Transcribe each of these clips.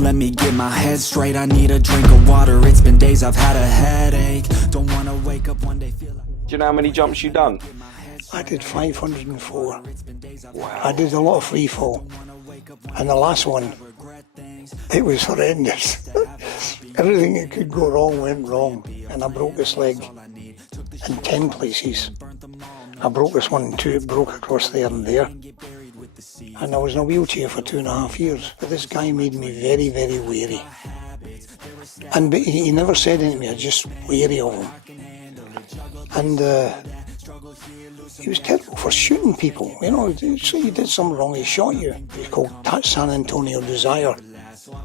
let me get my head straight. I need a drink of water, it's been days I've had a headache. Don't wanna wake up one day feel like... Do you know how many jumps you've done? I did 504. Wow. I did a lot of free fall. And the last one, it was horrendous. Everything that could go wrong went wrong. And I broke this leg in 10 places. I broke this one too, it broke across there and there. And I was in a wheelchair for 2.5 years. But this guy made me very, very wary. And he never said anything to me, I was just wary of him. And he was terrible for shooting people, you know, so you did something wrong, he shot you. He's called San Antonio Desire.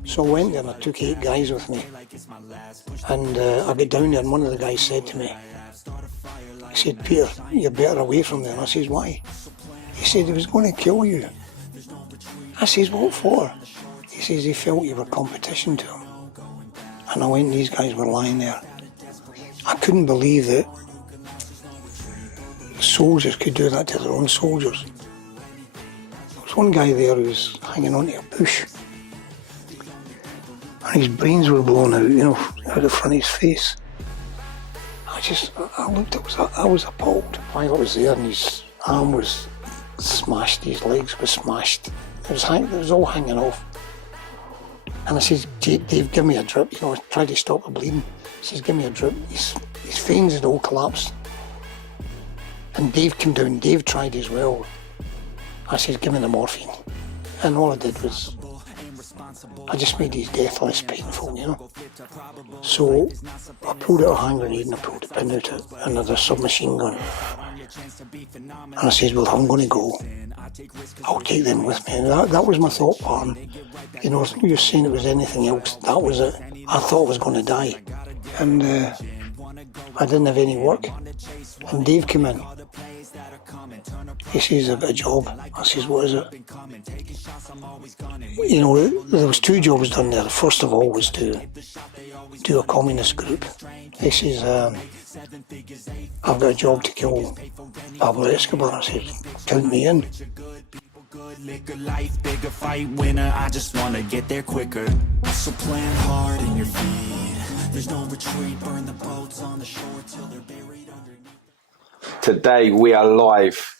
So I went there and I took 8 guys with me. And I got down there and one of the guys said to me, he said, Peter, you're better away from there. And I says, why? He said, he was going to kill you. I says, what for? He says, he felt you were competition to him. And I went and these guys were lying there. I couldn't believe that soldiers could do that to their own soldiers. There was one guy there who was hanging onto a bush. And his brains were blown out, you know, out the front of his face. I looked, I was appalled. While I was there and his arm was smashed, his legs were smashed. It was all hanging off. And I said, Dave, give me a drip, you know, I tried to stop the bleeding. He says, give me a drip. His veins had all collapsed. And Dave came down, Dave tried as well. I said, give me the morphine. And all I did was, I just made his death less painful, you know. So I pulled out a hand grenade and I pulled the pin out of another submachine gun. And I said, well, I'm going to go. I'll take them with me. And that was my thought pattern. You know, it's no use saying it was anything else. That was it. I thought I was going to die. And I didn't have any work. And Dave came in. He says, I've got a job. I says, what is it? You know, there was 2 jobs done there. The first of all was to do a communist group. He says, I've got a job to kill Pablo Escobar. I said, count me in. Liquor life, bigger fight winner. I just wanna get there quicker. So plant hard in your feet. There's no retreat. Burn the boats on the shore till they're buried underneath. Today we are live.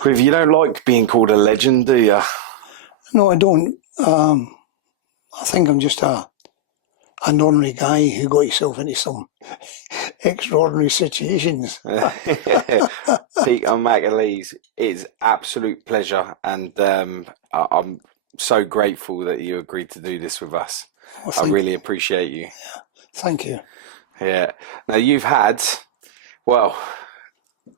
Griff, you don't like being called a legend, do you? No, I don't. I think I'm just an ordinary guy who got himself into some extraordinary situations. Pete and Mcaleese, it's absolute pleasure, and I'm so grateful that you agreed to do this with us. Well, I really appreciate you. Yeah, thank you. Yeah. Now you've had, well,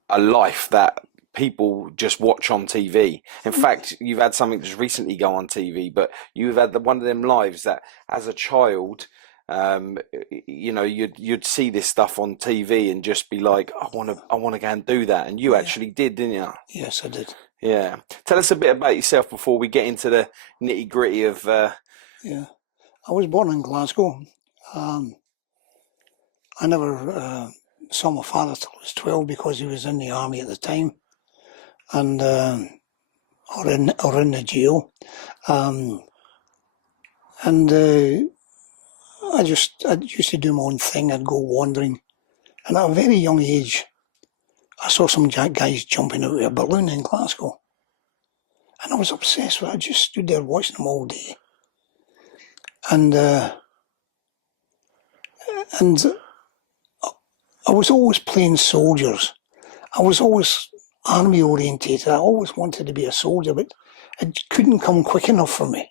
a life that people just watch on TV. In fact, you've had something just recently go on TV, but you've had one of them lives that, as a child, you know, you'd see this stuff on TV and just be like, I want to go and do that. And you actually did, didn't you? Yes, I did. Yeah. Tell us a bit about yourself before we get into the nitty gritty of. Yeah, I was born in Glasgow. I never saw my father till I was 12 because he was in the army at the time, and or in the jail, and I used to do my own thing. I'd go wandering, and at a very young age, I saw some guys jumping out of a balloon in Glasgow, and I was obsessed with it. I just stood there watching them all day, and I was always playing soldiers. I was always army orientated. I always wanted to be a soldier, but it couldn't come quick enough for me.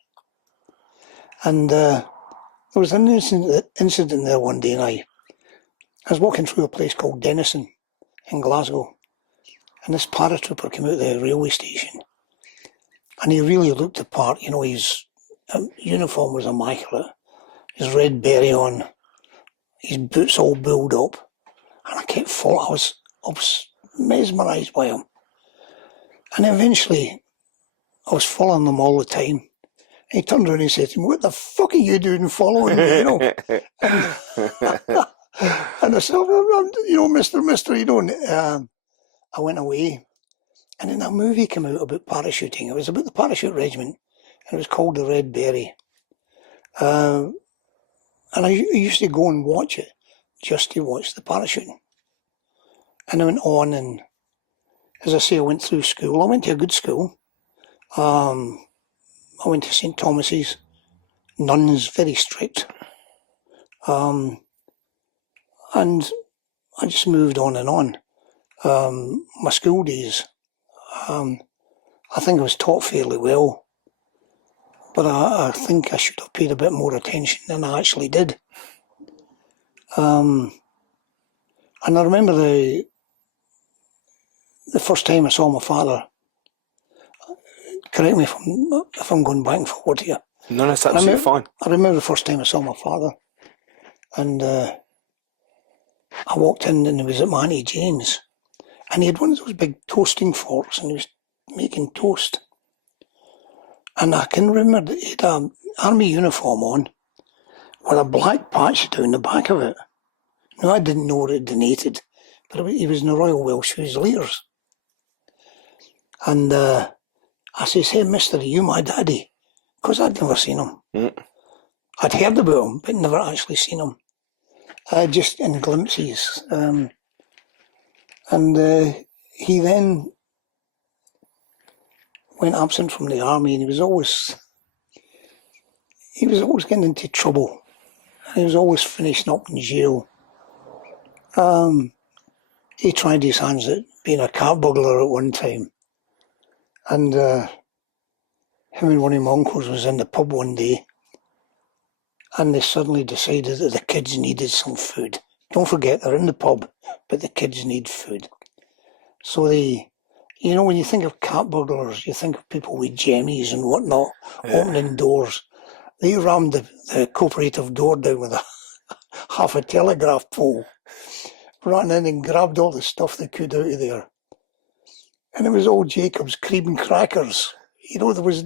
And there was an incident there one day, and I was walking through a place called Denison in Glasgow, and this paratrooper came out of the railway station, and he really looked the part. You know, his uniform was immaculate, his red beret on, his boots all built up, and I kept following. I was mesmerised by him, and eventually I was following them all the time. And he turned around and said to me, "What the fuck are you doing following me?" You know, and I said, "You know, Mister, you know." I went away, and then a movie came out about parachuting. It was about the parachute regiment, and it was called The Red Beret. And I used to go and watch it, just to watch the parachuting. And I went on, and as I say, I went through school. I went to a good school. I went to St. Thomas's. Nuns, very strict. And I just moved on and on. My school days, I think I was taught fairly well, but I think I should have paid a bit more attention than I actually did. And I remember the first time I saw my father. Correct me if I'm going back and forward here. No, that's absolutely fine. I remember the first time I saw my father, and I walked in and he was at my Auntie Jane's, and he had one of those big toasting forks, and he was making toast. And I can remember that he had an army uniform on with a black patch down the back of it. Now, I didn't know it donated, but he was in the Royal Welsh Fusiliers. And I says, "Hey, mister, are you my daddy?" Because I'd never seen him. I'd heard about him, but never actually seen him. Just in glimpses. And he then went absent from the army, and he was always getting into trouble. And he was always finishing up in jail. He tried his hands at being a car burglar at one time. And him and one of my uncles was in the pub one day, and they suddenly decided that the kids needed some food. Don't forget, they're in the pub, but the kids need food. So when you think of cat burglars, you think of people with jemmies and whatnot, opening doors. They rammed the cooperative door down with half a telegraph pole, ran in and grabbed all the stuff they could out of there. And it was all Jacob's cream and crackers. There was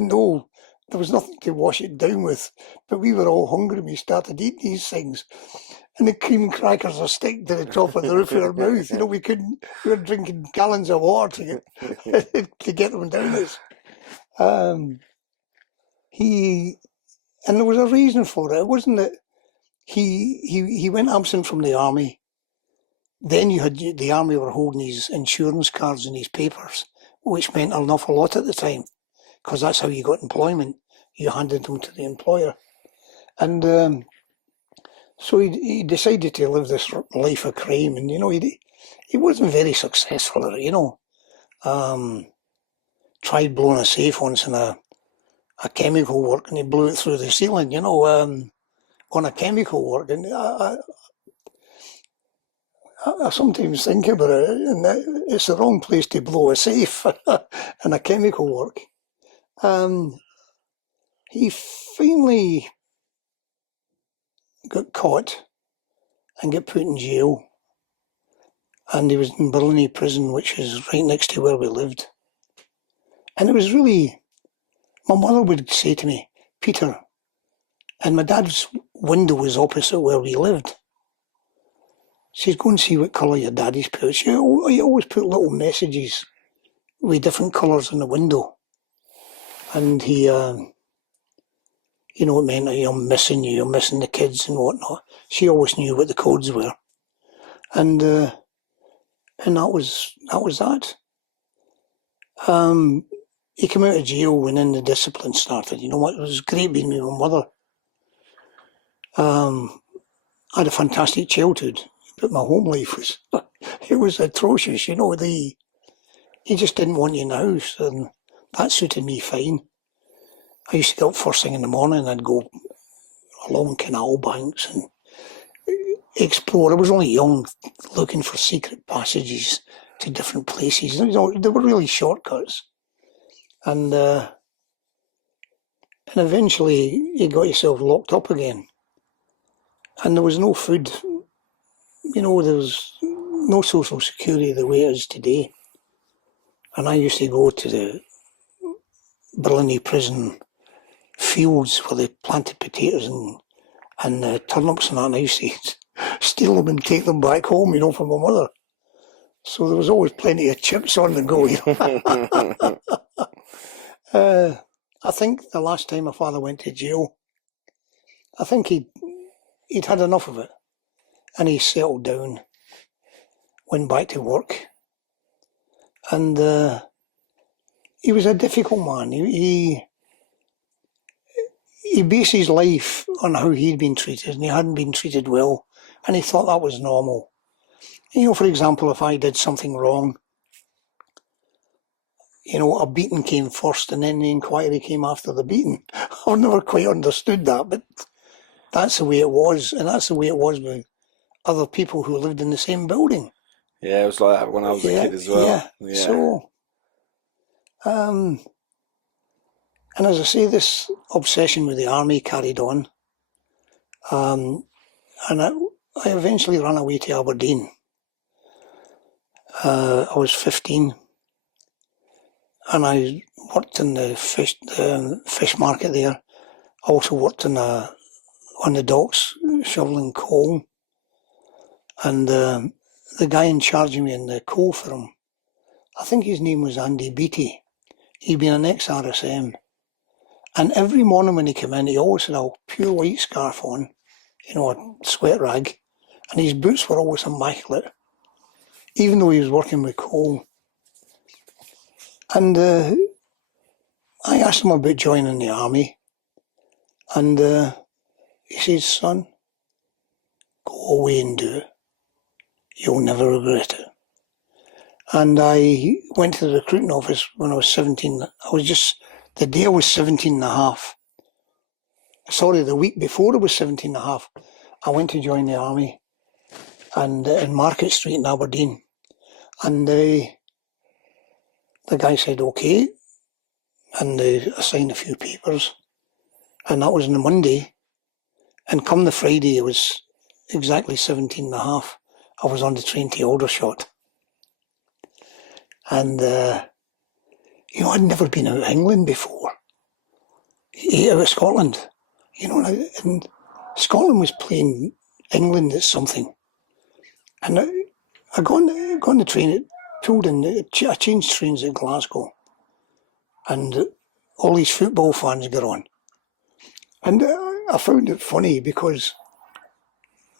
nothing to wash it down with. But we were all hungry. We started eating these things. And the cream and crackers are sticking to the top of the roof of our mouth. We were drinking gallons of water to get them down us. And there was a reason for it. It wasn't that he went absent from the army. Then you had the army were holding his insurance cards and his papers, which meant an awful lot at the time, because that's how you got employment. You handed them to the employer. And so he decided to live this life of crime, and he wasn't very successful at it. Tried blowing a safe once in a chemical work, and he blew it through the ceiling. On a chemical work, and I sometimes think about it, and it's the wrong place to blow a safe in a chemical work. He finally got caught and got put in jail, and he was in Berlin prison, which is right next to where we lived. And it was really, my mother would say to me, "Peter," and my dad's window was opposite where we lived. She says, "Go and see what colour your daddy's put." She always put little messages with different colours in the window. And he, it meant, "I'm missing you, I'm missing the kids and whatnot." She always knew what the codes were. And that was that. He came out of jail when then the discipline started. It was great being with my mother. I had a fantastic childhood, but my home life was atrocious. He just didn't want you in the house, and that suited me fine. I used to get up first thing in the morning, and I'd go along canal banks and explore. I was only young, looking for secret passages to different places. They were really shortcuts. And eventually you got yourself locked up again. And there was no food. There was no social security the way it is today. And I used to go to the Berlin prison fields where they planted potatoes and turnips and that, and I used to steal them and take them back home, for my mother. So there was always plenty of chips on the go. I think the last time my father went to jail, I think he'd had enough of it, and he settled down, went back to work, and he was a difficult man. He based his life on how he'd been treated, and he hadn't been treated well, and he thought that was normal. You know, for example, if I did something wrong, you know, a beating came first and then the inquiry came after the beating. I've never quite understood that, but that's the way it was, and that's the way it was with other people who lived in the same building. Yeah, it was like that when I was a kid as well. Yeah. So, and as I say, this obsession with the army carried on, and I eventually ran away to Aberdeen. I was 15, and I worked in the fish market there. I also worked on the docks shoveling coal, and the guy in charge of me in the coal firm, I think his name was Andy Beattie. He'd been an ex-RSM, and every morning when he came in, he always had a pure white scarf on, you know, a sweat rag, and his boots were always immaculate, even though he was working with coal. And I asked him about joining the army, and he says, "Son, go away and do it. You'll never regret it." And I went to the recruiting office when I was 17. The day I was 17 and a half. Sorry, the week before I was 17 and a half, I went to join the army, and in Market Street in Aberdeen. And the guy said, "Okay," and they assigned a few papers, and that was on the Monday. And come the Friday, it was exactly 17 and a half. I was on the train to Aldershot. And, you know, I'd never been out of England before. Out of Scotland. You know, and Scotland was playing England at something. And I got on the train, it pulled in, I changed trains at Glasgow. And all these football fans got on. And I found it funny because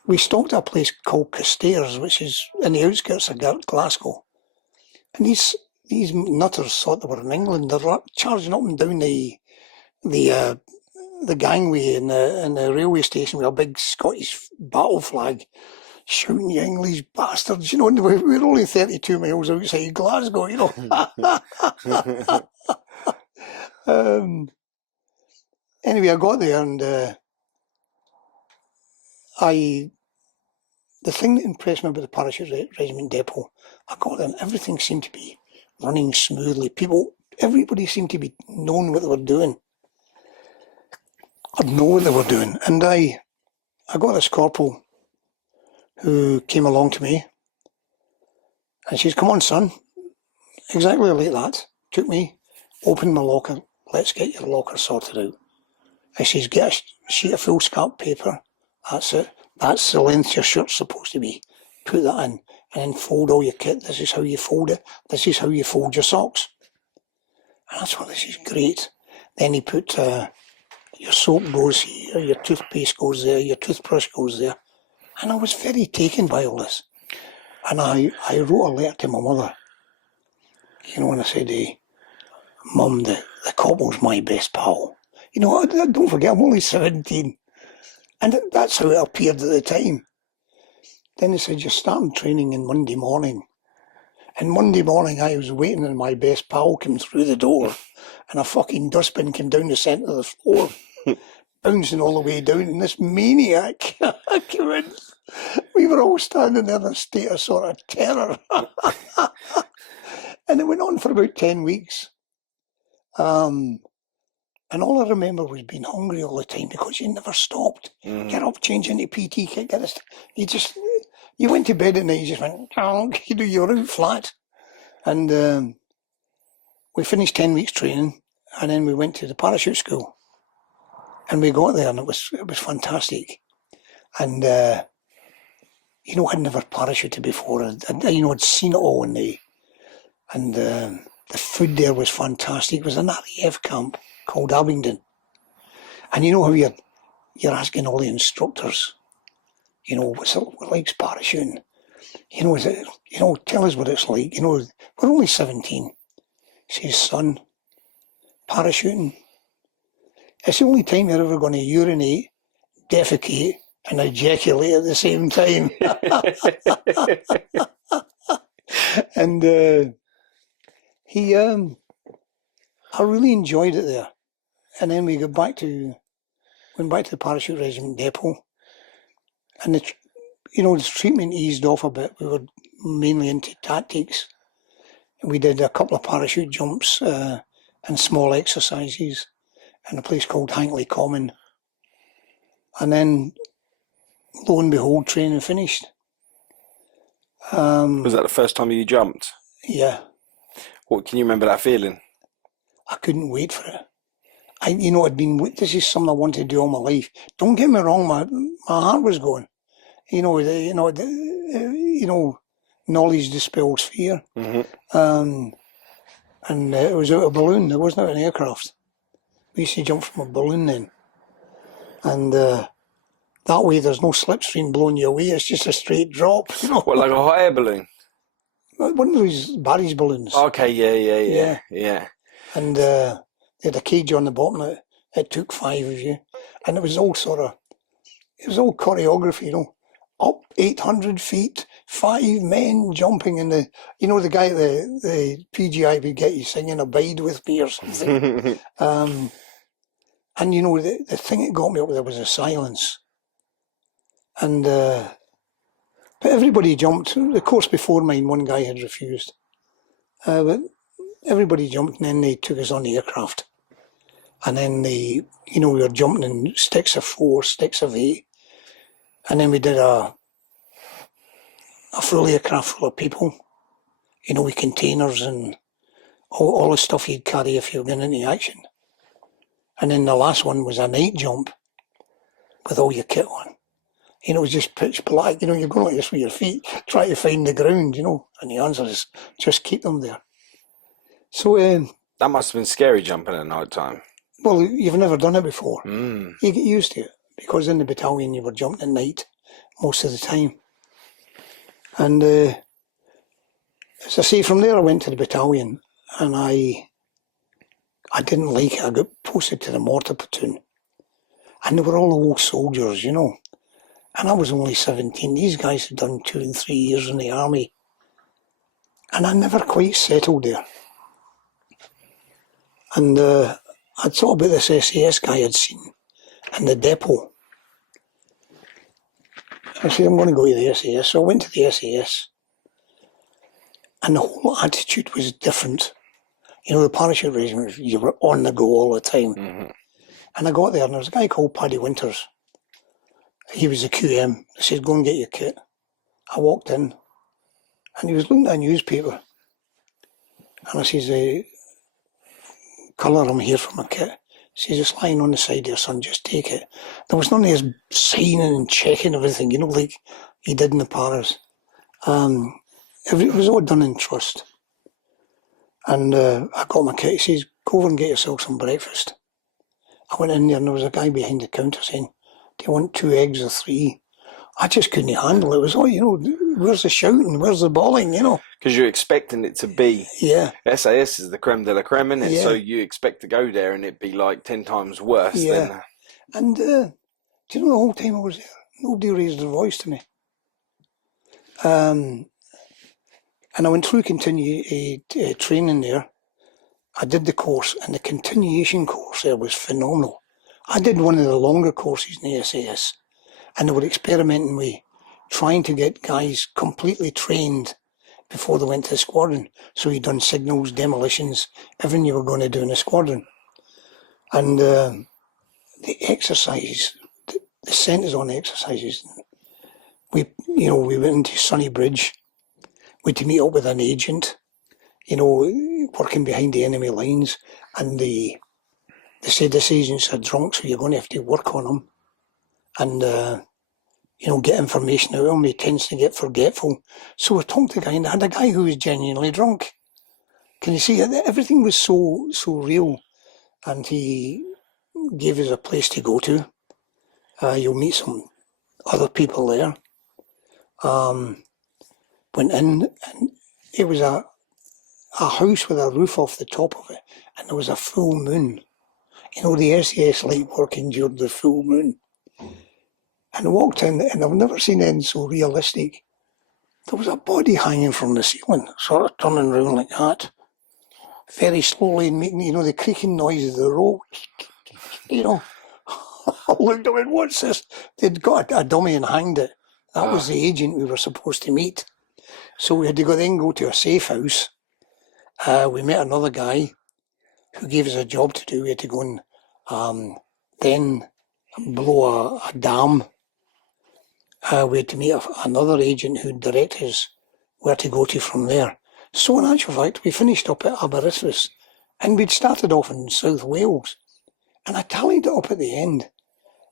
we stopped at a place called Castairs, which is in the outskirts of Glasgow. And these nutters thought they were in England. They're charging up and down the gangway in the railway station with a big Scottish battle flag, shouting, "You English bastards!" You know, and we're only 32 miles outside Glasgow. You know. Anyway, I got there, and the thing that impressed me about the Parachute Regiment Depot, I got there and everything seemed to be running smoothly. Everybody seemed to be knowing what they were doing. I'd know what they were doing. And I got this corporal who came along to me, and she says, "Come on, son." Exactly like that. Took me, opened my locker. "Let's get your locker sorted out." And she says, "Get a sheet of foolscap paper. That's it. That's the length your shirt's supposed to be. Put that in, and then fold all your kit. This is how you fold it. This is how you fold your socks." And I thought, this is great. Then he put your soap goes here, your toothpaste goes there, your toothbrush goes there. And I was very taken by all this. And I wrote a letter to my mother. You know, and I said, "Hey, Mum, the corporal's my best pal." You know, don't forget, I'm only 17. And that's how it appeared at the time. Then they said, "You're starting training on Monday morning." And Monday morning I was waiting and my best pal came through the door and a fucking dustbin came down the centre of the floor, bouncing all the way down, and this maniac came in. We were all standing there in a state of sort of terror. And it went on for about 10 weeks. And all I remember was being hungry all the time because you never stopped. Get up, change into PT kit, get this. You went to bed at night, you just went, you know, you were out flat. And we finished 10 weeks training, and then we went to the parachute school. And we got there, and it was fantastic. And, you know, I'd never parachuted before. You know, I'd seen it all and the food there was fantastic. It was an RAF camp called Abingdon. And you know how you're asking all the instructors, what's it like parachuting? Is it, tell us what it's like. We're only 17. Says, son, parachuting, it's the only time you're ever going to urinate, defecate, and ejaculate at the same time. And I really enjoyed it there. And then we went back to the parachute regiment depot, and the treatment eased off a bit. We were mainly into tactics. We did a couple of parachute jumps and small exercises in a place called Hankley Common. And then, lo and behold, training finished. Was that the first time you jumped? Yeah. What can you remember that feeling? I couldn't wait for it. This is something I wanted to do all my life. Don't get me wrong, my heart was going. Knowledge dispels fear. Mm-hmm. And it was out of a balloon. It wasn't out of an aircraft. We used to jump from a balloon then. And that way there's no slipstream blowing you away. It's just a straight drop. What, like a hot air balloon? One of those Barry's balloons. Okay, yeah. And they had a cage on the bottom. It took 5 of you. And it was all choreography, up 800 feet, 5 men jumping in the guy at the PGI would get you singing Abide With Me or something. And the thing that got me up there was the silence. And but everybody jumped. The course before mine, one guy had refused. But everybody jumped, and then they took us on the aircraft. And then we were jumping in sticks of 4, sticks of 8. And then we did a full aircraft full of people, with containers and all the stuff you'd carry if you were going into action. And then the last one was a night jump with all your kit on. It was just pitch black. You're going like this with your feet, try to find the ground, and the answer is just keep them there. So that must have been scary jumping at night time. Well, you've never done it before. Mm. You get used to it, because in the battalion you were jumping at night most of the time. And as I say, from there I went to the battalion, and I didn't like it. I got posted to the mortar platoon, and they were all old soldiers, and I was only 17. These guys had done 2 and 3 years in the army, and I never quite settled there. And I'd thought about this SAS guy I'd seen in the depot. I said, I'm going to go to the SAS. So I went to the SAS, and the whole attitude was different. The parachute regiment, you were on the go all the time. Mm-hmm. And I got there, and there was a guy called Paddy Winters. He was a QM. I said, go and get your kit. I walked in, and he was looking at a newspaper. And I says, colour, I'm here for my kit. He says, it's lying on the side there, son, just take it. There was none of his signing and checking everything, like he did in the paras. It was all done in trust. And I got my kit. He says, go over and get yourself some breakfast. I went in there, and there was a guy behind the counter saying, do you want 2 eggs or 3? I just couldn't handle it. It was all, where's the shouting? Where's the bawling, Because you're expecting it to be. Yeah. SAS is the creme de la creme, isn't it? Yeah. So you expect to go there and it'd be like 10 times worse. Yeah. And do you know, the whole time I was there, nobody raised their voice to me. And I went through training there. I did the course, and the continuation course there was phenomenal. I did one of the longer courses in the SAS, and they were experimenting with trying to get guys completely trained before they went to the squadron. So you'd done signals, demolitions, everything you were going to do in the squadron. And the exercise, the centres on the exercises, we went into Sunny Bridge. We had to meet up with an agent, working behind the enemy lines, and they said this agent's a drunk, so you're going to have to work on him and get information out of him. He tends to get forgetful. So we talked to the guy, and I had a guy who was genuinely drunk. Can you see, everything was so real. And he gave us a place to go to, You'll meet some other people there. Went in, and it was a house with a roof off the top of it, and there was a full moon. You know, the SAS light work endured the full moon. And I walked in, and I've never seen anything so realistic. There was a body hanging from the ceiling, sort of turning round like that, very slowly, and making, you know, the creaking noise of the rope. You know, I looked up and what's this? They'd got a dummy and hanged it. That was the agent we were supposed to meet. So we had to go to a safe house. We met another guy who gave us a job to do. We had to go and then blow a dam. We had to meet another agent who'd direct us where to go to from there. So in actual fact, we finished up at Aberystwyth, and we'd started off in South Wales. And I tallied it up at the end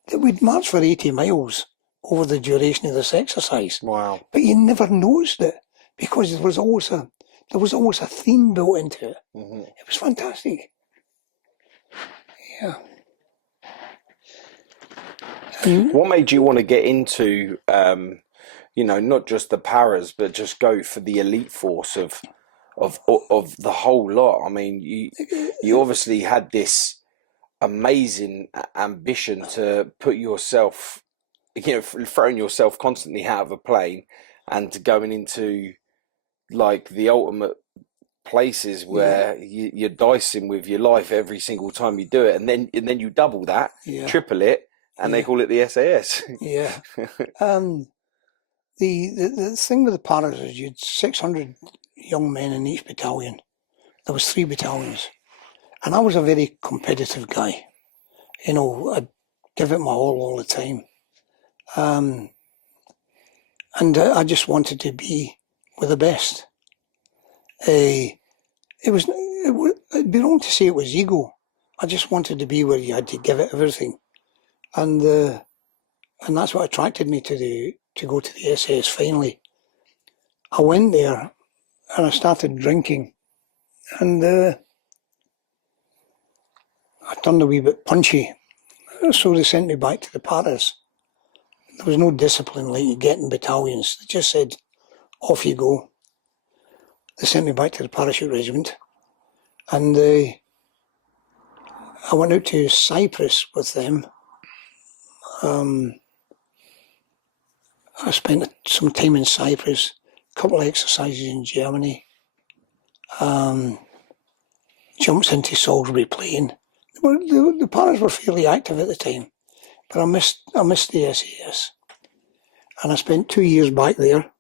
that we'd marched for 80 miles over the duration of this exercise. Wow. But you never noticed it because there was always a theme built into it. Mm-hmm. It was fantastic. Yeah. What made you want to get into, not just the paras, but just go for the elite force of the whole lot? I mean, you obviously had this amazing ambition to put yourself, throwing yourself constantly out of a plane and to going into like the ultimate places where you're dicing with your life every single time you do it, and then you double that, triple it, and they call it the SAS. Yeah. The thing with the paras is you had 600 young men in each battalion. There was 3 battalions. And I was a very competitive guy. You know, I'd give it my all the time. And I just wanted to be with the best. It'd be wrong to say it was ego. I just wanted to be where you had to give it everything. And that's what attracted me to go to the SAS finally. I went there and I started drinking. And I turned a wee bit punchy, so they sent me back to the paras. There was no discipline like you get in battalions. They just said, off you go. They sent me back to the parachute regiment, and I went out to Cyprus with them. I spent some time in Cyprus, a couple of exercises in Germany, jumps into Salisbury Plain. The paras were fairly active at the time, but I missed the SAS. And I spent 2 years back there,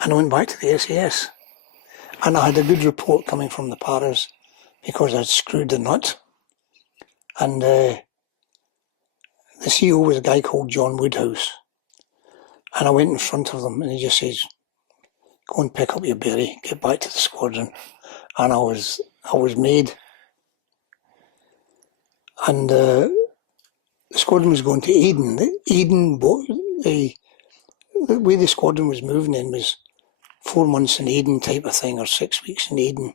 and I went back to the SAS. And I had a good report coming from the paras because I'd screwed the nut. And the CEO was a guy called John Woodhouse. And I went in front of them, and he just says, go and pick up your berry, get back to the squadron. And I was made. And the squadron was going to Aden. The way the squadron was moving in was 4 months in Aden type of thing, or 6 weeks in Aden.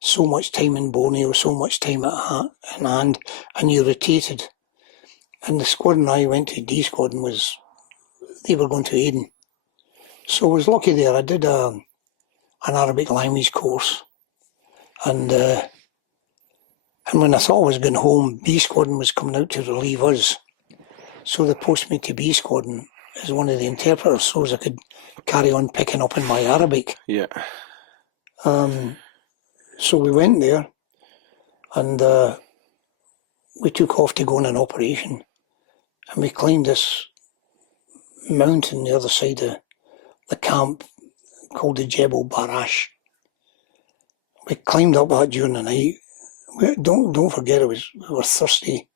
So much time in Borneo, so much time in hand, and you rotated. And the squadron I went to, D squadron, they were going to Aden. So I was lucky there. I did an Arabic language course, and when I thought I was going home, B squadron was coming out to relieve us. So they posted me to B squadron as one of the interpreters, so as I could carry on picking up in my Arabic. Yeah. So we went there, and we took off to go on an operation, and we climbed this mountain the other side of the camp called the Jebel Barash. We climbed up that during the night. Don't forget, we were thirsty.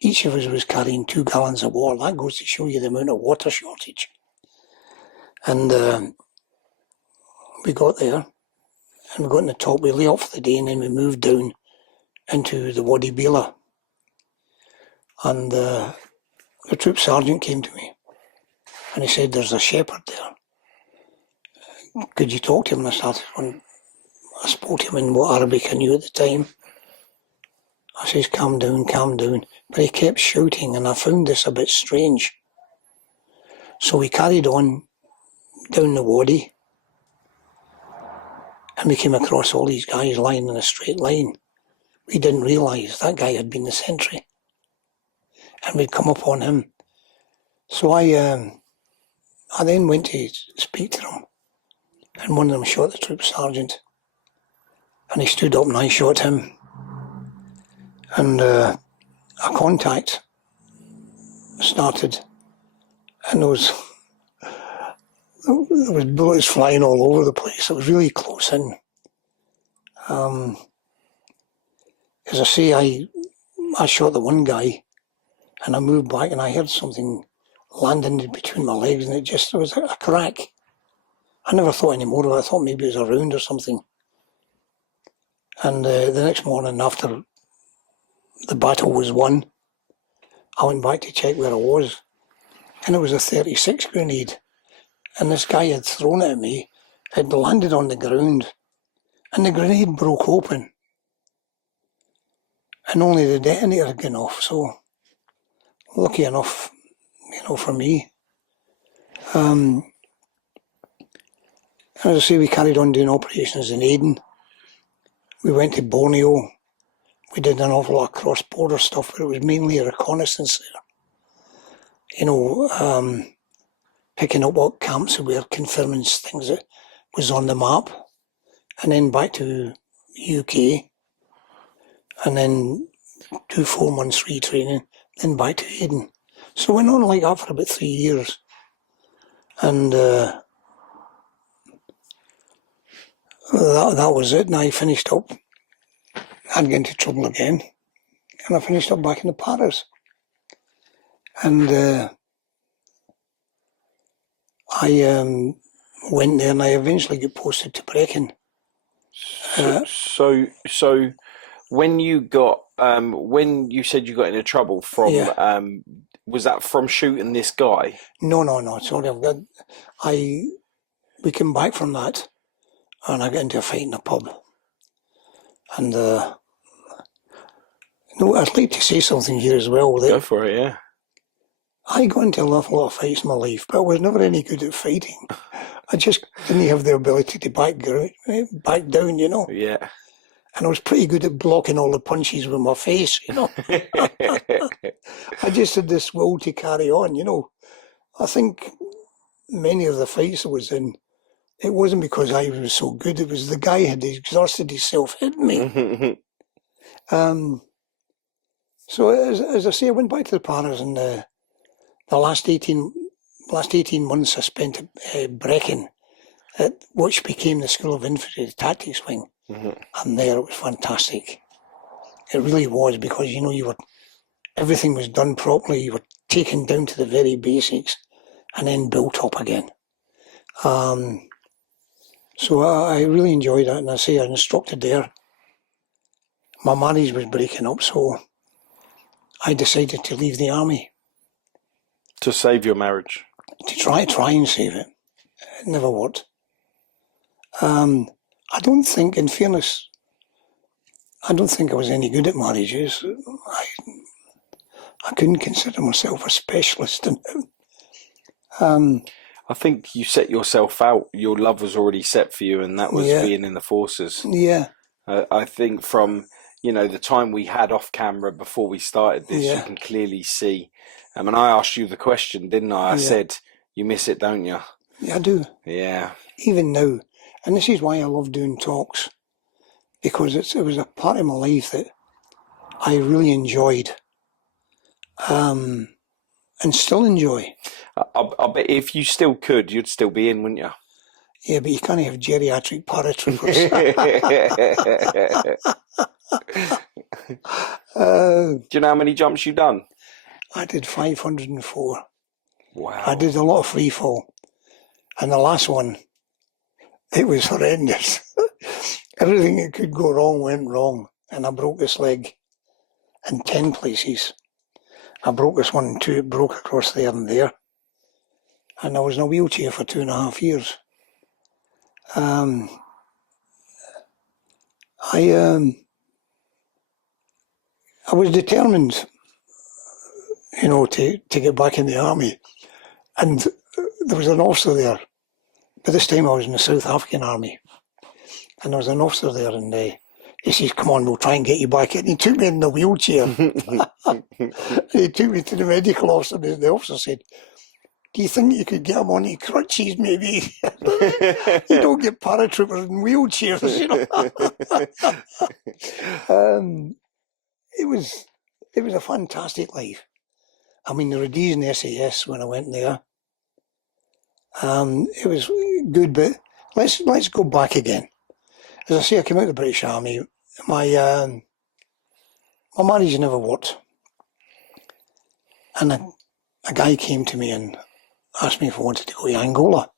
Each of us was carrying 2 gallons of water. That goes to show you the amount of water shortage. And we got there, and we got on the top. We lay off for the day, and then we moved down into the Wadi Bila. And the troop sergeant came to me, and he said, there's a shepherd there. Could you talk to him? And I spoke to him in what Arabic I knew at the time. I says, calm down, calm down. But he kept shouting, and I found this a bit strange. So we carried on down the waddy, and we came across all these guys lying in a straight line. We didn't realise that guy had been the sentry, and we'd come upon him. So I then went to speak to them, and one of them shot the troop sergeant, and he stood up and I shot him. And a contact started, and there was bullets flying all over the place. It was really close in. As I say, I shot the one guy, and I moved back, and I heard something landing between my legs, and it was a crack. I never thought any more of it. I thought maybe it was a round or something. And the next morning, after the battle was won, I went back to check where I was, and it was a 36 grenade. And this guy had thrown it at me, had landed on the ground, and the grenade broke open. And only the detonator had gone off, so lucky enough, for me. As I say, we carried on doing operations in Aden. We went to Borneo. We did an awful lot of cross-border stuff, but it was mainly a reconnaissance there. Picking up what camps we were, confirming things that was on the map, and then back to UK, and then do 4 months retraining, then back to Aden. So went on like that for about 3 years, and that was it. And I finished up. I'd get into trouble again, and I finished up back in the Paras, and I went there, and I eventually got posted to Brecon. So when you got when you said you got into trouble from was that from shooting this guy? No. Sorry, we came back from that, and I got into a fight in a pub. And no, I'd like to say something here as well. Go for it, yeah. I got into an awful lot of fights in my life, but I was never any good at fighting. I just didn't have the ability to back down, Yeah. And I was pretty good at blocking all the punches with my face, I just had this will to carry on, I think many of the fights I was in, it wasn't because I was so good, it was the guy had exhausted himself hitting me. So as I say, I went back to the Paras, and the last 18 months I spent at Brecon, which became the School of Infantry, the Tactics Wing. And there it was fantastic. It really was, because everything was done properly. You were taken down to the very basics and then built up again. So I really enjoyed that, and I say I instructed there. My marriage was breaking up, so I decided to leave the army. To save your marriage? To try and save it. It never worked. I don't think, in fairness, I was any good at marriages. I couldn't consider myself a specialist in it. I think you set yourself out. Your love was already set for you, and that was being in the forces. Yeah. I think from the time we had off camera before we started this, you can clearly see. And I asked you the question, didn't I? I said, "You miss it, don't you?" Yeah, I do. Yeah. Even now, and this is why I love doing talks, because it was a part of my life that I really enjoyed, and still enjoy. I bet if you still could, you'd still be in, wouldn't you? Yeah, but you can't have geriatric paratroopers. Do you know how many jumps you've done? I did 504. Wow. I did a lot of free fall. And the last one, it was horrendous. Everything that could go wrong went wrong. And I broke this leg in 10 places. I broke this one in 2, it broke across there and there. And I was in a wheelchair for 2.5 years. I was determined, you know, to get back in the army. And there was an officer there. By this time I was in the South African Army. And there was an officer there, and he says, come on, we'll try and get you back in. He took me in the wheelchair. He took me to the medical officer. The officer said, do you think you could get him on his crutches, maybe? You don't get paratroopers in wheelchairs, you know. It was a fantastic life. I mean, the Rhodesian SAS when I went there. It was good, but let's go back again. As I say, I came out of the British Army. My marriage never worked, and a guy came to me and asked me if I wanted to go to Angola,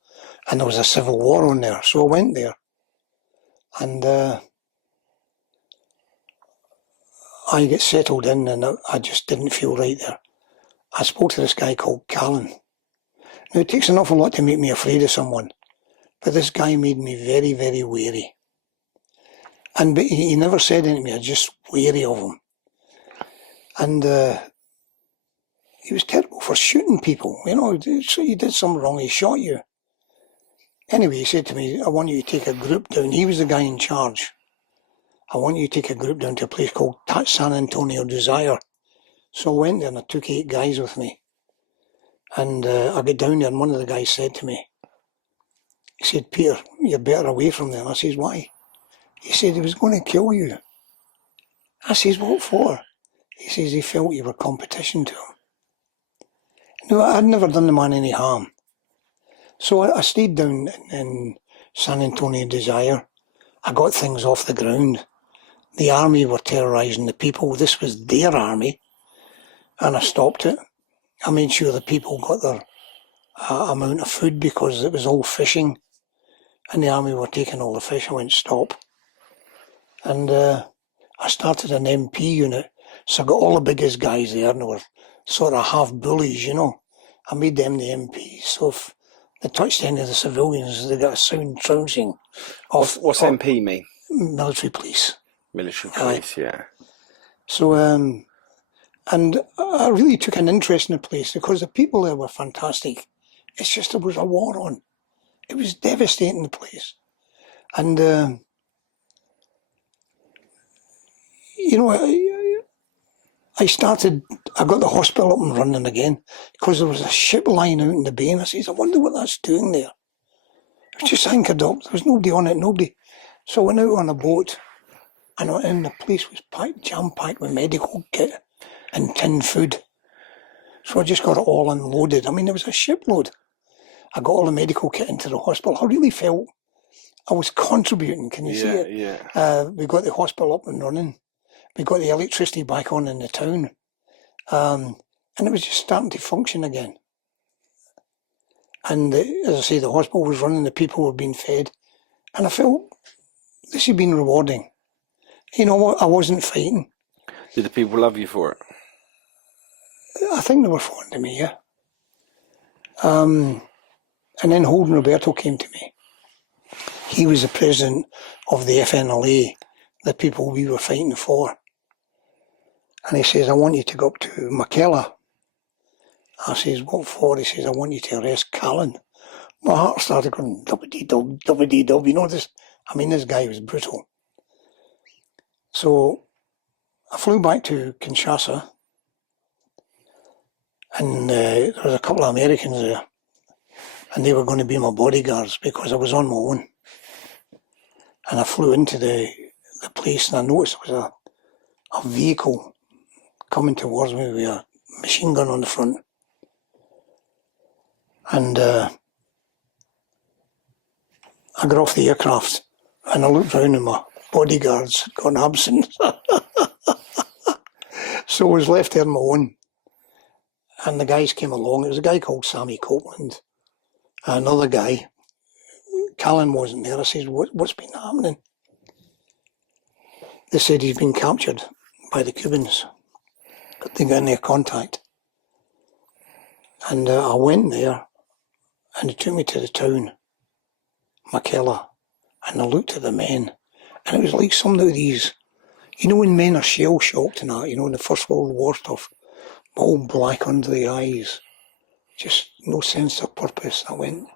and there was a civil war on there, so I went there, and I get settled in, and I just didn't feel right there. I spoke to this guy called Callan. Now, it takes an awful lot to make me afraid of someone, but this guy made me very, very wary. And he never said anything to me, I was just wary of him. And he was terrible for shooting people, you know, so you did something wrong, he shot you. Anyway, he said to me, I want you to take a group down. He was the guy in charge. I want you to take a group down to a place called San Antonio Desire. So I went there and I took 8 guys with me. And I got down there and one of the guys said to me, he said, Peter, you're better away from there. I says, why? He said he was going to kill you. I says, what for? He says he felt you were competition to him. No, I'd never done the man any harm. So I stayed down in San Antonio Desire. I got things off the ground. The army were terrorising the people. This was their army. And I stopped it. I made sure the people got their amount of food because it was all fishing. And the army were taking all the fish. I went, stop. And I started an MP unit. So I got all the biggest guys there, and they were sort of half bullies, you know. I made them the MPs. So if they touched any of the civilians, they got a sound trouncing. What's MP mean? Military police. Military police, yeah. So, and I really took an interest in the place because the people there were fantastic. It's just there was a war on. It was devastating, the place. And, you know, I got the hospital up and running again because there was a ship lying out in the bay, and I says, I wonder what that's doing there. It was just anchored up. There was nobody on it, nobody. So I went out on a boat, and the place was jam-packed with medical kit and tinned food. So I just got it all unloaded. I mean, there was a shipload. I got all the medical kit into the hospital. I really felt I was contributing, can you see it? Yeah. We got the hospital up and running. We got the electricity back on in the town. And it was just starting to function again. And as I say, the hospital was running, the people were being fed. And I felt this had been rewarding. You know, I wasn't fighting. Did the people love you for it? I think they were fond of me, yeah. And then Holden Roberto came to me. He was the president of the FNLA, the people we were fighting for. And he says, I want you to go up to Mcaleese. I says, what for? He says, I want you to arrest Callan. My heart started going, dub-a-dee-dub, dub-a-dee-dub. You know, this guy was brutal. So I flew back to Kinshasa, and there was a couple of Americans there, and they were going to be my bodyguards because I was on my own. And I flew into the place, and I noticed there was a vehicle coming towards me with a machine gun on the front. And I got off the aircraft, and I looked round, and my bodyguards had gone absent. So I was left there on my own. And the guys came along. It was a guy called Sammy Copeland, another guy. Callan wasn't there. I said, what's been happening? They said he's been captured by the Cubans. But they got in their contact. And I went there, and they took me to the town, Mcaleese, and I looked at the men, and it was like some of these You know when men are shell-shocked and that, you know, in the First World War stuff, all black under the eyes, just no sense of purpose. I went,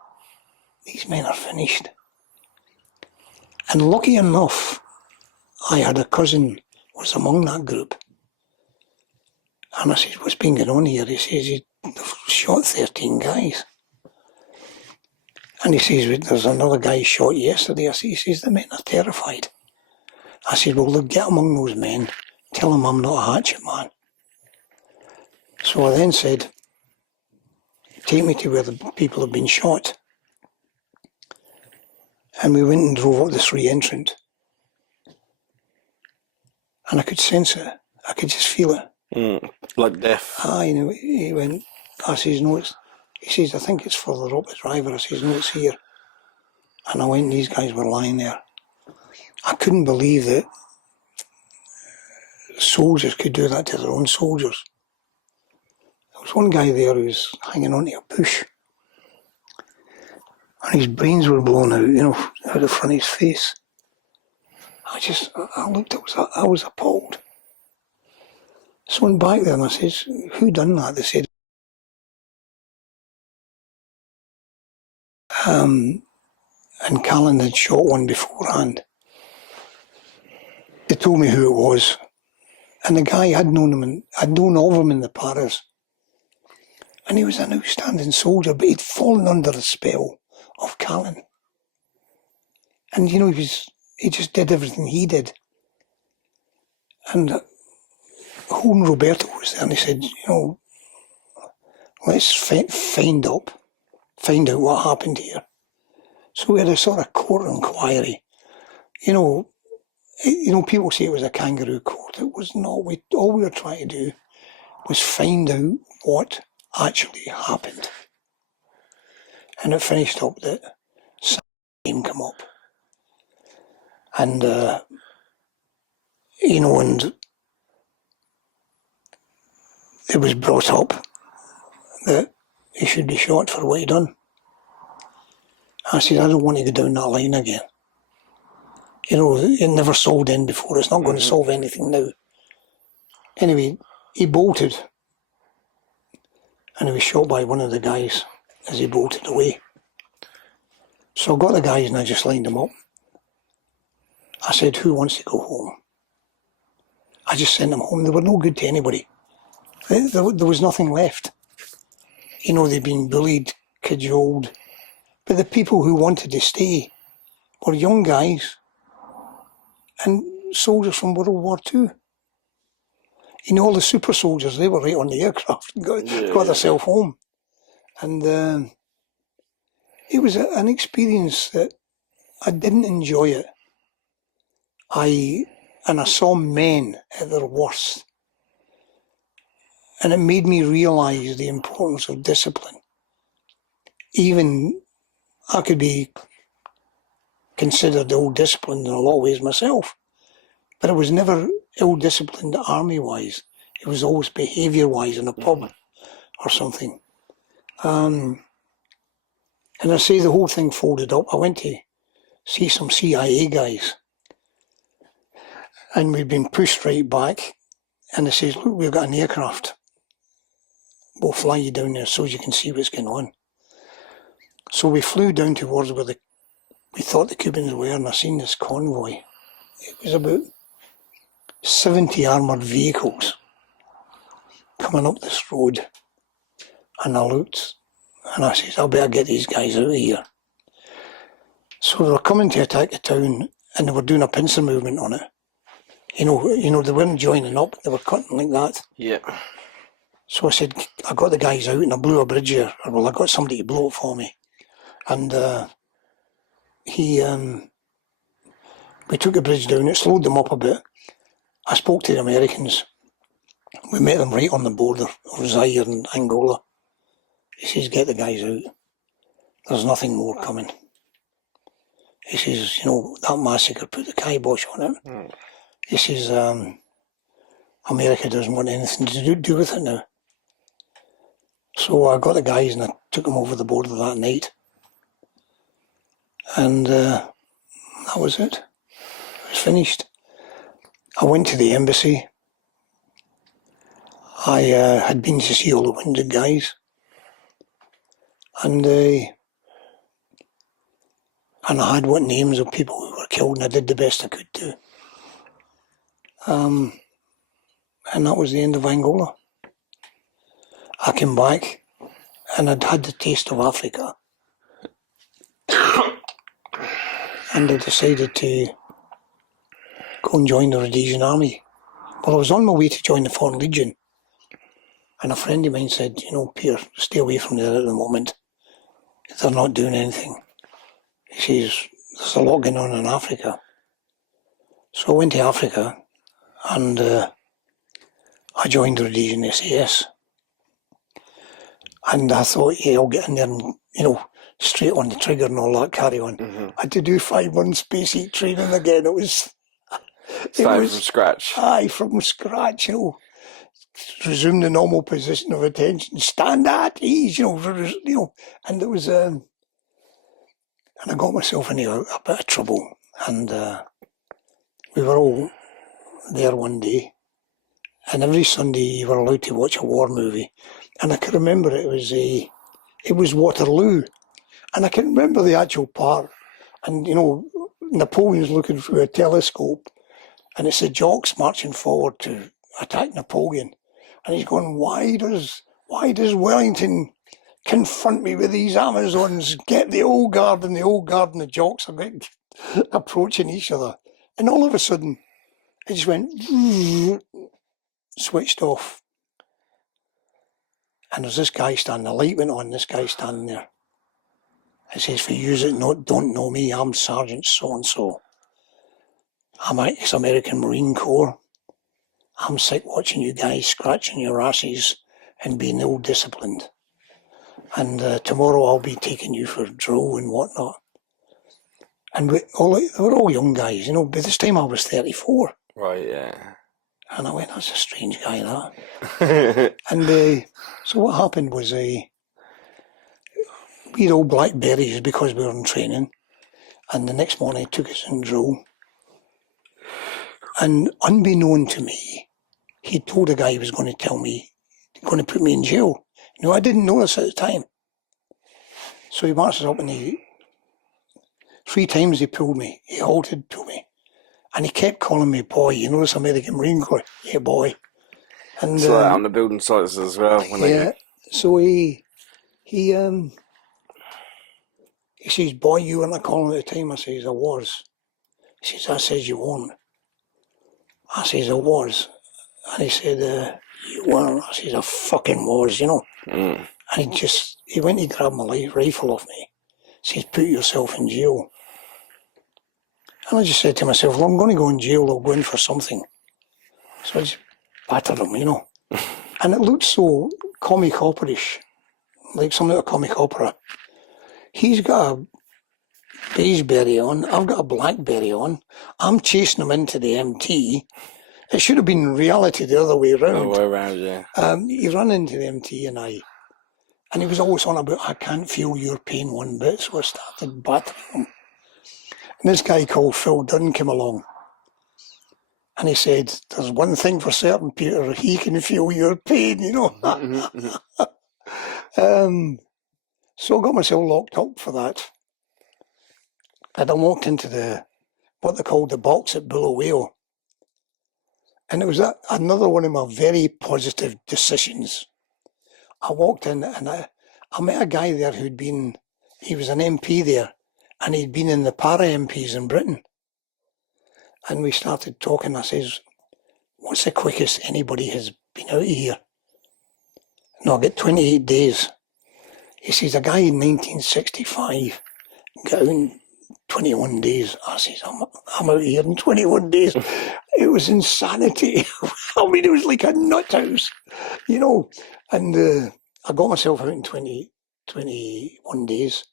these men are finished. And lucky enough, I had a cousin was among that group. And I said, what's been going on here? He says, they've shot 13 guys. And he says, there's another guy shot yesterday. He says, the men are terrified. I said, well, look, get among those men. Tell them I'm not a hatchet man. So I then said, take me to where the people have been shot. And we went and drove up the 3 entrant. And I could sense it. I could just feel it. Like death. You know, he went, I says, no, he says, I think it's further up the driver. I says, no, it's here. And I went, and these guys were lying there. I couldn't believe that soldiers could do that to their own soldiers. There was one guy there who was hanging onto a bush. And his brains were blown out, you know, out the front of his face. I looked, I was appalled. So I went back there and I says, who done that? They said, and Callan had shot one beforehand. They told me who it was. And the guy, I'd known of him in the Paras. And he was an outstanding soldier, but he'd fallen under the spell of Callan. And, you know, he just did everything he did. And Holden Roberto was there and he said, you know, let's find out what happened here. So we had a sort of court inquiry. You know, people say it was a kangaroo court. It was not. All we were trying to do was find out what actually happened. And it finished up that some name come up. And, you know, and it was brought up that he should be shot for what he done. I said, I don't want to go down that line again. You know, it never solved in before. It's not going to solve anything now. Anyway, he bolted. And he was shot by one of the guys as he bolted away. So I got the guys and I just lined them up. I said, who wants to go home? I just sent them home. They were no good to anybody. There was nothing left. You know, they'd been bullied, cajoled. But the people who wanted to stay were young guys and soldiers from World War II. You know, all the super soldiers, they were right on the aircraft and got themselves home. And it was an experience that I didn't enjoy it. I saw men at their worst. And it made me realise the importance of discipline. Even I could be considered ill-disciplined in a lot of ways myself. But I was never ill-disciplined army-wise. It was always behaviour-wise in a pub or something. And I say the whole thing folded up. I went to see some CIA guys. And we'd been pushed right back. And they says, look, we've got an aircraft. We'll fly you down there so you can see what's going on. So we flew down towards where we thought the Cubans were, and I seen this convoy. It was about 70 armoured vehicles coming up this road. And I looked, and I said, I better get these guys out of here. So they were coming to attack the town, and they were doing a pincer movement on it. You know, they weren't joining up, they were cutting like that. Yeah. So I said, I got the guys out and I blew a bridge here. Or, well, I got somebody to blow it for me. And we took the bridge down, it slowed them up a bit. I spoke to the Americans. We met them right on the border of Zaire and Angola. He says, get the guys out. There's nothing more coming. He says, you know, that massacre put the kibosh on it. He says, America doesn't want anything to do with it now. So I got the guys and I took them over the border that night. And that was it. It was finished. I went to the embassy. I had been to see all the wounded guys, and I had what names of people who were killed, and I did the best I could do. And that was the end of Angola. I came back, and I'd had the taste of Africa, and I decided to go and join the Rhodesian Army. Well, I was on my way to join the Foreign Legion, and a friend of mine said, you know, Peter, stay away from there at the moment. They're not doing anything. He says, there's a lot going on in Africa. So I went to Africa, and I joined the Rhodesian SAS. And I thought, yeah, I'll get in there and, you know, straight on the trigger and all that carry on. I had to do 5 months basic training again. It was... Starting from scratch. Aye, from scratch, you know. Resume the normal position of attention, stand at ease, you know, and there was, and I got myself into a bit of trouble, and we were all there one day, and every Sunday you were allowed to watch a war movie, and I can remember it was Waterloo, and I can remember the actual part, and you know, Napoleon's looking through a telescope, and it's the jocks marching forward to attack Napoleon. And he's going, why does Wellington confront me with these Amazons? Get the old guard, and the jocks are approaching each other. And all of a sudden, it just went, switched off. And there's this guy standing, the light went on, this guy standing there. It says, for you that don't know me, I'm Sergeant so-and-so. I'm ex-American Marine Corps. I'm sick watching you guys scratching your asses and being ill-disciplined. And tomorrow I'll be taking you for drill and whatnot. And they were all young guys, you know. By this time I was 34. Right, yeah. And I went, that's a strange guy, that. And so what happened was we had all blackberries because we were in training. And the next morning they took us in drill. And unbeknown to me, he told a guy he was going to going to put me in jail. You know, I didn't know this at the time. So he marches up, and 3 times he pulled me. He halted, pulled me. And he kept calling me boy. You know this American Marine Corps? Yeah, boy. And so on the building sites as well. So he says, boy, you weren't calling at the time. I says, I was. He says, I says, you weren't. I says, I was. And he said, you weren't. I says, I fucking was, you know. And he went to grab my rifle off me. He says, put yourself in jail. And I just said to myself, well, I'm going to go in jail, I'll go in for something. So I just battered him, you know. And it looked so comic opera-ish, like something out of comic opera. He's got a beigeberry on, I've got a blackberry on, I'm chasing him into the MT. It should have been reality the other way around. The other way around, yeah. He ran into the MT and he was always on about, I can't feel your pain one bit, so I started battering him. And this guy called Phil Dunn came along. And he said, there's one thing for certain, Peter, he can feel your pain, you know. So I got myself locked up for that. And I walked into what they called the box at Bulawayo. And it was another one of my very positive decisions. I walked in and I met a guy there he was an MP there, and he'd been in the para-MPs in Britain. And we started talking. I says, what's the quickest anybody has been out of here? No, I get 28 days. He says, a guy in 1965 got out in 21 days. I says, I'm out here in 21 days. It was insanity. I mean, it was like a nut house, you know. And I got myself out in 21 days.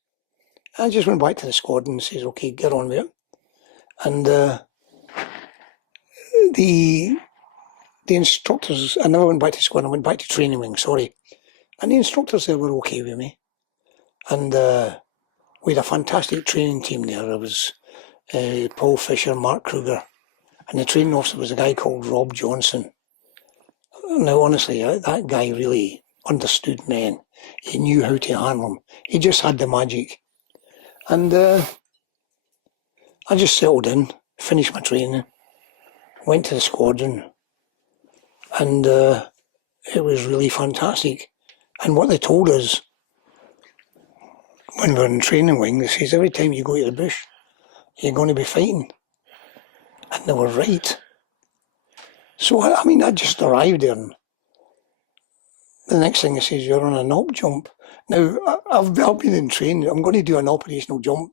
I just went back to the squad and says, okay, get on with it. And the instructors, I never went back to squad, I went back to training wing, sorry. And the instructors there were okay with me. And we had a fantastic training team there. There was Paul Fisher, Mark Kruger, And the training officer was a guy called Rob Johnson. Now, honestly, that guy really understood men. He knew how to handle them. He just had the magic. And I just settled in, finished my training, went to the squadron, and it was really fantastic. And what they told us when we were in training wing, they says every time you go to the bush, you're going to be fighting. And they were right. So, I mean, I just arrived there, and the next thing they says, you're on an op jump. Now, I've been in training, I'm going to do an operational jump.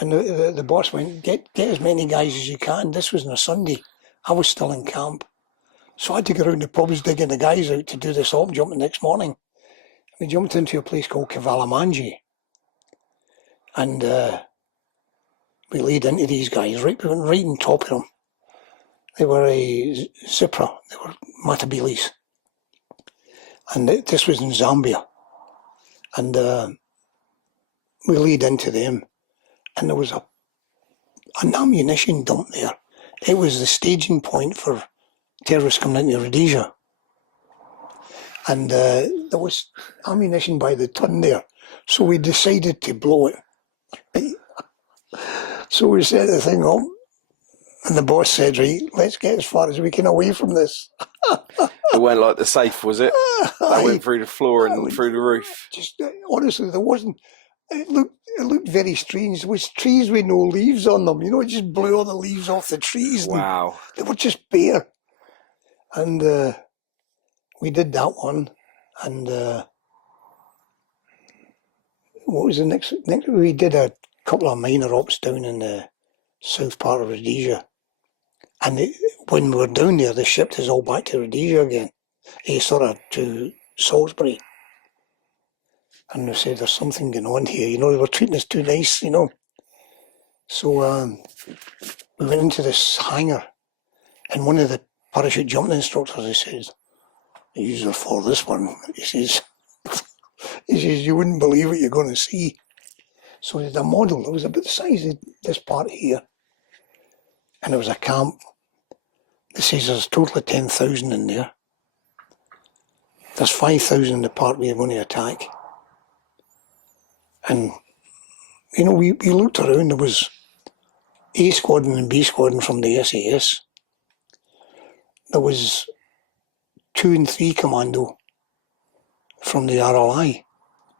And the boss went, get as many guys as you can. This was on a Sunday. I was still in camp. So I had to go around the pubs digging the guys out to do this op jump the next morning. We jumped into a place called Cavalamangi. And we laid into these guys, we went right on top of them. They were a Zipra, they were Mcaleese. And this was in Zambia. And we laid into them. And there was an ammunition dump there. It was the staging point for terrorists coming into Rhodesia. And there was ammunition by the ton there. So we decided to blow it. Right? So we set the thing up. And the boss said, right, let's get as far as we can away from this. It went like the safe, was it? That went through the floor and through the roof. Just honestly, there wasn't. It looked very strange. There was trees with no leaves on them. You know, it just blew all the leaves off the trees. Wow. They were just bare. And we did that one. And what was the next? We did a couple of minor ops down in the south part of Rhodesia. And when we were down there, they shipped us all back to Rhodesia again, sort of to Salisbury. And they said, there's something going on here, you know, they were treating us too nice, you know. So we went into this hangar, and one of the parachute jumping instructors, he says, these are for this one. He says, you wouldn't believe what you're going to see. So they had a model, it was about the size of this part here. And it was a camp. They says there's a total of 10,000 in there. There's 5,000 in the part we are going to attack. And, you know, we looked around, there was A squadron and B squadron from the SAS. There was 2 and 3 commando from the RLI,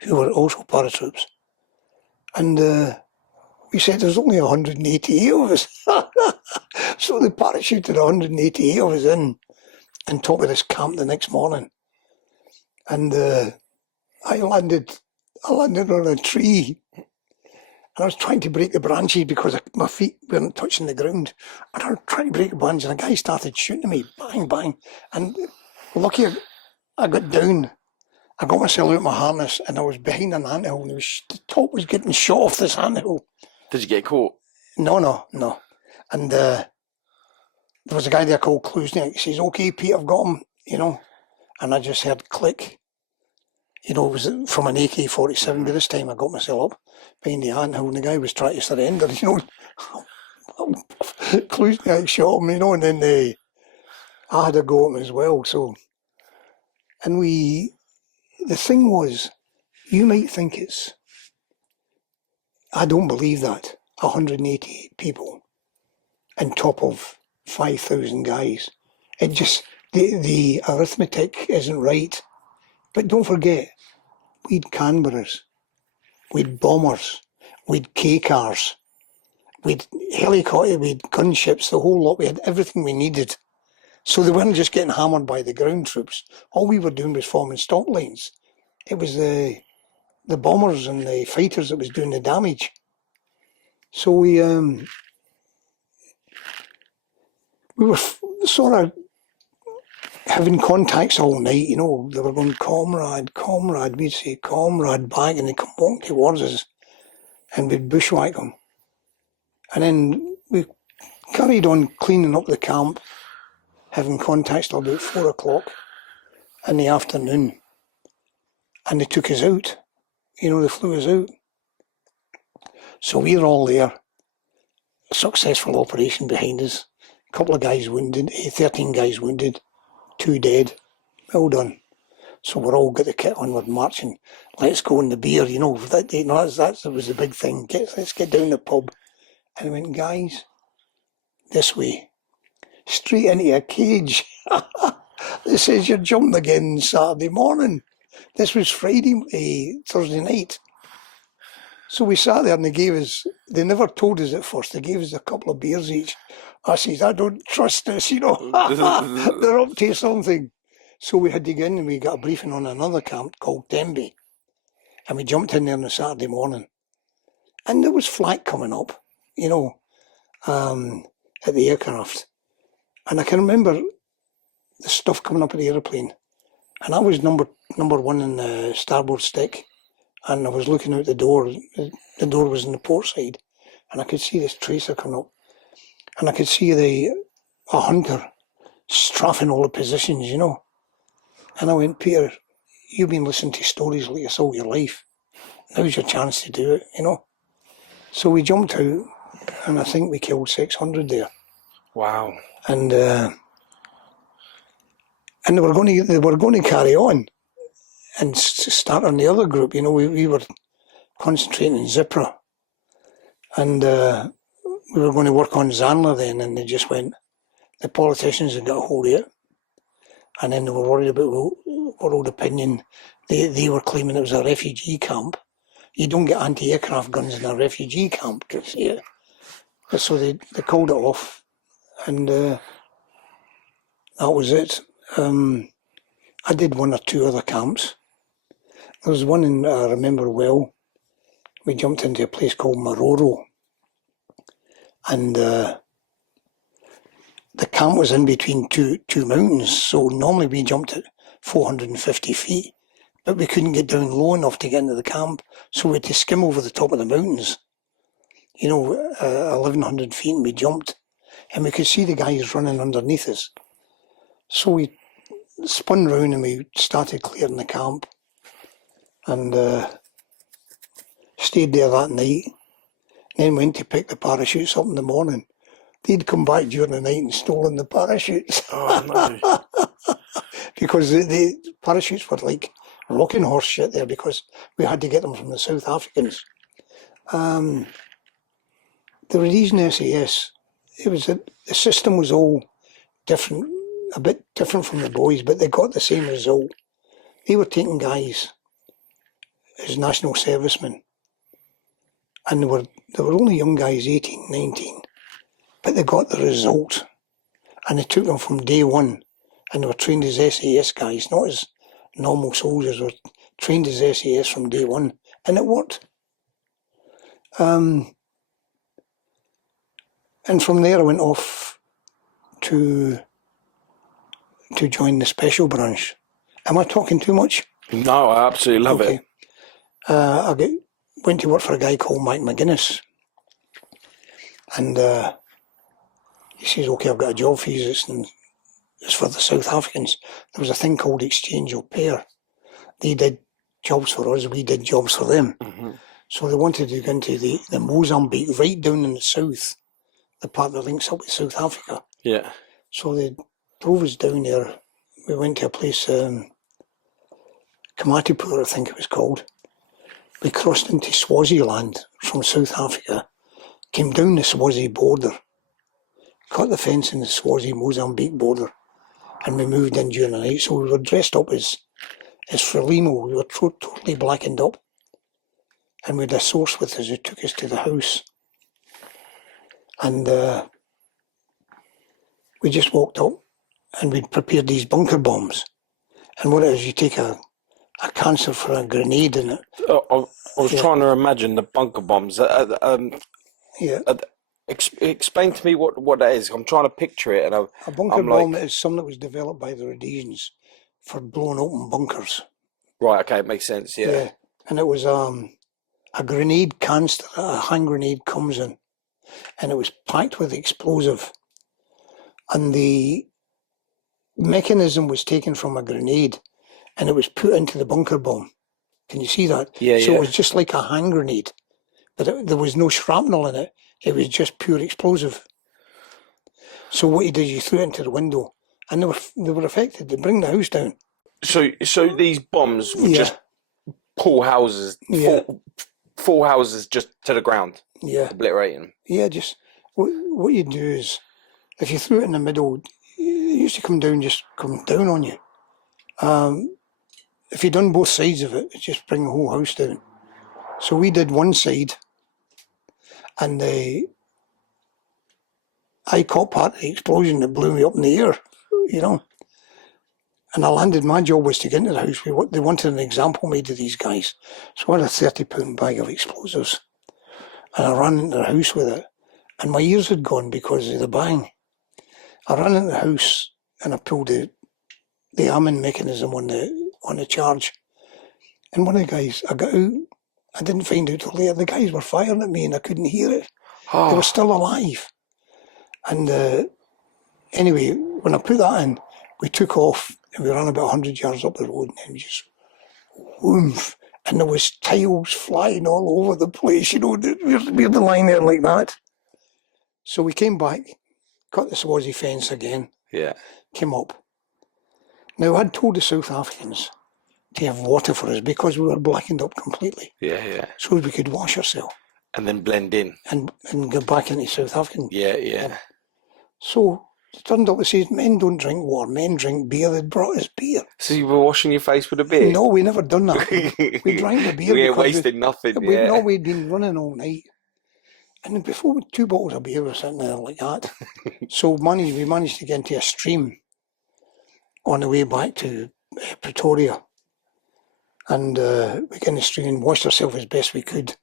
who were also paratroops. And we said there's only 188 of us. So they parachuted 188 of us in on top of this camp the next morning. And I landed on a tree. And I was trying to break the branches because my feet weren't touching the ground. And I was trying to break the branches, and a guy started shooting at me, bang, bang. And lucky I got down. I got myself out of my harness, and I was behind an anthill, and the top was getting shot off this anthill. Did you get caught? No. And there was a guy there called Klusniak. He says, okay, Pete, I've got him, you know. And I just heard click. You know, it was from an AK-47, but this time I got myself up behind the anthill, and the guy was trying to surrender, you know. Klusniak shot him, you know, and then I had a go at him as well. So, and the thing was, you might think I don't believe that, 188 people on top of 5,000 guys. It just, the arithmetic isn't right. But don't forget, we'd Canberras, we'd bombers, we'd K-cars, we'd helicopters, we'd gunships, the whole lot. We had everything we needed. So they weren't just getting hammered by the ground troops. All we were doing was forming stock lines. It was the bombers and the fighters that was doing the damage. So we were sort of having contacts all night, you know. They were going, comrade, comrade. We'd say, comrade, back, and they'd come walking towards us, and we'd bushwhack them. And then we carried on cleaning up the camp, having contacts till about 4 o'clock in the afternoon. And they took us out. You know, they flew us out. So we were all there. successful operation behind us. A couple of guys wounded, 13 guys wounded, 2 dead. Well done. So we're all got the kit on, we're marching. Let's go in the beer, you know. That was the big thing. Let's get down the pub. And I went, guys, this way. Straight into a cage. They says you're jumping again Saturday morning. This was Thursday night. So we sat there and they never told us at first, they gave us a couple of beers each. I says, I don't trust this, you know. They're up to something. So we had to go in and we got a briefing on another camp called Stansby. And we jumped in there on a Saturday morning. And there was flak coming up, you know, at the aircraft. And I can remember the stuff coming up at the aeroplane. And I was number one in the starboard stick. And I was looking out the door. The door was in the port side. And I could see this tracer coming up. And I could see a hunter strafing all the positions, you know. And I went, Peter, you've been listening to stories like this all your life. Now's your chance to do it, you know. So we jumped out, and I think we killed 600 there. Wow. And they were going to carry on and start on the other group. You know, we were concentrating in Zipra, and we were going to work on Zanla then, and they just went. The politicians had got a hold of it, and then they were worried about world opinion. They were claiming it was a refugee camp. You don't get anti-aircraft guns in a refugee camp, yeah. So they called it off, and that was it. I did 1 or 2 other camps. There was one I remember well. We jumped into a place called Maroro, and the camp was in between two mountains. So normally we jumped at 450 feet, but we couldn't get down low enough to get into the camp, so we had to skim over the top of the mountains. You know, 1,100 feet, and we jumped, and we could see the guys running underneath us. So we spun round and we started clearing the camp, and stayed there that night. Then went to pick the parachutes up in the morning. They'd come back during the night and stolen the parachutes. Oh, no. Because the parachutes were like rocking horse shit there, because we had to get them from the South Africans. The Rhodesian SAS, the system was all different, a bit different from the boys, but they got the same result. They were taking guys as national servicemen, and they were only young guys, 18, 19, but they got the result, and they took them from day one, and they were trained as SAS guys, not as normal soldiers. They were trained as SAS from day one, and it worked. And from there I went off to join the special branch. Am I talking too much? No, I absolutely love it. I went to work for a guy called Mcaleese, and he says, okay, I've got a job for you, it's for the South Africans. There was a thing called exchange au pair. They did jobs for us, we did jobs for them. Mm-hmm. So they wanted to go into the Mozambique, right down in the south, the part that links up with South Africa. Yeah. So they drove us down there. We went to a place, Kamatipur, I think it was called. We crossed into Swaziland from South Africa, came down the Swazi border, cut the fence in the Swazi-Mozambique border, and we moved in during the night. So we were dressed up as Frelimo. We were totally blackened up. And we had a source with us who took us to the house. And we just walked up, and we'd prepared these bunker bombs. And what it is, you take a cancer for a grenade in it. I was trying to imagine the bunker bombs. Explain to me what that is. I'm trying to picture it. And a bunker bomb is something that was developed by the Rhodesians for blowing open bunkers. Right, okay, it makes sense, yeah. And it was a grenade canister, a hand grenade comes in, and it was packed with explosive. And the mechanism was taken from a grenade, and it was put into the bunker bomb. Can you see that? Yeah, so it was just like a hand grenade, but there was no shrapnel in it. It was just pure explosive. So what he did, you threw it into the window, and they were affected. They bring the house down. So these bombs would Yeah. just pull houses, Yeah. fall houses just to the ground, Yeah. obliterating them. Yeah, just what you do is, if you threw it in the middle, it used to come down on you. If you done both sides of it, it just bring the whole house down. So we did one side, and I caught part of the explosion that blew me up in the air, you know. And I landed. My job was to get into the house. They wanted an example made of these guys. So I had a 30-pound bag of explosives, and I ran into the house with it. And my ears had gone because of the bang. I ran into the house and I pulled the arming mechanism on the charge. And one of the guys, I got out. I didn't find out till later. The guys were firing at me and I couldn't hear it. They were still alive. And anyway, when I put that in, we took off and we ran about 100 yards up the road, and then we just woof. And there was tiles flying all over the place, you know, we're lying there like that. So we came back, cut the Swazi fence again, came up. Now, I'd told the South Africans to have water for us because we were blackened up completely. So we could wash ourselves. And then blend in. And go back into South African. Yeah. So it turned out, it says, men don't drink water, men drink beer. They'd brought us beer. So you were washing your face with a beer? No, we never done that. We drank the beer. We ain't wasted nothing, No, we'd been running all night. And before, 2 bottles of beer were sitting there like that. So we managed to get into a stream on the way back to Pretoria. And we got in the stream and washed ourselves as best we could.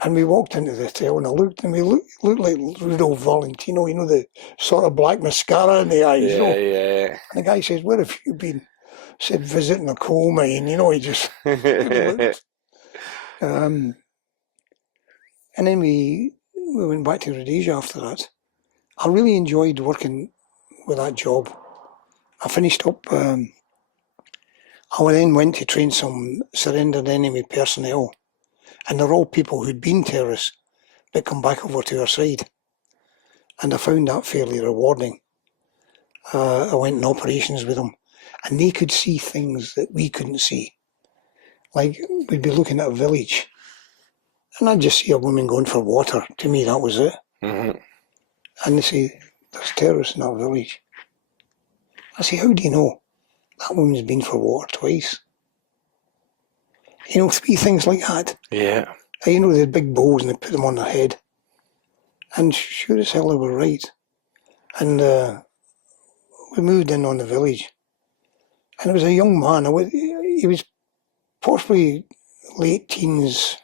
And we walked into the hotel and I looked, and we looked like Rudolph Valentino, you know, the sort of black mascara in the eyes, you know. Yeah. And the guy says, "Where have you been?" I said, "Visiting a coal mine," you know, he just looked. And then we went back to Rhodesia after that. I really enjoyed working with that job. I finished up, I then went to train some surrendered enemy personnel. And they're all people who'd been terrorists, but come back over to our side. And I found that fairly rewarding. I went in operations with them, and they could see things that we couldn't see. Like, we'd be looking at a village, and I'd just see a woman going for water. To me, that was it. Mm-hmm. And they say, "There's terrorists in that village." I say, "How do you know?" "That woman's been for water twice." You know, 3 things like that. Yeah. You know, they had big bowls and they put them on their head. And sure as hell they were right. And we moved in on the village. And it was a young man. He was possibly late teens.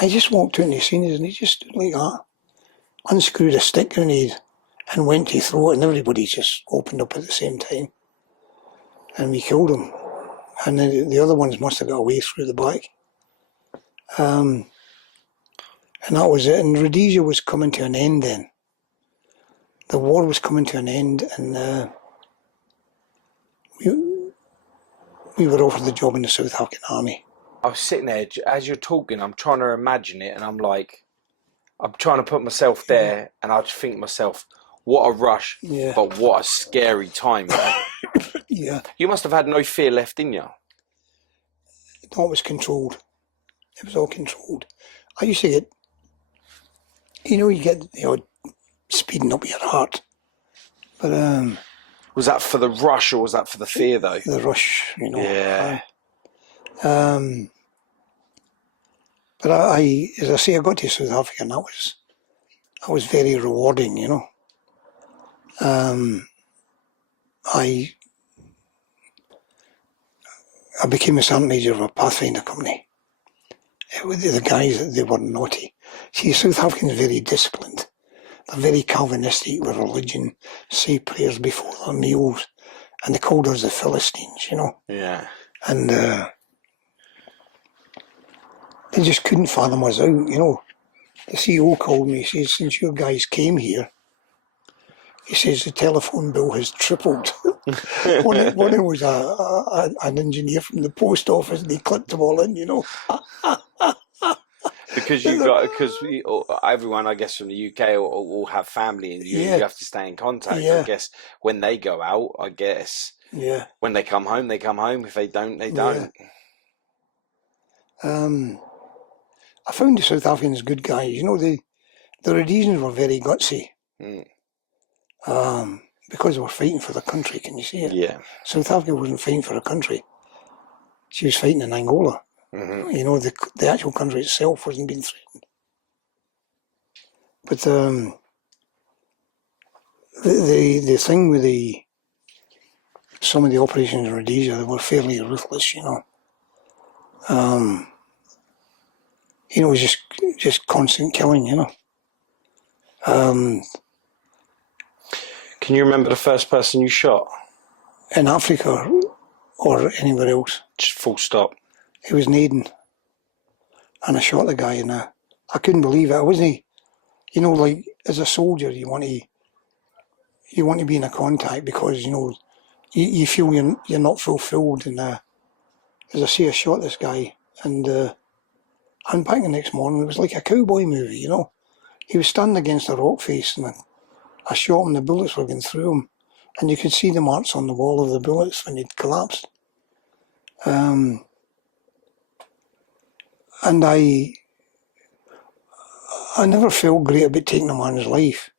I just walked out and he seen us and he just stood like that. Unscrewed a stick grenade and went to throw it, and everybody just opened up at the same time. And we killed him. And then the other ones must have got away through the back. And that was it. And Rhodesia was coming to an end then. The war was coming to an end, and we were offered the job in the South African Army. I was sitting there, as you're talking, I'm trying to imagine it, and I'm trying to put myself there, and I just think to myself, what a rush, but what a scary time. Yeah. You must have had no fear left in you. No, it was controlled. It was all controlled. I used to get, you get the odd speeding up your heart. But was that for the rush or was that for the fear though? The rush, Yeah. But I, as I say, I got to South Africa and that was very rewarding, I became a sergeant major of a Pathfinder company. The guys, they were naughty. See, South Africans are very disciplined. They're very Calvinistic with religion, say prayers before their meals, and they called us the Philistines, Yeah. And they just couldn't fathom us out, The CEO called me, he says, "Since your guys came here," he says, "the telephone bill has tripled." One was an engineer from the post office, and he clipped them all in, The because everyone, I guess, from the UK will have family, and you Yeah. have to stay in contact. I Yeah. guess when they go out, I guess Yeah. when they come home, they come home. If they don't, they don't. I found the South Africans good guys. You know, the Rhodesians were very gutsy. Mm. Because they were fighting for the country. Can you see it? Yeah. South Africa wasn't fighting for a country. She was fighting in Angola. Mm-hmm. You know, the actual country itself wasn't being threatened. But the thing with some of the operations in Rhodesia, they were fairly ruthless. You know, it was just constant killing. You know. Can you remember the first person you shot? In Africa or anywhere else, Just full stop. it was Naden, and I shot the guy, and I couldn't believe it. I wasn't, you know, like as a soldier, you want to be in a contact because you know you feel you're not fulfilled. And as I say, I shot this guy, and I went back the next morning. It was like a cowboy movie, you know. He was standing against a rock face, and I shot him. The bullets were going through him, and you could see the marks on the wall of the bullets when he'd collapsed. And I never felt great about taking a man's life.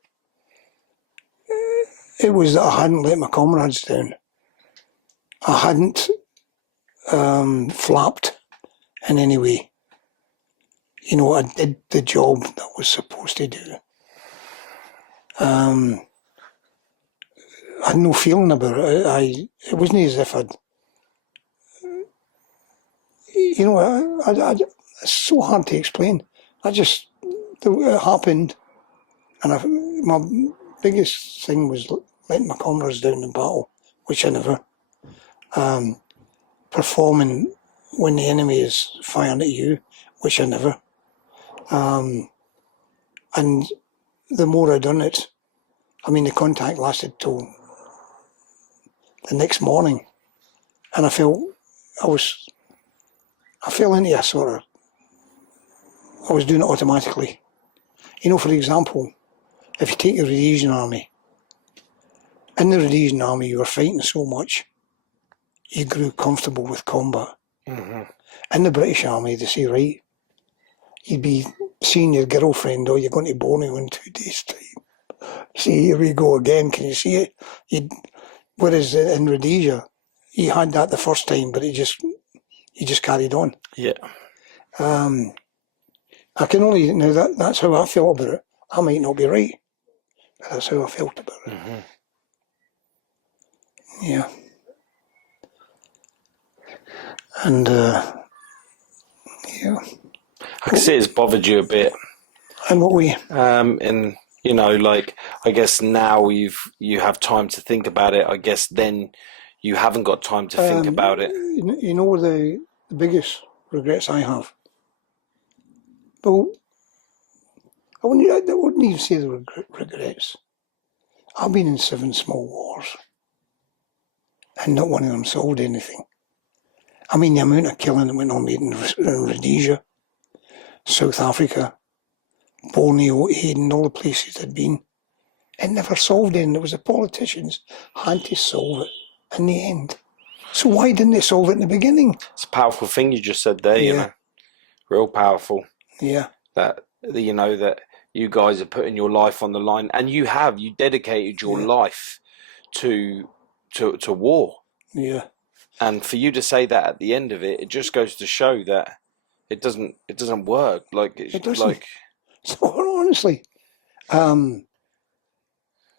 It was that I hadn't let my comrades down. I hadn't flapped in any way. You know, I did the job that I was supposed to do. I had no feeling about it. It wasn't as if I'd, you know, it's so hard to explain. It happened, and my biggest thing was letting my comrades down in battle, which I never. Performing when the enemy is firing at you, which I never. And the more I done it, I mean, the contact lasted till the next morning, and I fell into a sort of, I was doing it automatically. You know, for example, if you take the Rhodesian army, in the Rhodesian army you were fighting so much, you grew comfortable with combat. Mm-hmm. In the British army, they say, right, you'd be seeing your girlfriend, or you're going to Borneo in 2 days' time. See, here we go again, can you see it? Whereas in Rhodesia, you had that the first time, but you just carried on. Yeah. I can only, now that's how I felt about it. I might not be right, but that's how I felt about it. Mm-hmm. Yeah. And, yeah. I can see it's bothered you a bit. And what we... And you know, like, I guess now you have time to think about it. I guess then you haven't got time to think about it. You know the biggest regrets I have? Well, I wouldn't even say they were regrets. I've been in 7 small wars, and not one of them solved anything. I mean, the amount of killing that went on in Rhodesia, South Africa, Borneo, Aden, all the places I'd been, it never solved anything. It was the politicians had to solve it in the end. So why didn't they solve it in the beginning? It's a powerful thing you just said there, you know. Real powerful. Yeah. That, you know, that you guys are putting your life on the line, and you dedicated your life to war. Yeah. And for you to say that at the end of it, it just goes to show that it doesn't work. Like it doesn't. Like, so honestly,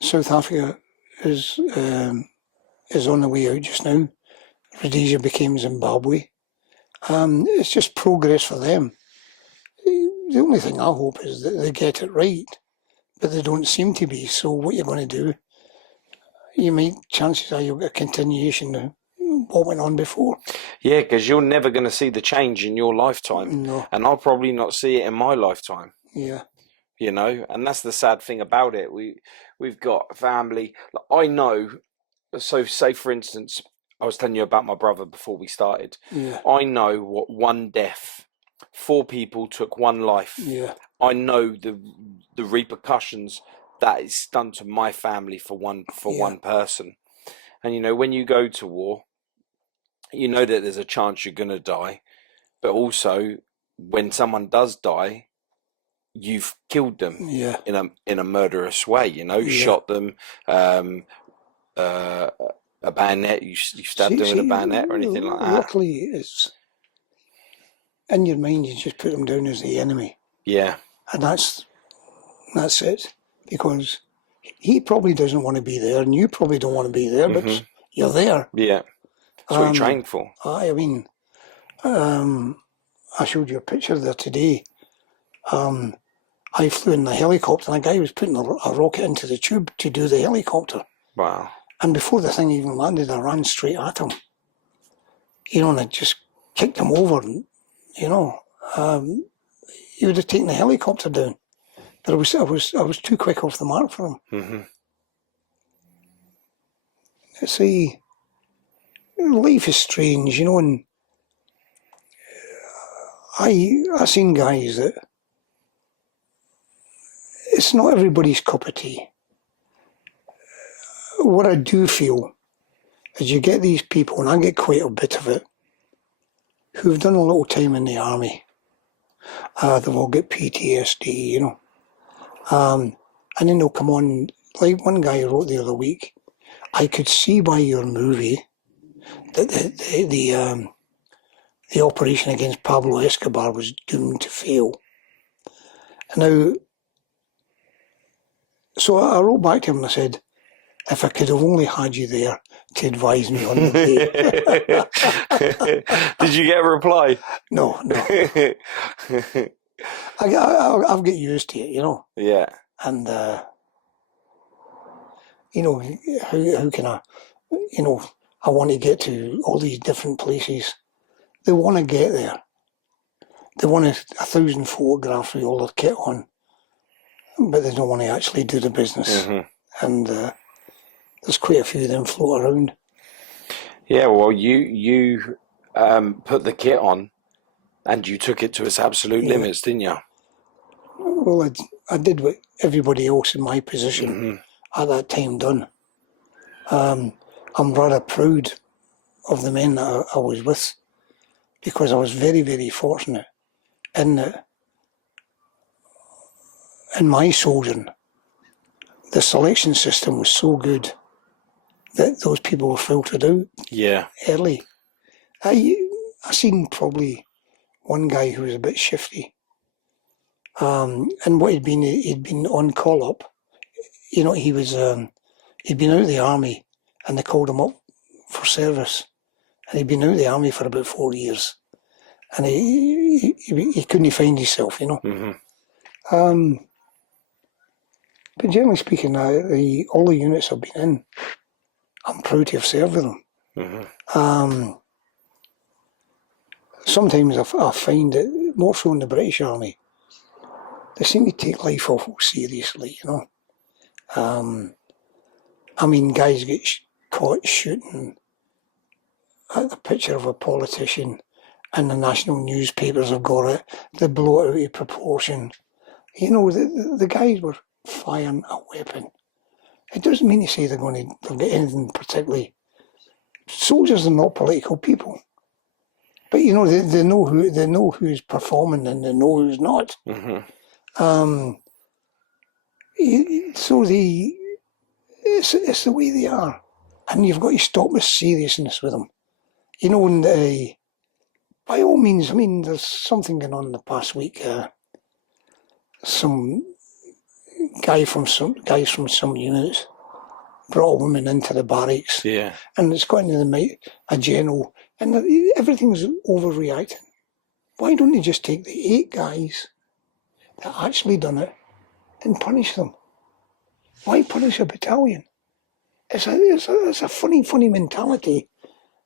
South Africa is on the way out just now. Rhodesia became Zimbabwe. It's just progress for them. The only thing I hope is that they get it right, but they don't seem to be. So what you're going to do, chances are you'll get a continuation of what went on before. Yeah, because you're never going to see the change in your lifetime. No. And I'll probably not see it in my lifetime. Yeah. You know, and that's the sad thing about it. We've got family. I know, so say for instance, I was telling you about my brother before we started. Yeah. I know what one death 4 people took 1 life. Yeah. I know the repercussions that it's done to my family for one person. And you know, when you go to war, you know that there's a chance you're gonna die, but also when someone does die, you've killed them Yeah. in a murderous way. You know, shot them, uh, a bayonet. You stabbed them with a bayonet or anything like that. Luckily, it's in your mind. You just put them down as the enemy. Yeah. And that's it, because he probably doesn't want to be there, and you probably don't want to be there, but you're there. Yeah. That's what you trained for. I mean, I showed you a picture there today. I flew in the helicopter, and a guy was putting a rocket into the tube to do the helicopter. Wow. And before the thing even landed, I ran straight at him. You know, and I just kicked him over. And, you know, he would have taken the helicopter down. But I was too quick off the mark for him. Mm-hmm. See, life is strange, you know, and I seen guys that it's not everybody's cup of tea. What I do feel is you get these people, and I get quite a bit of it, who've done a little time in the army. They've all got PTSD, you know. And then they'll come on, like one guy wrote the other week, I could see by your movie that the operation against Pablo Escobar was doomed to fail. Now, so I wrote back to him and I said, if I could have only had you there to advise me on the day. Did you get a reply? No. I'll get used to it, you know. Yeah. And, you know, how can I, you know, I want to get to all these different places. They want to get there. They want 1,000 photographs with all their kit on, but they don't want to actually do the business. And there's quite a few of them float around. Yeah, well, you put the kit on, and you took it to its absolute limits, didn't you? Well, I did what everybody else in my position at that time done. I'm rather proud of the men that I was with, because I was very, very fortunate in that in my soldiering, the selection system was so good that those people were filtered out early. I seen probably one guy who was a bit shifty. And what he'd been on call up. You know, he was he'd been out of the army, and they called him up for service, and he'd been out of the army for about 4 years, and he couldn't find himself, you know. But generally speaking, all the units I've been in, I'm proud to have served with them. Sometimes I find that more so in the British Army, they seem to take life awful seriously, you know. I mean, guys get caught shooting at the picture of a politician, and the national newspapers have got it. They blow it out of proportion. You know, the guys were firing a weapon. It doesn't mean to say they'll get anything particularly. Soldiers are not political people, but you know they know who's performing and they know who's not. So it's the way they are, and you've got to stop the seriousness with them. You know, and by all means, I mean, there's something going on in the past week. Some guys from some units brought a woman into the barracks. Yeah. And it's got into a general, and everything's overreacting. Why don't they just take the 8 guys that actually done it and punish them? Why punish a battalion? It's a funny mentality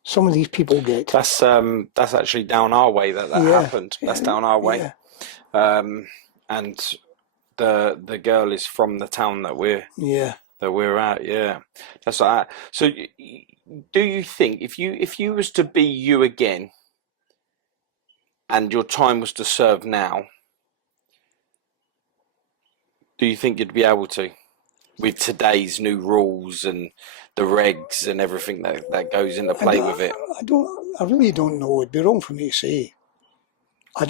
some of these people get. That's actually down our way that happened. That's down our way. Yeah. And the girl is from the town that we're at. Yeah, that's like that. So, do you think if you was to be you again, and your time was to serve now, do you think you'd be able to? With today's new rules and the regs and everything that goes into play with it. I really don't know. It'd be wrong for me to say. I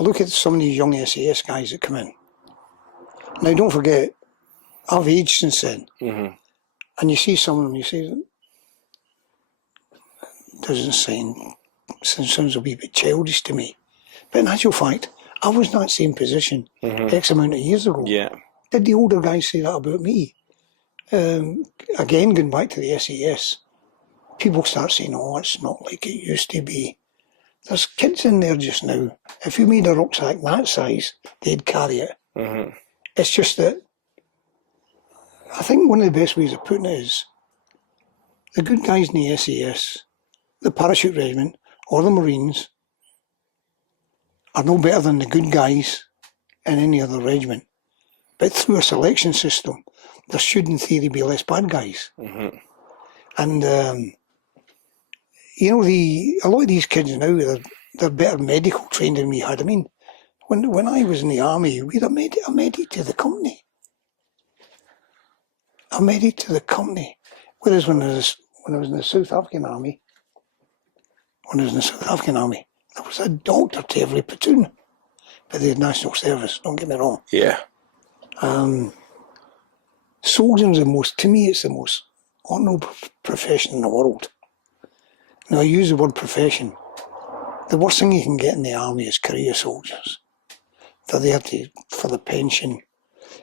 look at some of these young SAS guys that come in. Now, don't forget, I've aged since then. Mm-hmm. And you see some of them, you say, doesn't sounds a wee bit childish to me. But in actual fact, I was in that same position X amount of years ago. Yeah. Did the older guys say that about me? Again, going back to the SAS, people start saying, oh, it's not like it used to be. There's kids in there just now. If you made a rucksack that size, they'd carry it. Mm-hmm. It's just that I think one of the best ways of putting it is the good guys in the SAS, the parachute regiment, or the Marines are no better than the good guys in any other regiment. But through a selection system, there should in theory be less bad guys. Mm-hmm. And, a lot of these kids now, they're better medical trained than we had. I mean, when I was in the army, we had a medic to the company. A medic to the company. Whereas when I was in the South African army, there was a doctor to every platoon. But they had national service, don't get me wrong. Yeah. Soldiering to me, it's the most honourable profession in the world. Now, I use the word profession. The worst thing you can get in the army is career soldiers. They're there for the pension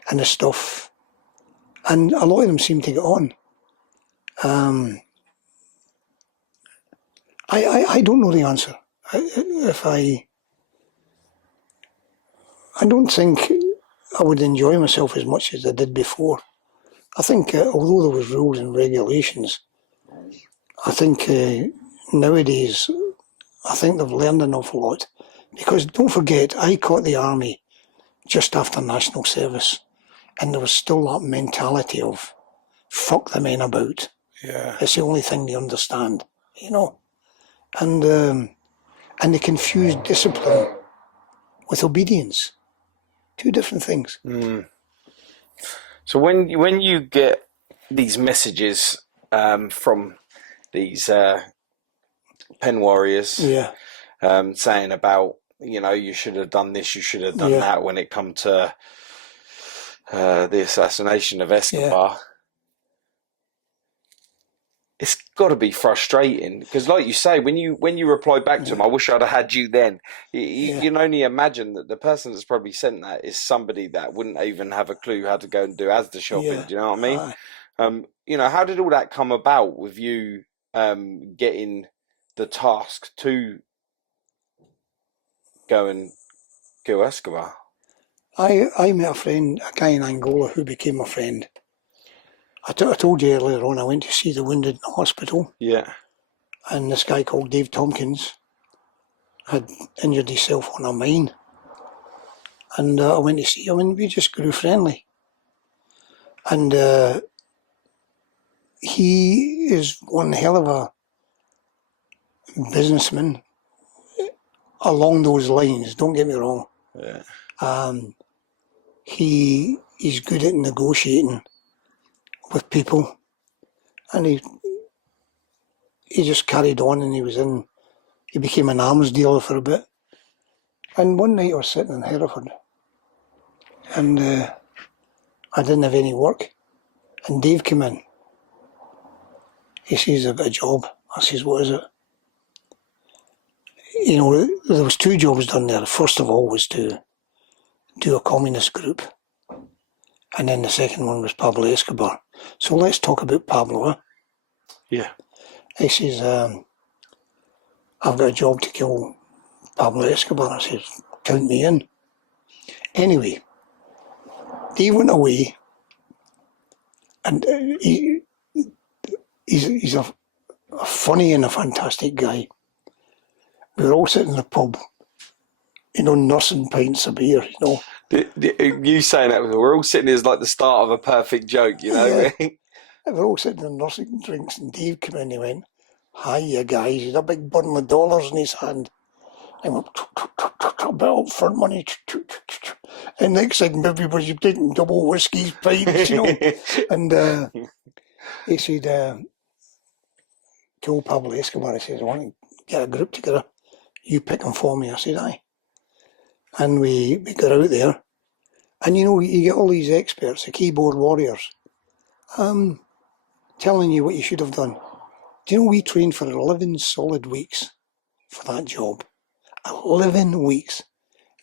and the stuff. And a lot of them seem to get on. I don't know the answer. I don't think I would enjoy myself as much as I did before. I think although there was rules and regulations, I think nowadays, I think they've learned an awful lot. Because don't forget, I caught the army just after national service, and there was still that mentality of fuck the men about. Yeah. It's the only thing they understand, And they confuse discipline with obedience. Two different things. Mm. So when you get these messages from these pen warriors, saying about you should have done this, you should have done that when it come to the assassination of Escobar. It's got to be frustrating because, like you say, when you reply back to him, I wish I'd have had you then. You can only imagine that the person that's probably sent that is somebody that wouldn't even have a clue how to go and do Asda shopping. Do you know what I mean? How did all that come about with you getting the task to go and kill Escobar? I met a guy in Angola who became a friend. I told you earlier on I went to see the wounded in the hospital. Yeah. And this guy called Dave Tompkins had injured himself on a mine. And I went to see him and we just grew friendly. And he is one hell of a businessman along those lines, don't get me wrong. Yeah. He's good at negotiating with people, and he just carried on, and he became an arms dealer for a bit. And one night I was sitting in Hereford, and I didn't have any work, and Dave came in. He says, I've got a job. I says, what is it? There was two jobs done there. First of all was to do a communist group, and then the second one was Pablo Escobar. So let's talk about Pablo. Yeah. He says, I've got a job to kill Pablo Escobar. I says, count me in. Anyway, Dave went away, and he's a funny and a fantastic guy. We were all sitting in the pub, nursing pints of beer, You saying that we're all sitting here is like the start of a perfect joke, Yeah. We were all sitting there nursing drinks, and Dave came in and he went, Hiya, guys. He had a big bundle of dollars in his hand. I went, a bit up for money. And next thing, everybody's taking double whiskies, pints, you know. And he said, kill Pablo Escobar. He says, I want to get a group together. You pick them for me. I said, aye. And we got out there. And you know, you get all these experts, the keyboard warriors, telling you what you should have done. Do you know we trained for 11 solid weeks for that job? 11 weeks.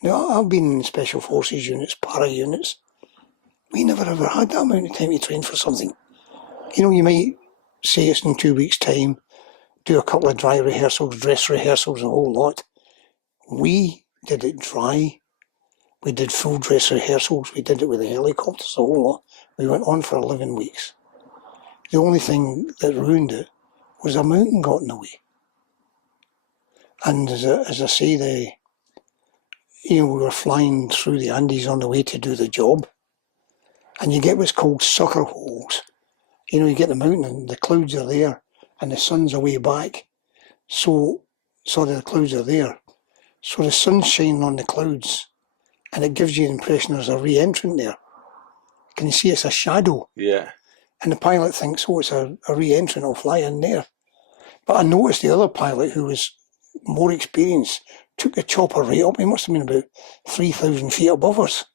Now, I've been in special forces units, para units. We never ever had that amount of time to train for something. You know, you might say it's in 2 weeks' time, do a couple of dry rehearsals, dress rehearsals, and a whole lot. We did it dry. We did full dress rehearsals. We did it with the helicopters, a whole lot. We went on for 11 weeks. The only thing that ruined it was a mountain got in the way. And as I say, we were flying through the Andes on the way to do the job. And you get what's called sucker holes. You know, you get the mountain and the clouds are there and the sun's away back. So the clouds are there. So the sun's shining on the clouds and it gives you the impression there's a re-entrant there. Can you see it's a shadow? Yeah. And the pilot thinks, oh, it's a re-entrant, I'll fly in there. But I noticed the other pilot, who was more experienced, took the chopper right up. He must have been about 3,000 feet above us.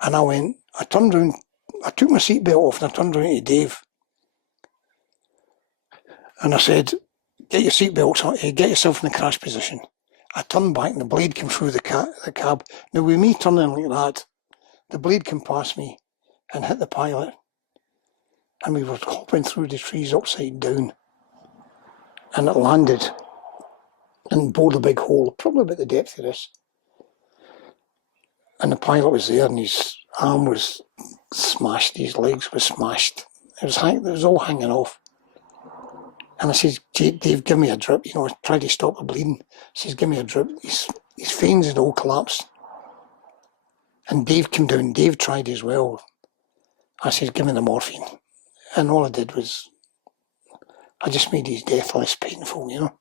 And I turned around, I took my seatbelt off and I turned around to Dave. And I said, get your seatbelts on, get yourself in the crash position. I turned back and the blade came through the cab. Now with me turning like that, the blade came past me and hit the pilot. And we were hopping through the trees upside down. And it landed and bored a big hole, probably about the depth of this. And the pilot was there and his arm was smashed, his legs were smashed. It was all hanging off. And I says, Dave, give me a drip. You know, I tried to stop the bleeding. I says, give me a drip. His veins had all collapsed. And Dave came down. Dave tried as well. I said, give me the morphine. And all I did was, I just made his death less painful, you know.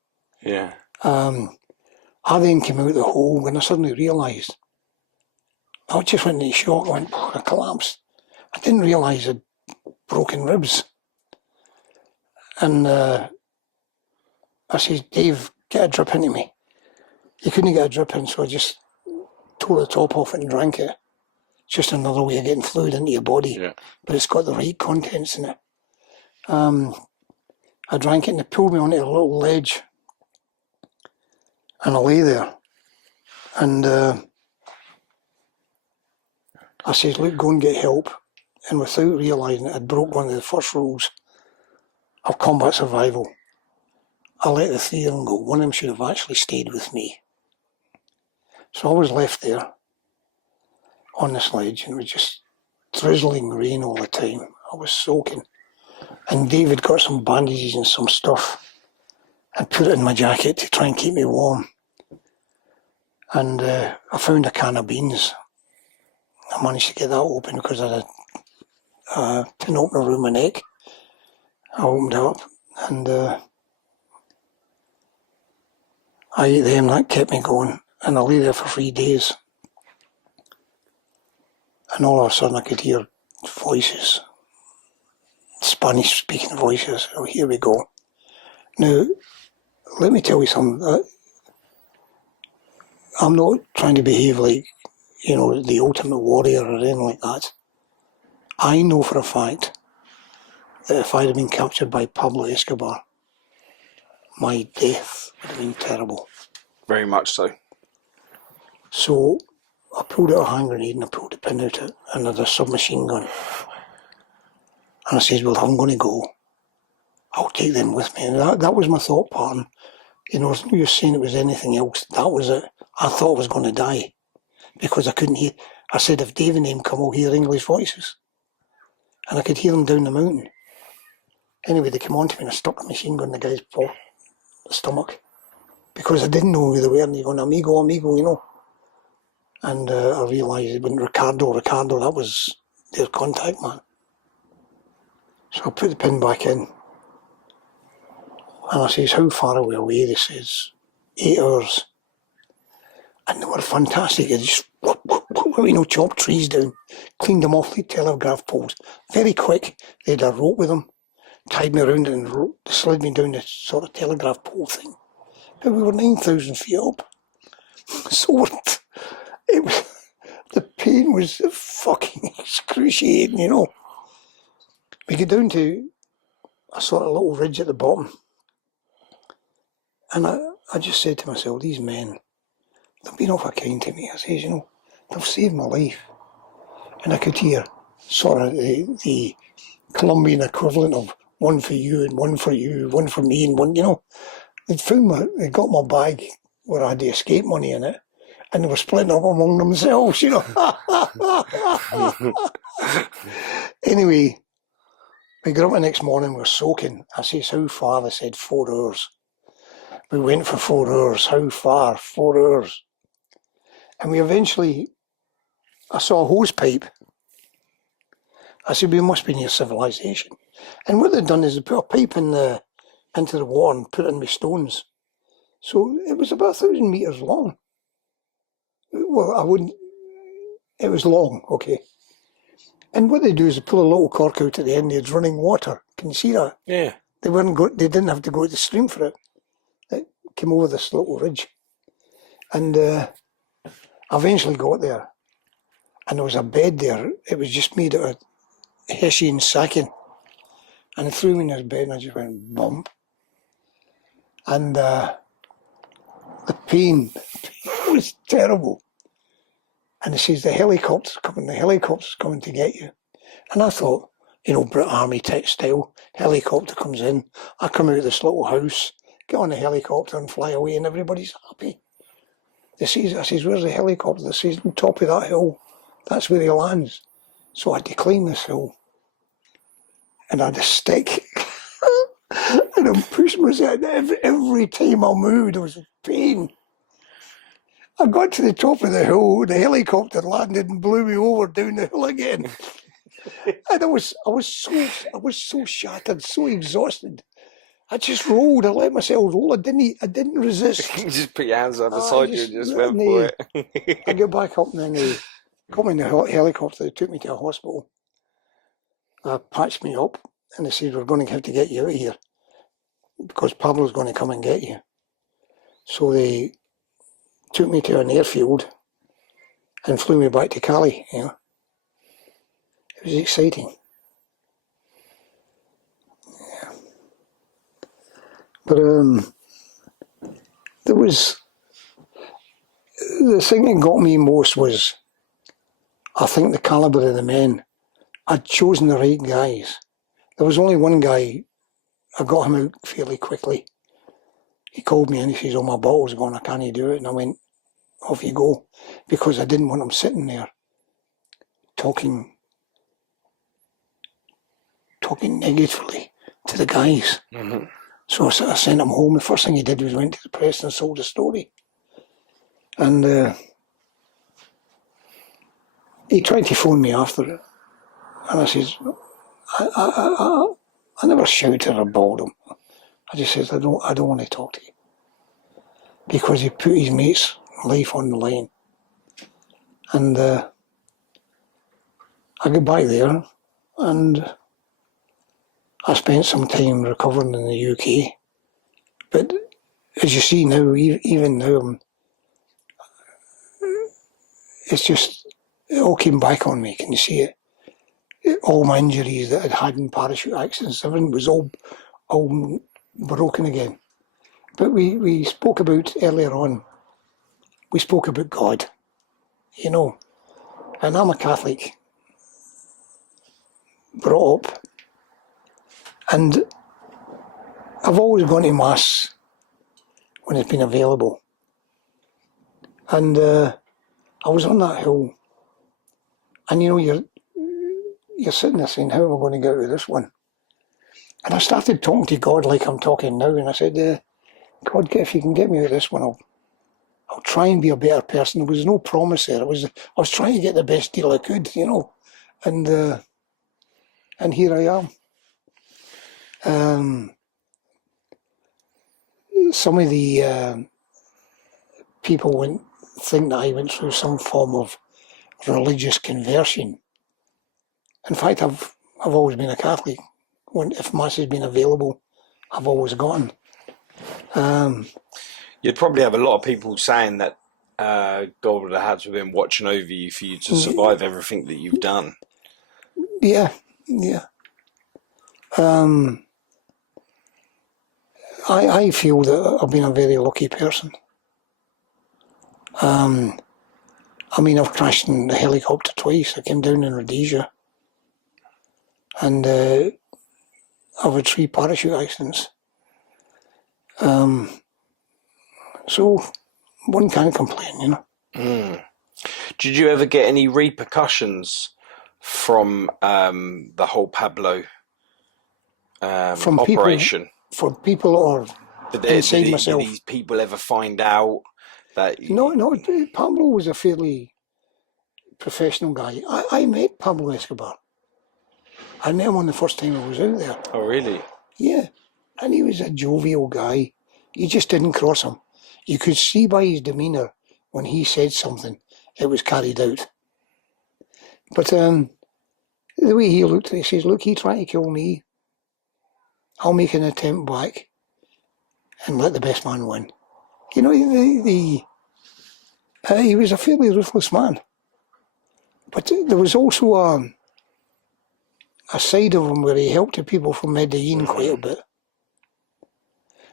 Yeah. I then came out the hole when I suddenly realised. I just went into shock, I collapsed. I didn't realise I'd broken ribs. And I says, Dave, get a drip into me. He couldn't get a drip in, so I just tore the top off it and drank it. It's just another way of getting fluid into your body, but it's got the right contents in it. I drank it and they pulled me onto a little ledge. And I lay there. And I says, look, go and get help. And without realising it, I'd broke one of the first rules of combat survival. I let the three of them go. One of them should have actually stayed with me. So I was left there on the sledge and it was just drizzling rain all the time. I was soaking. And David got some bandages and some stuff and put it in my jacket to try and keep me warm. And I found a can of beans. I managed to get that open because I had a tin opener around my neck. I opened it up and I ate them. That kept me going. And I lay there for 3 days. And all of a sudden I could hear voices, Spanish-speaking voices. Oh, here we go. Now, let me tell you something. I'm not trying to behave like, you know, the ultimate warrior or anything like that. I know for a fact that if I'd have been captured by Pablo Escobar, my death would have been terrible. Very much so. So I pulled out a hand grenade and I pulled the pin out it and I had a submachine gun. And I said, well, I'm going to go. I'll take them with me. And that was my thought pattern. You know, there's no use saying it was anything else. That was it. I thought I was going to die because I couldn't hear. I said, if Dave and them come, I'll hear English voices. And I could hear them down the mountain. Anyway, they came on to me and I stuck the machine gun in the guy's stomach because I didn't know who they were. And they going, amigo, amigo, you know. And I realised it wasn't Ricardo, that was their contact man. So I put the pin back in. And I says, how far away? They says, 8 hours. And they were fantastic. They just, chopped trees down, cleaned them off the telegraph poles. Very quick. They had a rope with them, tied me around it and slid me down this sort of telegraph pole thing. But we were 9,000 feet up. So the pain was fucking excruciating, We get down to a sort of little ridge at the bottom. And I just said to myself, these men, they've been awful kind to me. I says, they've saved my life. And I could hear sort of the Colombian equivalent of one for you and one for you, one for me and one, They'd got my bag where I had the escape money in it, and they were splitting up among themselves, Anyway, we got up the next morning, we were soaking. I says, how far? They said 4 hours. We went for 4 hours. How far? 4 hours. And we eventually, I saw a hose pipe. I said, we must be near civilization. And what they'd done is they put a pipe into the water and put it in with stones. So it was about 1,000 metres long. Well, it was long, okay. And what they do is they pull a little cork out at the end, it's running water. Can you see that? Yeah. They didn't have to go to the stream for it. It came over this little ridge. And I eventually got there. And there was a bed there. It was just made out of hessian sacking. And they threw me in this bed and I just went bump. And the pain was terrible. And it says, the helicopter's coming to get you. And I thought, Brit Army type style, helicopter comes in, I come out of this little house, get on the helicopter and fly away and everybody's happy. I says, where's the helicopter? They says, on top of that hill, that's where he lands. So I had to climb this hill. And I had a stick. And I'm pushing myself. Every time I moved, there was pain. I got to the top of the hill, the helicopter landed and blew me over down the hill again. And I was so shattered, so exhausted. I just rolled. I let myself roll. I didn't resist. You just put your hands on the side you and just went for it. I got back up and then they got me in the helicopter. They took me to a hospital. They patched me up and they said, we're going to have to get you out of here because Pablo's going to come and get you. So they took me to an airfield and flew me back to Cali, It was exciting. Yeah. But there was, the thing that got me most was, I think the calibre of the men. I'd chosen the right guys. There was only one guy, I got him out fairly quickly. He called me and he says, my bottle's gone, I can't do it. And I went, off you go, because I didn't want him sitting there talking negatively to the guys. Mm-hmm. So I sent him home. The first thing he did was went to the press and sold a story. And he tried to phone me after it. And I says, I never shouted or bawled him. I just says, I don't want to talk to you. Because he put his mate's life on the line. And I got back there and I spent some time recovering in the UK. But as you see now, even now, it's just, it all came back on me. Can you see it? All my injuries that I'd had in parachute accidents, everything was all broken again. But we spoke about earlier on, we spoke about God, and I'm a Catholic, brought up, and I've always gone to Mass when it's been available. And I was on that hill, and you're sitting there saying, how am I going to get out of this one? And I started talking to God like I'm talking now, and I said, God, if you can get me out of this one, I'll try and be a better person. There was no promise there. I was trying to get the best deal I could, and here I am. some of the people think that I went through some form of religious conversion. In fact, I've always been a Catholic. If mass has been available, I've always gone. You'd probably have a lot of people saying that God would have had to have been watching over you for you to survive everything that you've done. Yeah. I feel that I've been a very lucky person. I mean, I've crashed in a helicopter twice. I came down in Rhodesia, and I've had 3 parachute accidents. So one can't complain, you know. Did you ever get any repercussions from the whole Pablo From operation? For people or inside myself? Did these people ever find out that? No. Pablo was a fairly professional guy. I met Pablo Escobar. I met him on the first time I was out there. Oh, really? Yeah, and he was a jovial guy. You just didn't cross him. You could see by his demeanour when he said something, it was carried out. But the way he looked, he says, look, he tried to kill me. I'll make an attempt back and let the best man win. You know, he was a fairly ruthless man. But there was also a side of him where he helped the people from Medellin quite a bit.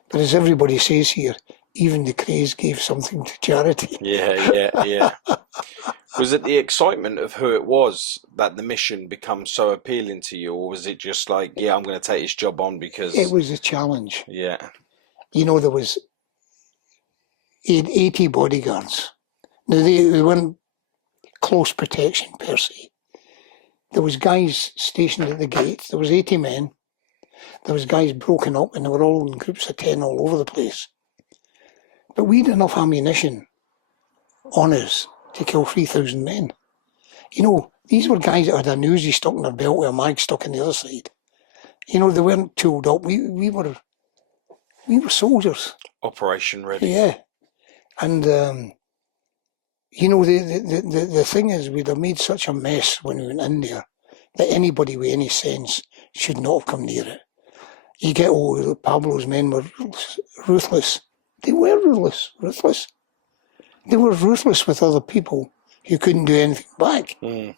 But as everybody says here, even the craze gave something to charity. Yeah. Was it the excitement of who it was that the mission becomes so appealing to you, or was it just like, yeah, I'm going to take this job on because... It was a challenge. Yeah. You know, he had 80 bodyguards. Now, they weren't close protection per se. There was guys stationed at the gate. There was 80 men. There was guys broken up, and they were all in groups of 10 all over the place. But we had enough ammunition on us to kill 3,000 men. You know, these were guys that had a Uzi stuck in their belt with a mag stuck on the other side. You know, they weren't tooled up. We were soldiers. Operation ready. Yeah. And, you know, the thing is, we'd have made such a mess when we went in there that anybody with any sense should not have come near it. You get, Pablo's men were ruthless. They were ruthless. They were ruthless with other people who couldn't do anything back. No,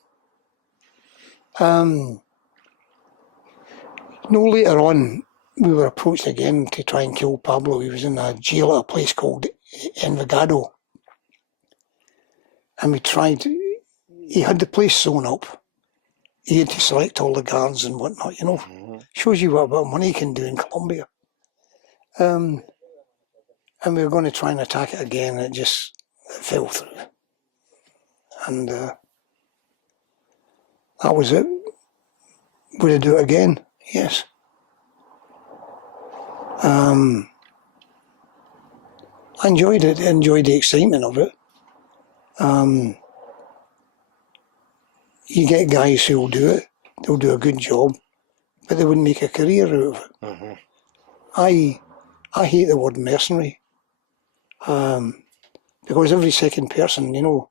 later on, we were approached again to try and kill Pablo. He was in a jail at a place called Envigado. And we tried. He had the place sewn up. He had to select all the guards and whatnot, you know. Shows you what a bit of money can do in Colombia. And we were going to try and attack it again, and it fell through. And that was it. Would I do it again? Yes. I enjoyed it. I enjoyed the excitement of it. You get guys who will do it. They'll do a good job, but they wouldn't make a career out of it. I hate the word mercenary, because every second person, you know,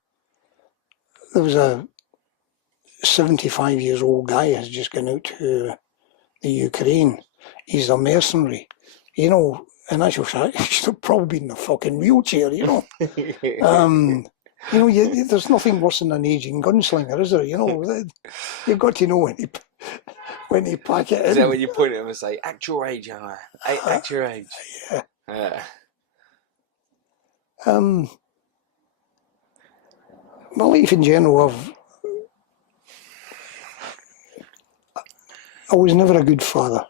there was a 75-year-old guy has just gone out to the Ukraine. He's a mercenary, you know. In actual fact, he should have probably been in a fucking wheelchair, you know. You know, there's nothing worse than an aging gunslinger, is there? You know, you've got to know when they pack it in. Is that when you point at him and say, act your age, Anna? Act your age. Yeah. My life in general, I was never a good father.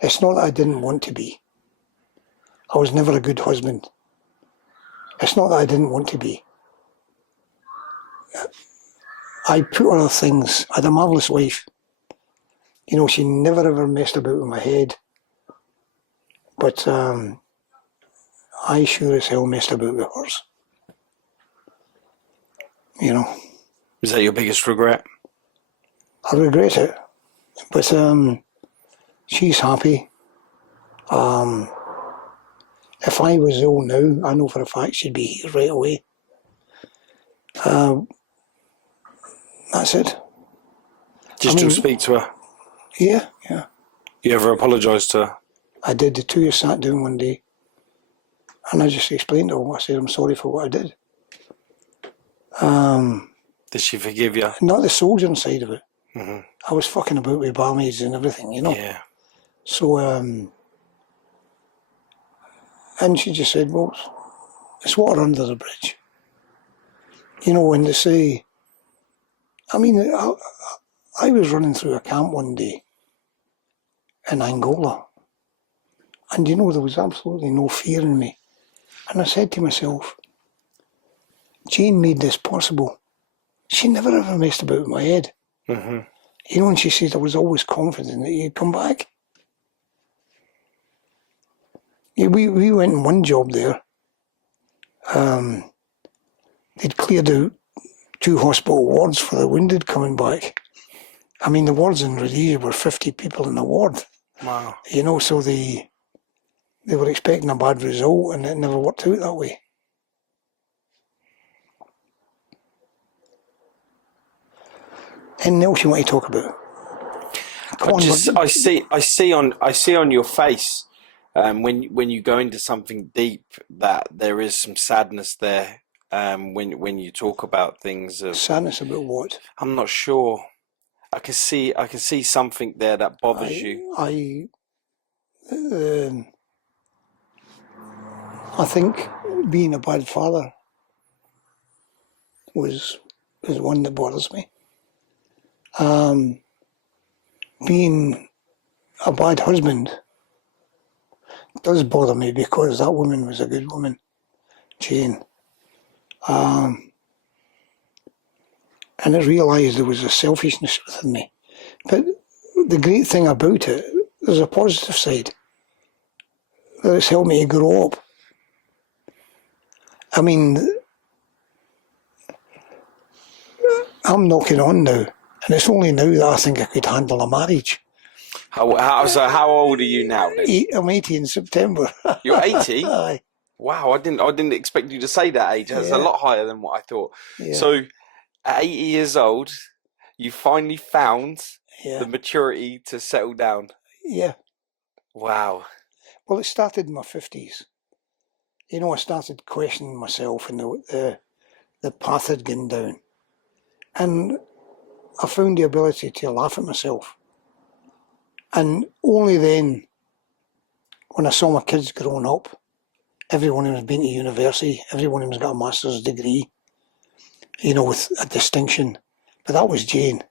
It's not that I didn't want to be. I was never a good husband. It's not that I didn't want to be. I put other things. I had a marvellous wife. You know, she never ever messed about with my head. But I sure as hell messed about with hers. You know. Is that your biggest regret? I regret it. But she's happy. If I was ill now, I know for a fact she'd be here right away. That's it. Do you still speak to her? Yeah. You ever apologise to her? I did. The two of us sat down one day, and I just explained to her. I said, I'm sorry for what I did. Did she forgive you? Not the soldiering side of it. Mm-hmm. I was fucking about with barmaids and everything, you know. Yeah. So, and she just said, well, it's water under the bridge. You know, when they say, I mean, I was running through a camp one day in Angola, and you know, there was absolutely no fear in me. And I said to myself, Jane made this possible. She never ever messed about with my head. Mm-hmm. You know, and she said I was always confident that you'd come back. Yeah, we went in one job there. They'd cleared out 2 hospital wards for the wounded coming back. I mean, the wards in Rhodesia were 50 people in the ward. Wow. You know, so they were expecting a bad result, and it never worked out that way. Anything else you want to talk about? I see on your face when you go into something deep that there is some sadness there when you talk about things. Sadness about what? I'm not sure. I can see something there that bothers you. I think being a bad father is one that bothers me. Being a bad husband does bother me because that woman was a good woman, Jane. And I realised there was a selfishness within me. But the great thing about it, there's a positive side. That it's helped me to grow up. I mean, I'm knocking on now, and it's only now that I think I could handle a marriage. How old are you now then? I'm 80 in September. You're 80? Aye. Wow, I didn't expect you to say that age. That's a lot higher than what I thought. Yeah. So, at 80 years old, you finally found the maturity to settle down. Yeah. Wow. Well, it started in my 50s. You know, I started questioning myself and the path I'd gone down. And I found the ability to laugh at myself. And only then, when I saw my kids growing up, every one of them has been to university, every one of them has got a master's degree, you know, with a distinction. But that was Jane.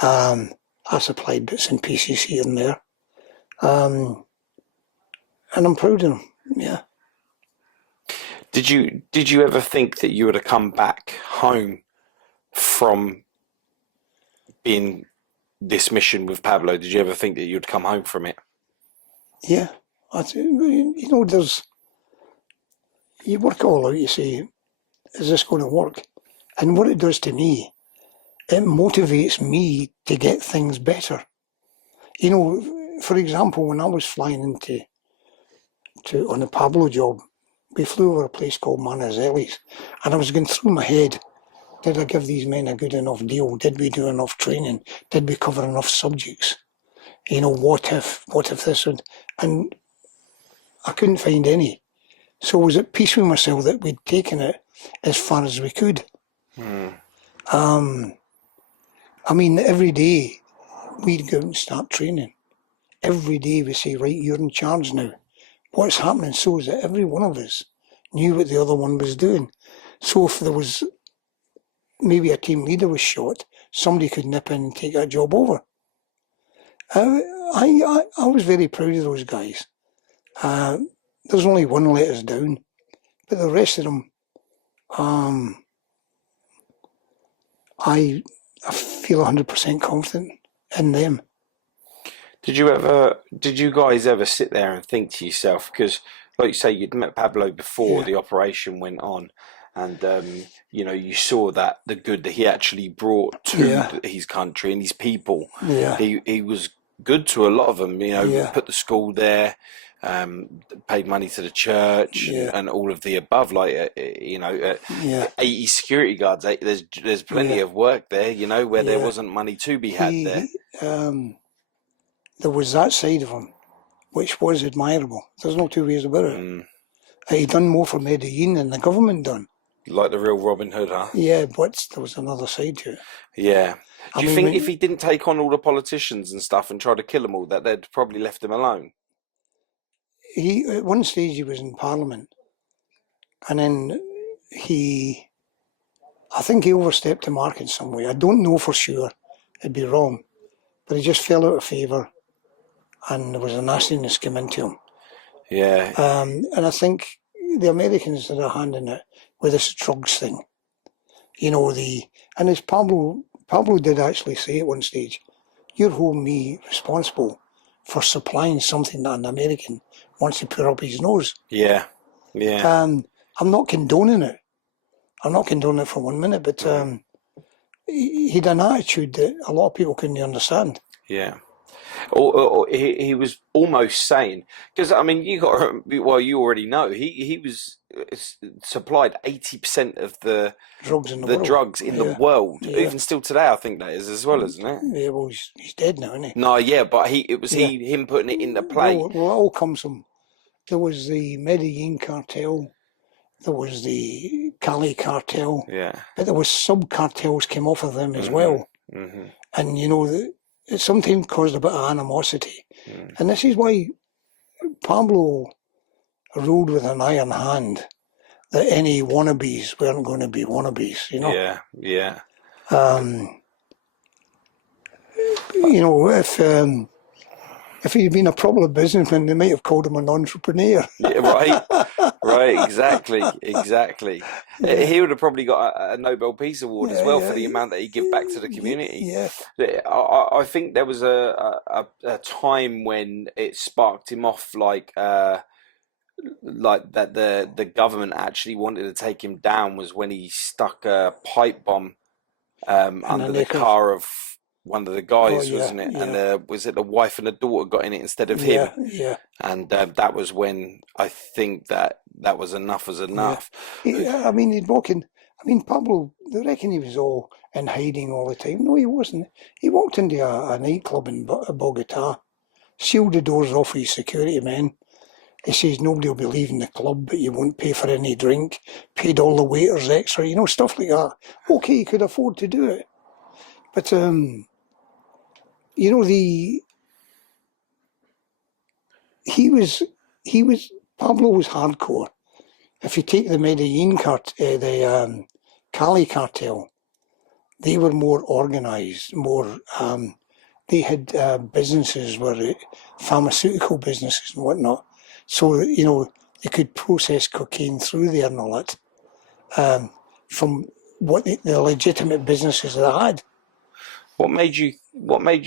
I supplied bits and pieces here and there. And I'm proud of them, yeah. Did you ever think that you would have come back home from being this mission with Pablo? Did you ever think that you'd come home from it? Yeah. You know, you work it all out, you say, is this going to work? And what it does to me, it motivates me to get things better. You know, for example, when I was flying on the Pablo job, we flew over a place called Mcaleese, and I was going through my head, did I give these men a good enough deal? Did we do enough training? Did we cover enough subjects? You know, what if this would... And I couldn't find any. So I was at peace with myself that we'd taken it as far as we could. I mean, every day we'd go out and start training. Every day we say, right, you're in charge now. What's happening so is that every one of us knew what the other one was doing. So if there was maybe a team leader was shot, somebody could nip in and take that job over. I was very proud of those guys. There's only one let us down, but the rest of them, I feel 100% confident in them. Did you guys ever sit there and think to yourself, because like you say, you'd met Pablo before the operation went on, and you know, you saw that the good that he actually brought to his country and his people. Yeah. He was good to a lot of them, you know, put the school there, paid money to the church and all of the above. Like you know, 80 security guards. There's plenty of work there. You know, where there wasn't money to be had there. There was that side of him, which was admirable. There's no two ways about it. He done more for Medellin than the government done. Like the real Robin Hood, huh? Yeah, but there was another side to it. Yeah. Do you think if he didn't take on all the politicians and stuff and try to kill them all, that they'd probably left him alone? He at one stage he was in Parliament, and then I think he overstepped the mark in some way. I don't know for sure. It'd be wrong, but he just fell out of favour, and there was a nastiness came into him. Yeah. And I think the Americans had a hand in it with this drugs thing. You know, and as Pablo did actually say at one stage, you're holding me responsible for supplying something that an American wants to put up his nose. Yeah, yeah. I'm not condoning it. I'm not condoning it for 1 minute, but he had an attitude that a lot of people couldn't understand. Yeah. Or he was almost saying, because I mean, you already know he was supplied 80% of the drugs in the world. Drugs in the world. Even still today, I think that is as well, isn't it? Yeah, well, he's dead now, isn't he? No, yeah, but him putting it into play. Well, it all comes from. There was the Medellin cartel. There was the Cali cartel. Yeah. But there was sub-cartels came off of them as well. Mm-hmm. And, you know, it sometimes caused a bit of animosity. And this is why Pablo ruled with an iron hand that any wannabes weren't going to be wannabes, you know? Yeah, yeah. You know, if he'd been a proper businessman, they might have called him an entrepreneur. Yeah, right, exactly. He would have probably got a Nobel Peace Award as well for the amount that he gave back to the community. Yeah. I think there was a time when it sparked him off, like that the government actually wanted to take him down was when he stuck a pipe bomb under the car of one of the guys, wasn't it? Yeah. And was it the wife and the daughter got in it instead of him? Yeah. And that was when I think that was enough was enough. Yeah. I mean, he'd walk in. I mean, Pablo, they reckon he was all in hiding all the time. No, he wasn't. He walked into a nightclub in Bogota, sealed the doors off his security men. He says nobody will be leaving the club, but you won't pay for any drink. Paid all the waiters extra, you know, stuff like that. Okay, he could afford to do it, but you know, Pablo was hardcore. If you take the Medellin the Cali cartel, they were more organised, more. They had businesses, pharmaceutical businesses and whatnot. So, you know, they could process cocaine through there and all that, from what the legitimate businesses they had. What made you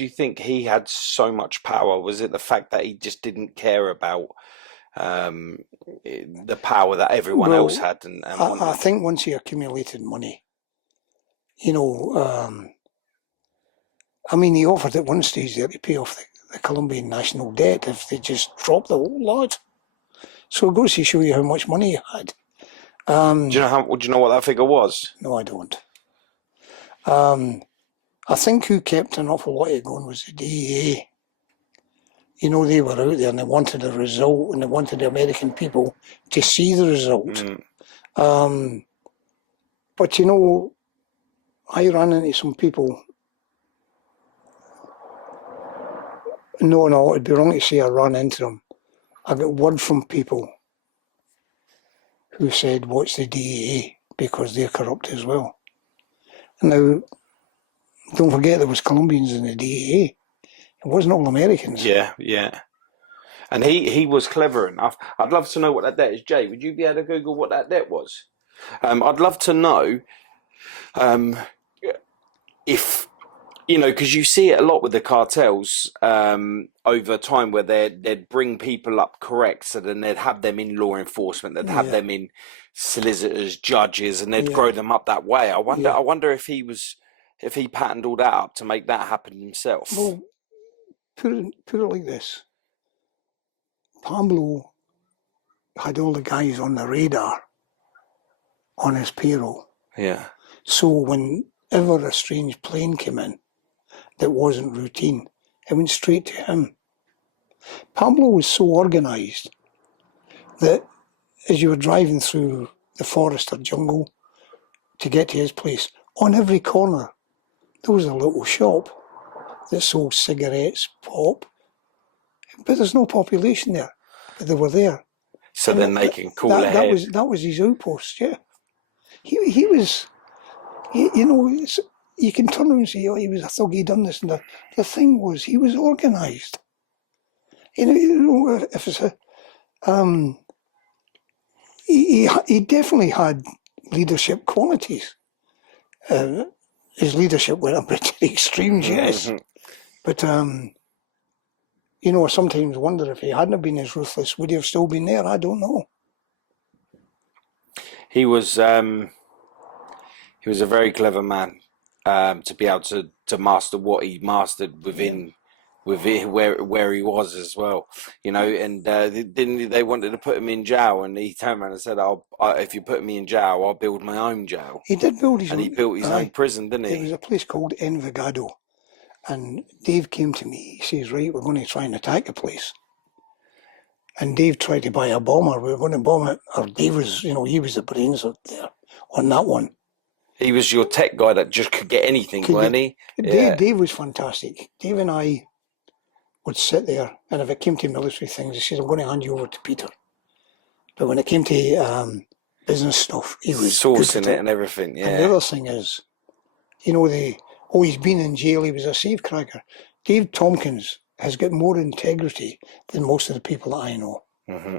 think he had so much power? Was it the fact that he just didn't care about the power that everyone else had? And I think once he accumulated money, you know, I mean, he offered at one stage there to pay off the Colombian national debt if they just dropped the whole lot. So it goes to show you how much money he had. Do you know what that figure was? No, I don't. I think who kept an awful lot of it going was the DEA. You know, they were out there and they wanted a result, and they wanted the American people to see the result. But, you know, I ran into some people. No, it'd be wrong to say I ran into them. I got word from people who said, watch the DEA, because they're corrupt as well. Now, don't forget there was Colombians in the DEA. It wasn't all Americans. Yeah. And he was clever enough. I'd love to know what that debt is. Jay, would you be able to Google what that debt was? I'd love to know if, you know, because you see it a lot with the cartels over time where they'd bring people up correct, so then they'd have them in law enforcement, they'd have them in solicitors, judges, and they'd grow them up that way. I wonder if he patterned all that up to make that happen himself. Well, put it like this. Pablo had all the guys on the radar on his payroll. Yeah. So whenever a strange plane came in that wasn't routine, it went straight to him. Pablo was so organised that as you were driving through the forest or jungle to get to his place, on every corner there was a little shop that sold cigarettes, pop, but there's no population there, but they were there. So And then they can call ahead. that was his outpost, yeah. He was, you know, you can turn around and say, oh, he was a thug, he done this and that. The thing was, he was organised. You know, if it's he definitely had leadership qualities. His leadership went a bit to the extremes, yes. But, you know, I sometimes wonder if he hadn't been as ruthless, would he have still been there? I don't know. He was a very clever man to be able to master what he mastered within where he was as well, you know. And didn't they wanted to put him in jail, and he turned around and said, if you put me in jail, I'll build my own jail. He did build his and own. he built his own prison, didn't he? It was a place called Envigado. And Dave came to me, he says, right, we're going to try and attack the place. And Dave tried to buy a bomber, we were going to bomb it. Or Dave was, you know, he was the brains out there on that one. He was your tech guy that just could get anything, wasn't he? Dave was fantastic. Dave and I would sit there, and if it came to military things, he says, I'm going to hand you over to Peter. But when it came to business stuff, he was sourcing it and everything, yeah. And the other thing is, you know, he's been in jail, he was a safecracker. Dave Tompkins has got more integrity than most of the people that I know. Mm-hmm.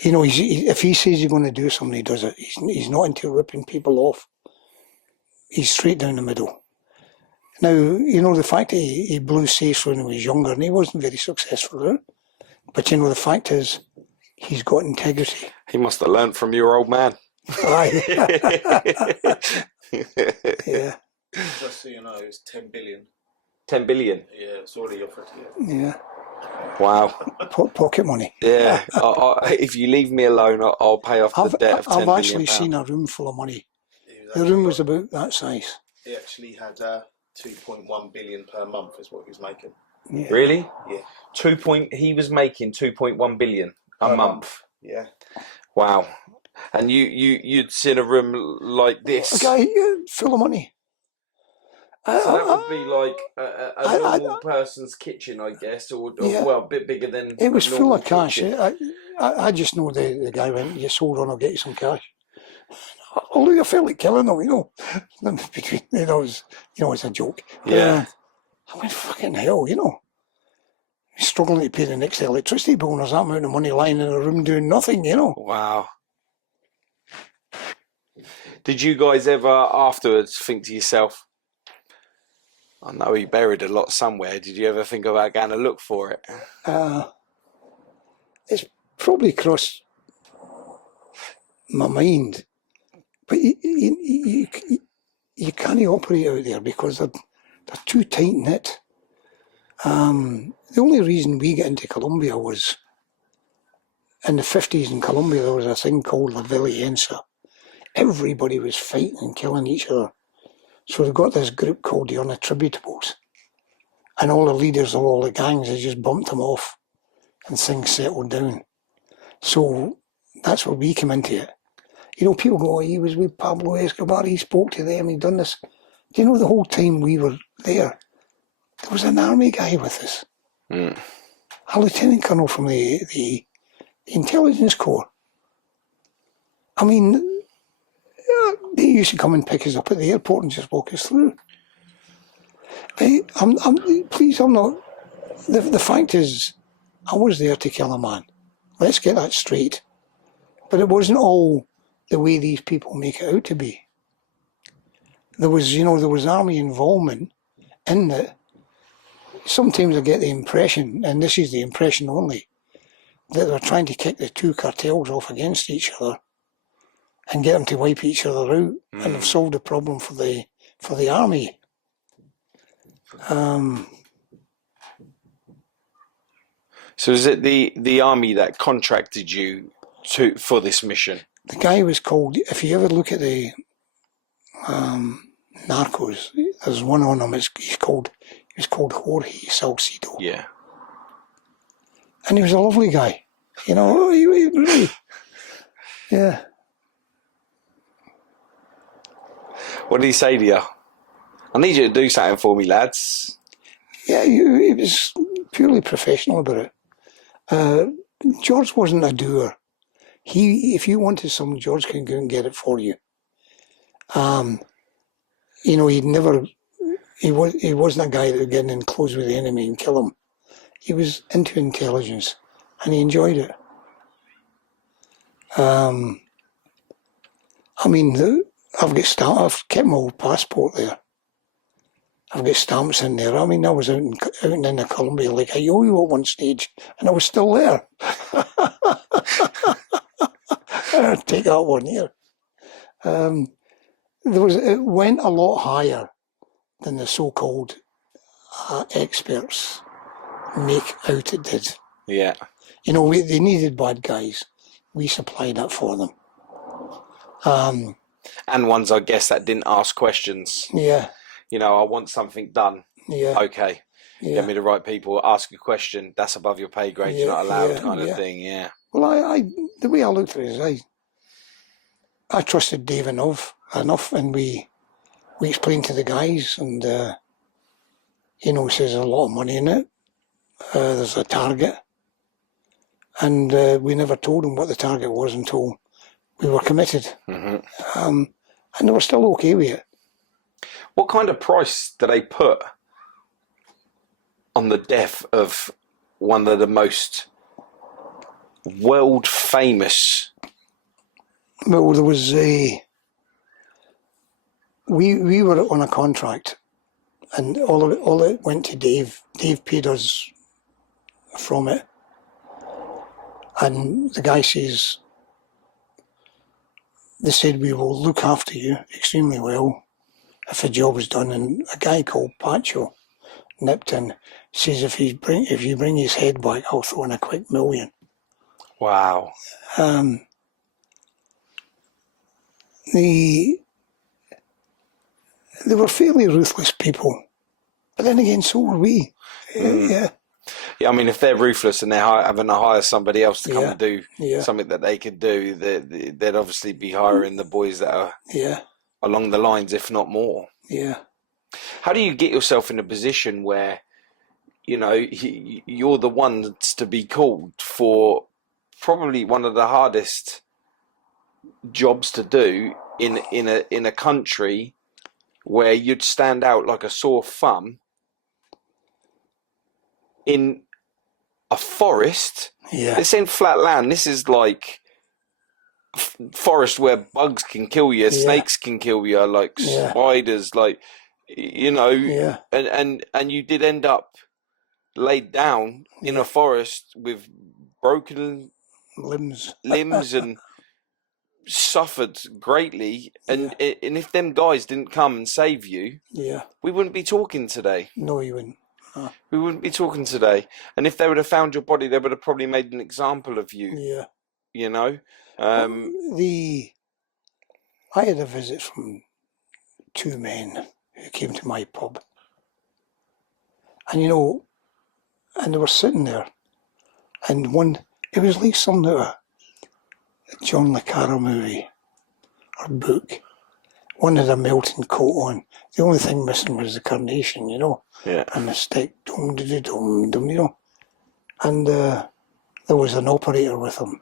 You know, if he says he's going to do something, he does it. He's not into ripping people off. He's straight down the middle. Now, you know, the fact that he blew safes when he was younger, and he wasn't very successful, but, you know, the fact is, he's got integrity. He must have learned from your old man. Aye. Yeah. Just so you know, it's 10 billion. 10 billion? Yeah, it's already offered to you. Yeah. Wow. Pocket money. Yeah. If you leave me alone, I'll pay off the debt of 10 billion. I've actually seen a room full of money. The room was about that size. He actually had 2.1 billion per month is what he was making. Yeah. Really? Yeah. He was making 2.1 billion a month. Yeah. Wow. And you'd seen a room like this. A guy full of money. So that would be like a normal person's kitchen, I guess, or Yeah. well, a bit bigger than. It was a full normal of cash. kitchen. I just know the guy went, yes, hold on, I'll get you some cash. Although I felt like killing him, you know. Between, you know, it's a joke. Yeah. I went, fucking hell, you know. Struggling to pay the next electricity bill, and there's that amount of money lying in a room doing nothing, you know. Wow. Did you guys ever afterwards think to yourself, I know he buried a lot somewhere. Did you ever think about going to look for it? It's probably crossed my mind. But you can't operate out there because they're too tight-knit. The only reason we got into Colombia was in the 50s in Colombia there was a thing called La Violencia. Everybody was fighting and killing each other. So they got this group called the Unattributables. And all the leaders of all the gangs, they just bumped them off and things settled down. So that's where we came into it. You know, people go, oh, he was with Pablo Escobar, he spoke to them, he done this. Do you know the whole time we were there was an army guy with us. A lieutenant colonel from the intelligence corps. I mean, they used to come and pick us up at the airport and just walk us through. I'm not. The fact is, I was there to kill a man. Let's get that straight. But it wasn't all the way these people make it out to be. There was army involvement in it. Sometimes I get the impression, and this is the impression only, that they're trying to kick the two cartels off against each other and get them to wipe each other out, and have solved the problem for the army. So is it the army that contracted you for this mission? The guy was called, if you ever look at the Narcos, there's one on him, he was called Jorge Salcido. Yeah. And he was a lovely guy. You know, he really, yeah. What did he say to you? I need you to do something for me, lads. Yeah, he was purely professional about it. George wasn't a doer. If you wanted something, George can go and get it for you. You know, he wasn't a guy that would get in close with the enemy and kill him. He was into intelligence, and he enjoyed it. I mean, I've kept my old passport there. I've got stamps in there. I mean, I was out in the Columbia like a yo-yo at one stage, and I was still there. I'll take that one here. It went a lot higher than the so-called experts make out it did. Yeah. You know, they needed bad guys. We supplied that for them. And ones, I guess, that didn't ask questions. Yeah. You know, I want something done. Yeah. Okay. Yeah. Get me the right people. Ask a question. That's above your pay grade. You're not allowed, kind of thing. Yeah. Well, the way I looked at it is I trusted Dave enough, and we explained to the guys, and you know, says there's a lot of money in it. There's a target, and we never told them what the target was until we were committed. And they were still okay with it. What kind of price do they put on the death of one of the most world famous? Well, there was we were on a contract, and all it went to Dave. Dave paid us from it, and the guy says, they said we will look after you extremely well if the job is done. And a guy called Pacho nipped in, says if you bring his head back, I'll throw in a quick $1 million. Wow. They were fairly ruthless people, but then again, so were we. Yeah. Yeah, I mean, if they're ruthless and they're having to hire somebody else to come and do something that they could do, they'd obviously be hiring the boys that are along the lines, if not more. Yeah. How do you get yourself in a position where, you know, you're the ones to be called for probably one of the hardest jobs to do in a country where you'd stand out like a sore thumb in a forest? Yeah. This ain't flat land. This is like forest where bugs can kill you, snakes can kill you, like spiders, like, you know. Yeah. And you did end up laid down in a forest with broken limbs and suffered greatly. And if them guys didn't come and save you, we wouldn't be talking today. No, you wouldn't. We wouldn't be talking today. And if they would have found your body, they would have probably made an example of you. Yeah. You know? I had a visit from 2 men who came to my pub. And, you know, and they were sitting there. And one, it was like something out of a John le Carre movie or book. One had a melting coat on. The only thing missing was the carnation, you know. Yeah. And the stick, dum, you know. And there was an operator with him,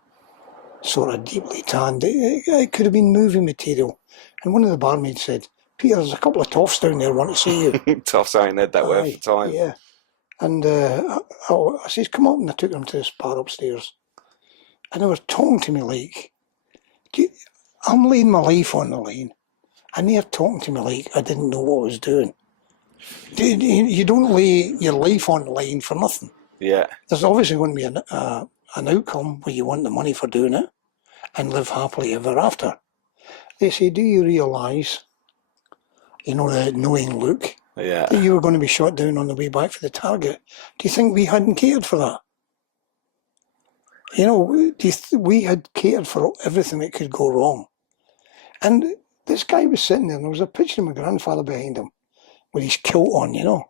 sort of deeply tanned. It could have been movie material. And one of the barmaids said, Peter, there's a couple of toffs down there want to see you. Toffs ain't had that way for time. Yeah. And I says, come up, and I took them to this bar upstairs. And they were talking to me like, I'm laying my life on the line. And they're talking to me like I didn't know what I was doing. You don't lay your life on the line for nothing. Yeah. There's obviously going to be an outcome where you want the money for doing it and live happily ever after. They say, do you realise, you know, the knowing look, that you were going to be shot down on the way back for the target? Do you think we hadn't cared for that? You know, we had catered for everything that could go wrong. And this guy was sitting there, and there was a picture of my grandfather behind him with his kilt on, you know.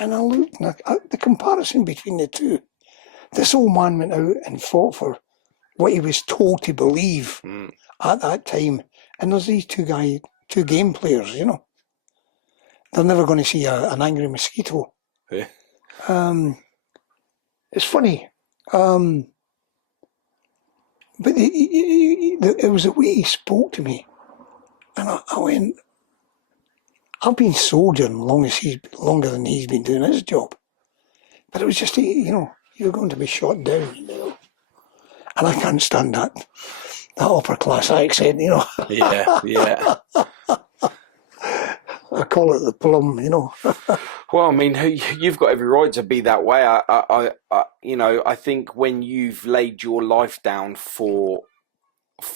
And I looked, and the comparison between the two. This old man went out and fought for what he was told to believe at that time. And there's these two game players, you know. They're never going to see an angry mosquito. Yeah. It's funny. But it was the way he spoke to me. And I went, I've been soldiering longer than he's been doing his job. But it was just, you know, you're going to be shot down. You know? And I can't stand that upper class accent, you know. Yeah. I call it the plum, you know. Well, I mean, you've got every right to be that way. You know, I think when you've laid your life down for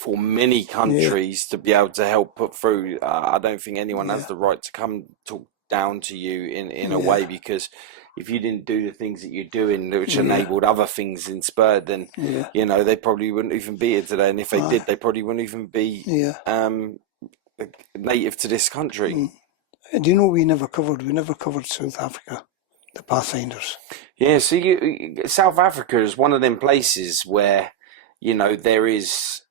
many countries to be able to help put through, I don't think anyone has the right to come talk down to you in a way, because if you didn't do the things that you're doing, which enabled other things in Spur, then you know, they probably wouldn't even be here today. And if they did, they probably wouldn't even be native to this country. Do you know what we never covered? We never covered South Africa, the Pathfinders. Yeah, so South Africa is one of them places where, you know, there is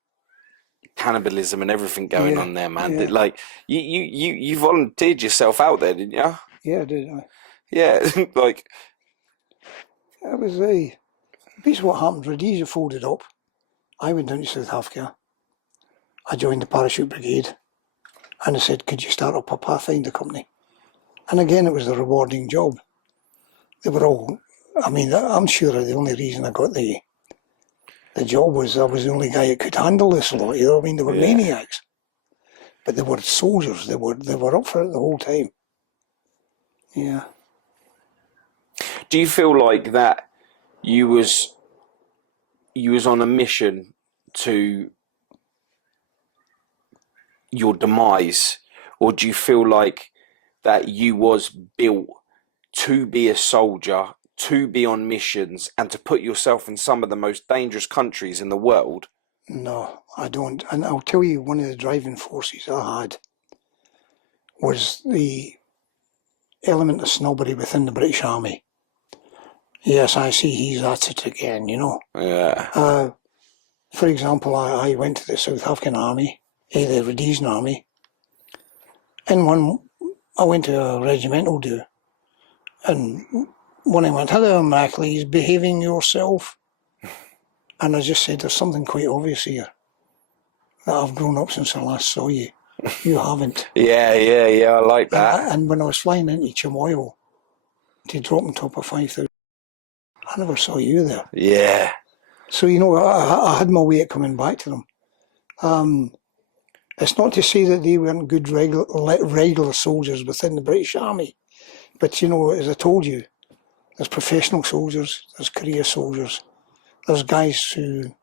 cannibalism and everything going on there, man. Yeah. Like you volunteered yourself out there, didn't you? Yeah, did I? Yeah, like It was basically what happened. Rhodesia folded up. I went down to South Africa. I joined the parachute brigade, and I said, "Could you start up a Pathfinder company?" And again, it was a rewarding job. They were all. I mean, I'm sure the only reason I got the job was I was the only guy that could handle this lot. You know what I mean? They were maniacs, but they were soldiers. They were up for it the whole time. Yeah. do you feel like that you was on a mission to your demise, or do you feel like that you was built to be a soldier, to be on missions, and to put yourself in some of the most dangerous countries in the world? No, I don't. And I'll tell you, one of the driving forces I had was the element of snobbery within the British Army. Yes, I see he's at it again, you know. Yeah. For example, I went to the South African Army, the Rhodesian Army, and I went to a regimental do, and when I went, "Hello, Mcaleese, behaving yourself?" And I just said, "There's something quite obvious here, that I've grown up since I last saw you. You haven't." Yeah, I like that. And when I was flying into Chimoyo to drop on top of 5,000, I never saw you there. Yeah. So, you know, I had my way at coming back to them. It's not to say that they weren't good regular soldiers within the British Army, but, you know, as I told you, there's professional soldiers, there's career soldiers, there's guys who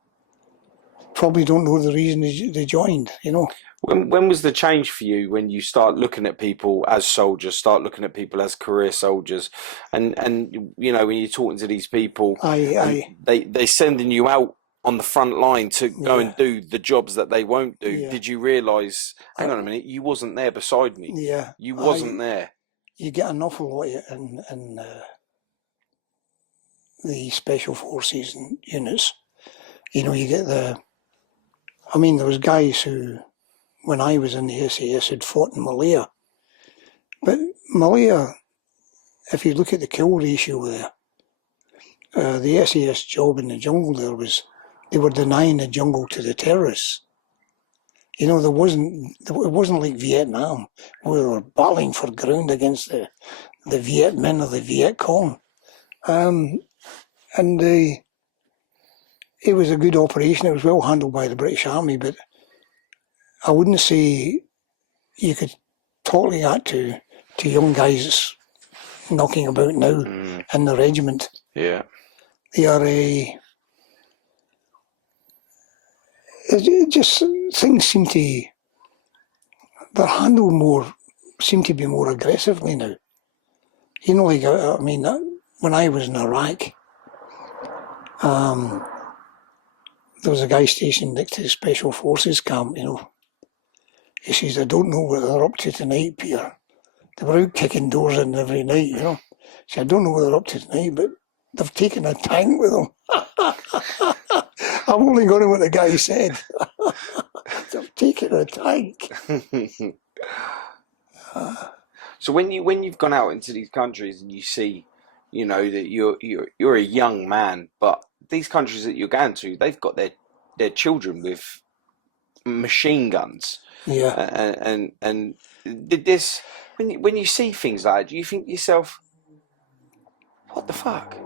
probably don't know the reason they joined, you know. When was the change for you, when you start looking at people as soldiers, start looking at people as career soldiers, and you know, when you're talking to these people, they're sending you out on the front line to go and do the jobs that they won't do. Yeah. Did you realise, hang on a minute, you wasn't there beside me? Yeah. You wasn't there. You get an awful lot in the special forces and units. You know, you get there was guys who, when I was in the SAS, had fought in Malaya. But Malaya, if you look at the kill ratio there, the SAS job in the jungle there was, they were denying the jungle to the terrorists. You know, it wasn't like Vietnam, where they were battling for ground against the Viet Minh or the Viet Cong. It was a good operation. It was well handled by the British Army, but I wouldn't say you could talk like that to young guys knocking about now in the regiment. Yeah. They are just things they're handled seem to be more aggressively now. You know, like, I mean, when I was in Iraq, there was a guy stationed next to the Special Forces camp, you know. He says, I don't know what they're up to tonight, Peter. They were out kicking doors in every night, you know. So I don't know what they're up to tonight, but they've taken a tank with them. I'm only going to what the guy said. They've taken a tank. So when you've gone out into these countries and you see, you know, that you're a young man, but these countries that you're going to, they've got their children with machine guns. Yeah. And did this when you see things like that, do you think to yourself, what the fuck?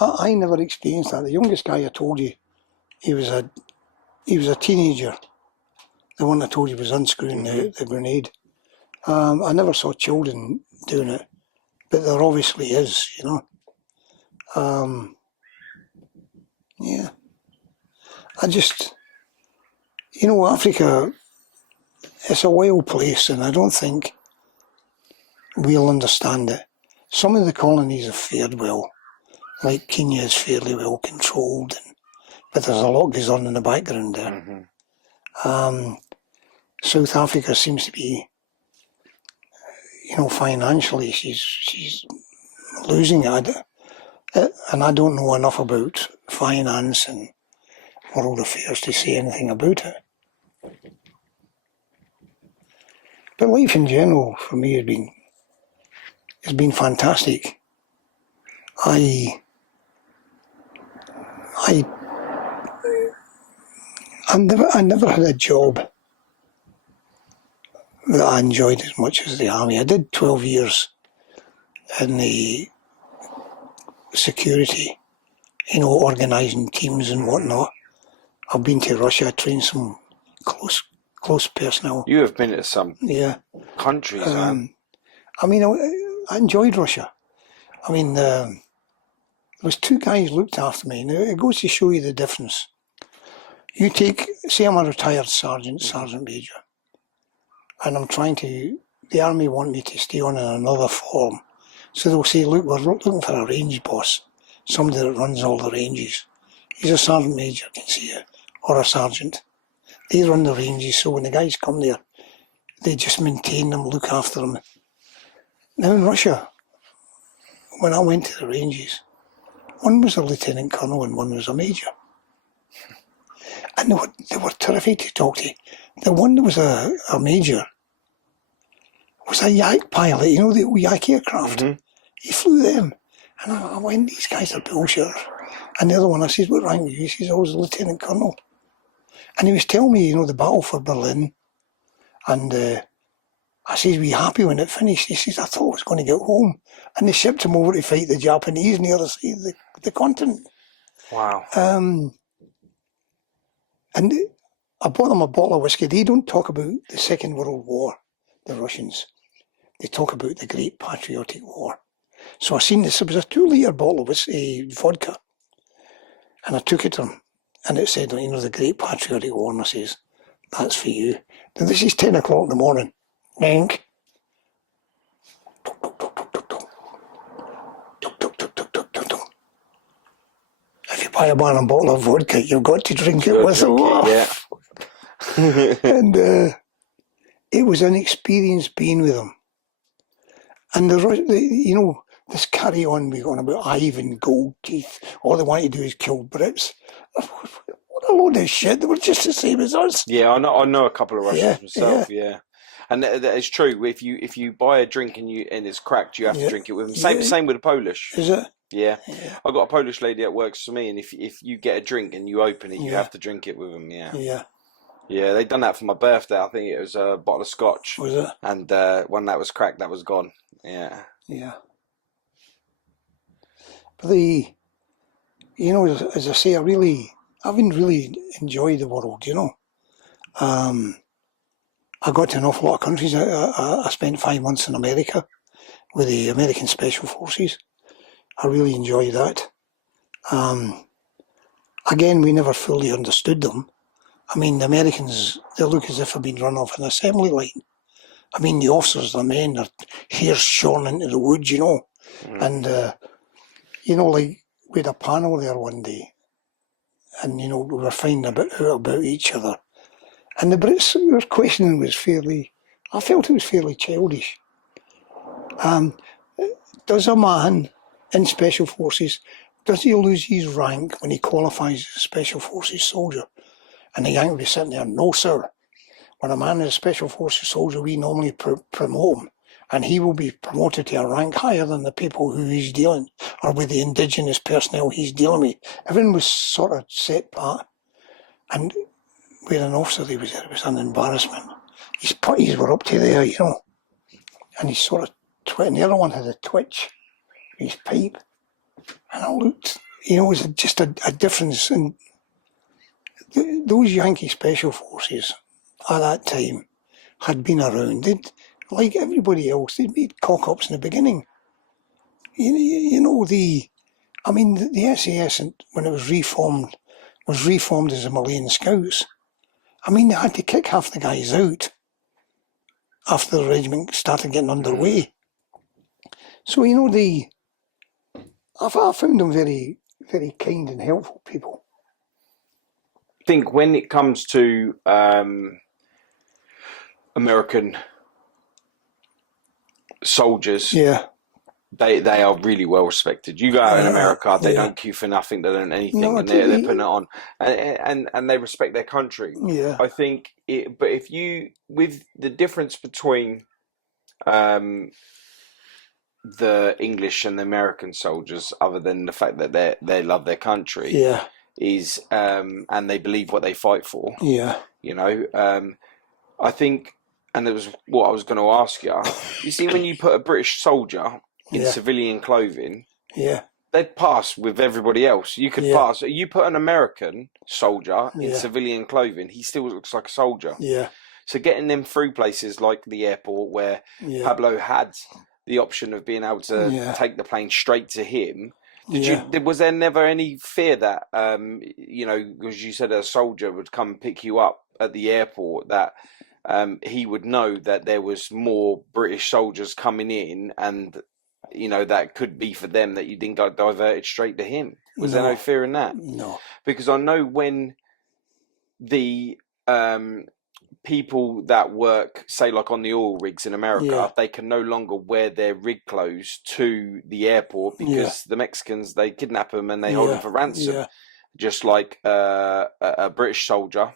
I never experienced that. The youngest guy I told you, he was a teenager. The one I told you was unscrewing the grenade. I never saw children doing it, but there obviously is, you know. Yeah. I just, you know, Africa, it's a wild place, and I don't think we'll understand it. Some of the colonies have fared well, like Kenya is fairly well controlled, but there's a lot goes on in the background there. South Africa seems to be, you know, financially she's losing it, and I don't know enough about finance and world affairs to say anything about it. But life in general for me has been fantastic. I never had a job that I enjoyed as much as the army. I did 12 years in the security, you know, organising teams and whatnot. I've been to Russia, trained some close personnel. You have been to some countries, man. I mean, I enjoyed Russia. I mean, there was two guys looked after me. Now, it goes to show you the difference. You take, say I'm a retired sergeant major, and I'm the army want me to stay on in another form. So they'll say, look, we're looking for a range boss, somebody that runs all the ranges. He's a sergeant major, can see it, or a sergeant. They run the ranges, so when the guys come there, they just maintain them, look after them. Now in Russia, when I went to the ranges, one was a lieutenant colonel and one was a major. And they were terrific to talk to. The one that was a major was a Yak pilot, you know, the Yak aircraft. He flew them. And I went, these guys are bullshitters. And the other one, I said, what rank were you? He says, I was a lieutenant colonel. And he was telling me, you know, the battle for Berlin. And I says, were you happy when it finished? He says, I thought I was going to get home. And they shipped him over to fight the Japanese on the other side of the continent. Wow. And I bought them a bottle of whiskey. They don't talk about the Second World War, the Russians. They talk about the Great Patriotic War. So I seen this, it was a 2-litre bottle of whiskey, vodka. And I took it to them. And it said, you know, the Great Patriotic War. And I says, that's for you. Now this is 10 o'clock in the morning. Yank. If you buy a man a bottle of vodka, you've got to drink it with a laugh. Yeah. And it was an experience being with them. And you know, this carry on we going about Ivan gold teeth. All they want to do is kill Brits. What a load of shit. They were just the same as us. Yeah, I know a couple of Russians myself. Yeah. And that is true. If you buy a drink and it's cracked, you have to drink it with them. Same with the Polish. Is it? Yeah. I got a Polish lady that works for me, and if you get a drink and you open it, you have to drink it with them. Yeah. Yeah, they done that for my birthday. I think it was a bottle of scotch. Was it? And when that was cracked, that was gone. Yeah. Yeah. But you know, as I say, I've really enjoyed the world, you know. I got to an awful lot of countries. I spent 5 months in America with the American Special Forces. I really enjoyed that. Again, we never fully understood them. I mean, the Americans, they look as if they've been run off an assembly line. I mean, the officers, the men, their hair shorn into the woods, you know. And, you know, like, we had a panel there one day, and we were finding a bit out about each other. And the Brits were questioning was fairly, I felt it was fairly childish. Does a man in Special Forces, does he lose his rank when he qualifies as a Special Forces soldier? And the Yank would be sitting there, no sir. When a man is a Special Forces soldier, we normally promote him, and he will be promoted to a rank higher than the people who he's dealing, or with the indigenous personnel he's dealing with. Everyone was sort of set back, and with an officer he was there, it was an embarrassment. His putties were up to there, and he sort of and the other one had a twitch, his pipe, and I looked, it was just a difference. And those Yankee Special Forces at that time had been around. They'd, like everybody else, they'd made cock-ups in the beginning. The SAS, when it was reformed as the Malayan Scouts. I mean, they had to kick half the guys out after the regiment started getting underway. So, I found them very, very kind and helpful people. I think when it comes to American soldiers, Yeah. they are really well respected. You go out in America, they don't queue for nothing, they don't anything, No, and they're putting it on, and they respect their country. Yeah. I think, but if you, with the difference between the English and the American soldiers, other than the fact that they love their country, Yeah. is and they believe what they fight for. Yeah. I think, and it was what I was going to ask you. You see, when you put a British soldier in Yeah. civilian clothing, Yeah. they'd pass with everybody else. You could Yeah. pass. You put an American soldier in Yeah. civilian clothing, he still looks like a soldier. Yeah. So getting them through places like the airport, where Yeah. Pablo had the option of being able to Yeah. take the plane straight to him. Yeah. Was there never any fear that, because you said a soldier would come pick you up at the airport, that he would know that there was more British soldiers coming in, and that could be for them, that you didn't get diverted straight to him? Was there no fear in that? No. Because I know when the people that work, say, like on the oil rigs in America, they can no longer wear their rig clothes to the airport because the Mexicans, they kidnap them and they hold them for ransom. Yeah. Just like a British soldier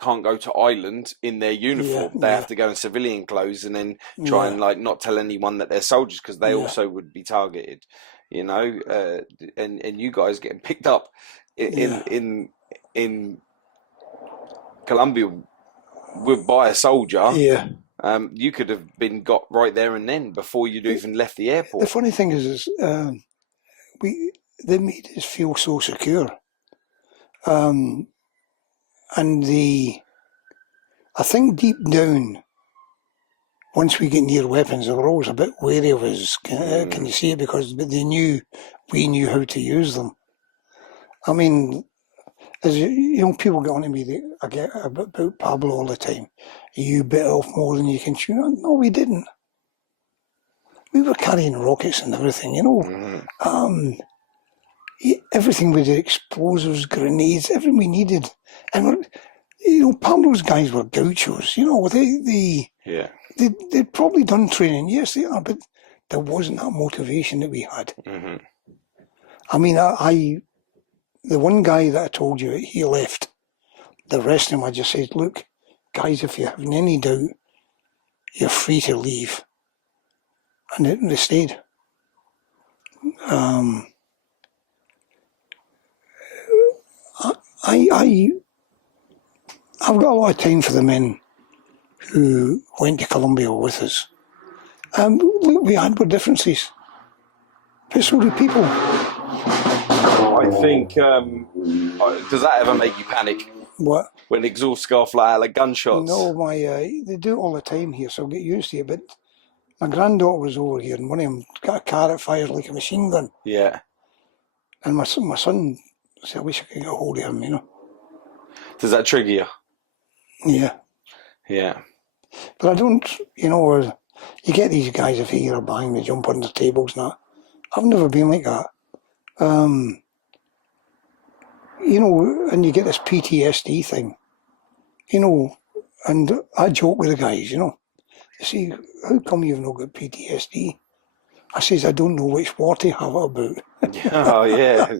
can't go to Ireland in their uniform. They have to go in civilian clothes and then try and not tell anyone that they're soldiers, because they also would be targeted. And you guys getting picked up in Colombia by a soldier, you could have been got right there and then before you'd even left the airport. The funny thing is they made us feel so secure, and I think deep down, once we get near weapons, they were always a bit wary of us. Can you see it? Because they knew we knew how to use them. I mean, as people get on to me, I get about Pablo all the time. You bit off more than you can chew. No, we didn't. We were carrying rockets and everything, everything with the explosives, grenades, everything we needed. And Pablo's guys were gauchos. They'd probably done training, yes, they are, but there wasn't that motivation that we had. Mm-hmm. I mean, the one guy that I told you, he left. The rest of them, I just said, look, guys, if you have any doubt, you're free to leave. And they stayed. I've got a lot of time for the men who went to Colombia with us. Look, we had our differences, but so do people. I think, does that ever make you panic? What? When exhaust go off like gunshots? No, they do it all the time here, so I'll get used to it. But my granddaughter was over here, and one of them got a car that fires like a machine gun. Yeah. And my son said, I wish I could get a hold of him, Does that trigger you? Yeah. Yeah. But I don't, you get these guys, if you hear a bang, they jump on the tables and that. I've never been like that. you know, and you get this PTSD thing, you know, and I joke with the guys, you know, they say, how come you've not got PTSD? I says, I don't know which war to have it about. Oh yeah.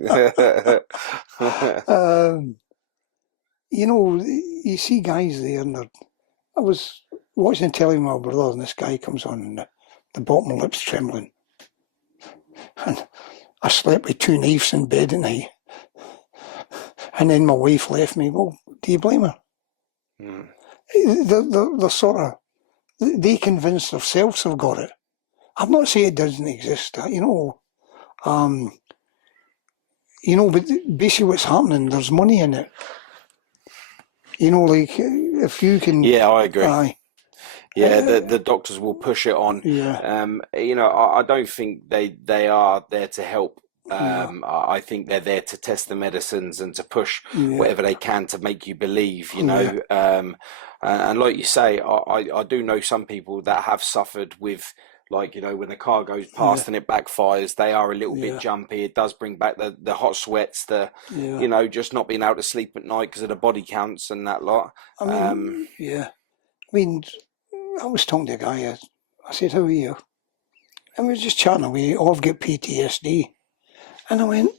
You know, you see guys there, and I was watching telly with my brother, and this guy comes on, and the bottom of my lips trembling. And I slept with 2 knives in bed at night. And then my wife left me. Well, do you blame her? Mm. They're sort of, they convince themselves they've got it. I'm not saying it doesn't exist, you know. You know, but basically what's happening, there's money in it. You know, like, if you can... Yeah, I agree. Aye. Yeah, the doctors will push it on. Yeah. You know, I don't think they are there to help. I think they're there to test the medicines and to push whatever they can to make you believe, you know. And like you say, I do know some people that have suffered with, like, you know, when the car goes past and it backfires, they are a little bit jumpy. It does bring back the hot sweats, you know, just not being able to sleep at night because of the body counts and that lot. I mean, I mean, I was talking to a guy, I said, how are you? And we were just chatting away, oh, I've got PTSD. And I went,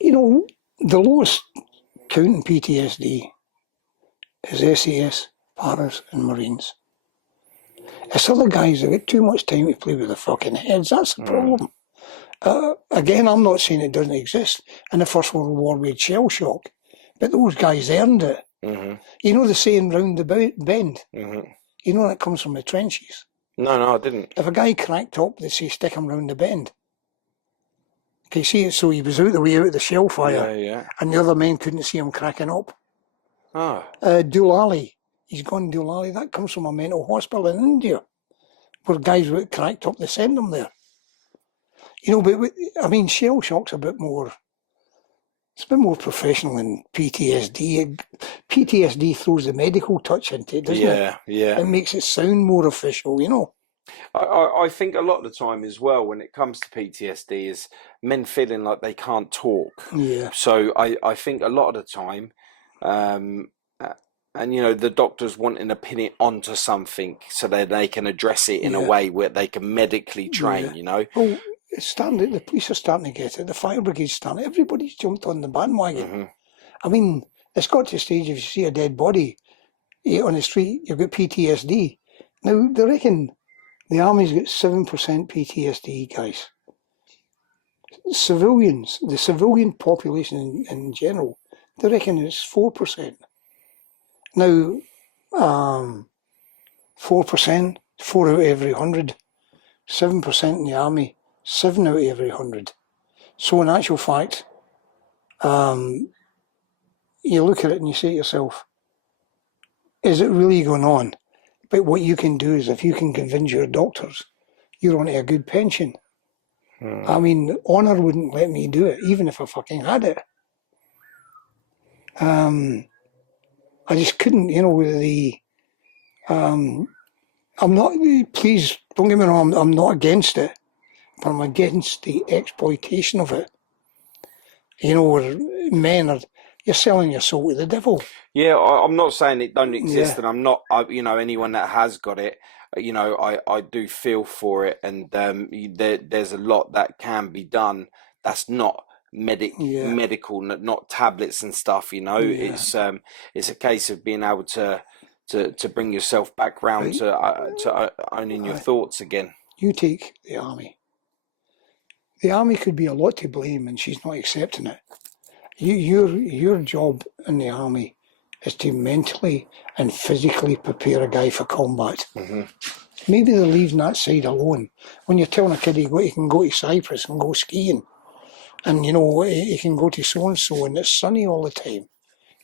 you know, the lowest count in PTSD is SAS, Paras and Marines. It's other guys that get too much time to play with their fucking heads. That's the problem. Again, I'm not saying it doesn't exist. In the First World War, we had shell shock. But those guys earned it. You know the saying, round the bend? You know that comes from the trenches. No, I didn't. If a guy cracked up, they say, stick him round the bend. Can you see it? So he was out the way out of the shell fire, and the other men couldn't see him cracking up. Doolally, he's gone Doolally. That comes from a mental hospital in India, where guys were cracked up, they send them there. You know, but I mean, shell shock's a bit more. It's a bit more professional than PTSD. PTSD throws the medical touch into it, doesn't it? Yeah. It makes it sound more official, you know. I think a lot of the time as well, when it comes to PTSD, is men feeling like they can't talk. Yeah. So I think a lot of the time, and you know, the doctors wanting to pin it onto something so that they can address it in a way where they can medically train, you know. Well, it's starting. The police are starting to get it. The fire brigade's starting. Everybody's jumped on the bandwagon. I mean, it's got to a stage if you see a dead body on the street, you've got PTSD. Now, they reckon the army's got 7% PTSD, guys. Civilians, the civilian population in general, they reckon it's 4%. Now, 4%, 4 out of every 100. 7% in the army, 7 out of every 100. So in actual fact, you look at it and you say to yourself, is it really going on? But what you can do is, if you can convince your doctors, you're on a good pension. I mean, honour wouldn't let me do it, even if I fucking had it. I just couldn't, you know, with the... I'm not, please, don't get me wrong, I'm not against it, but I'm against the exploitation of it. You know, where men are, you're selling your soul to the devil. Yeah, I'm not saying it don't exist, and I'm not, you know, anyone that has got it, you know, I do feel for it, and there's a lot that can be done that's not medical, not tablets and stuff, you know. It's a case of being able to bring yourself back round to owning your thoughts again. You take the army. The army could be a lot to blame, and she's not accepting it. Your job in the army is to mentally and physically prepare a guy for combat. Maybe they're leaving that side alone. When you're telling a kid he can go to Cyprus and go skiing, and you know he can go to so and so, and it's sunny all the time.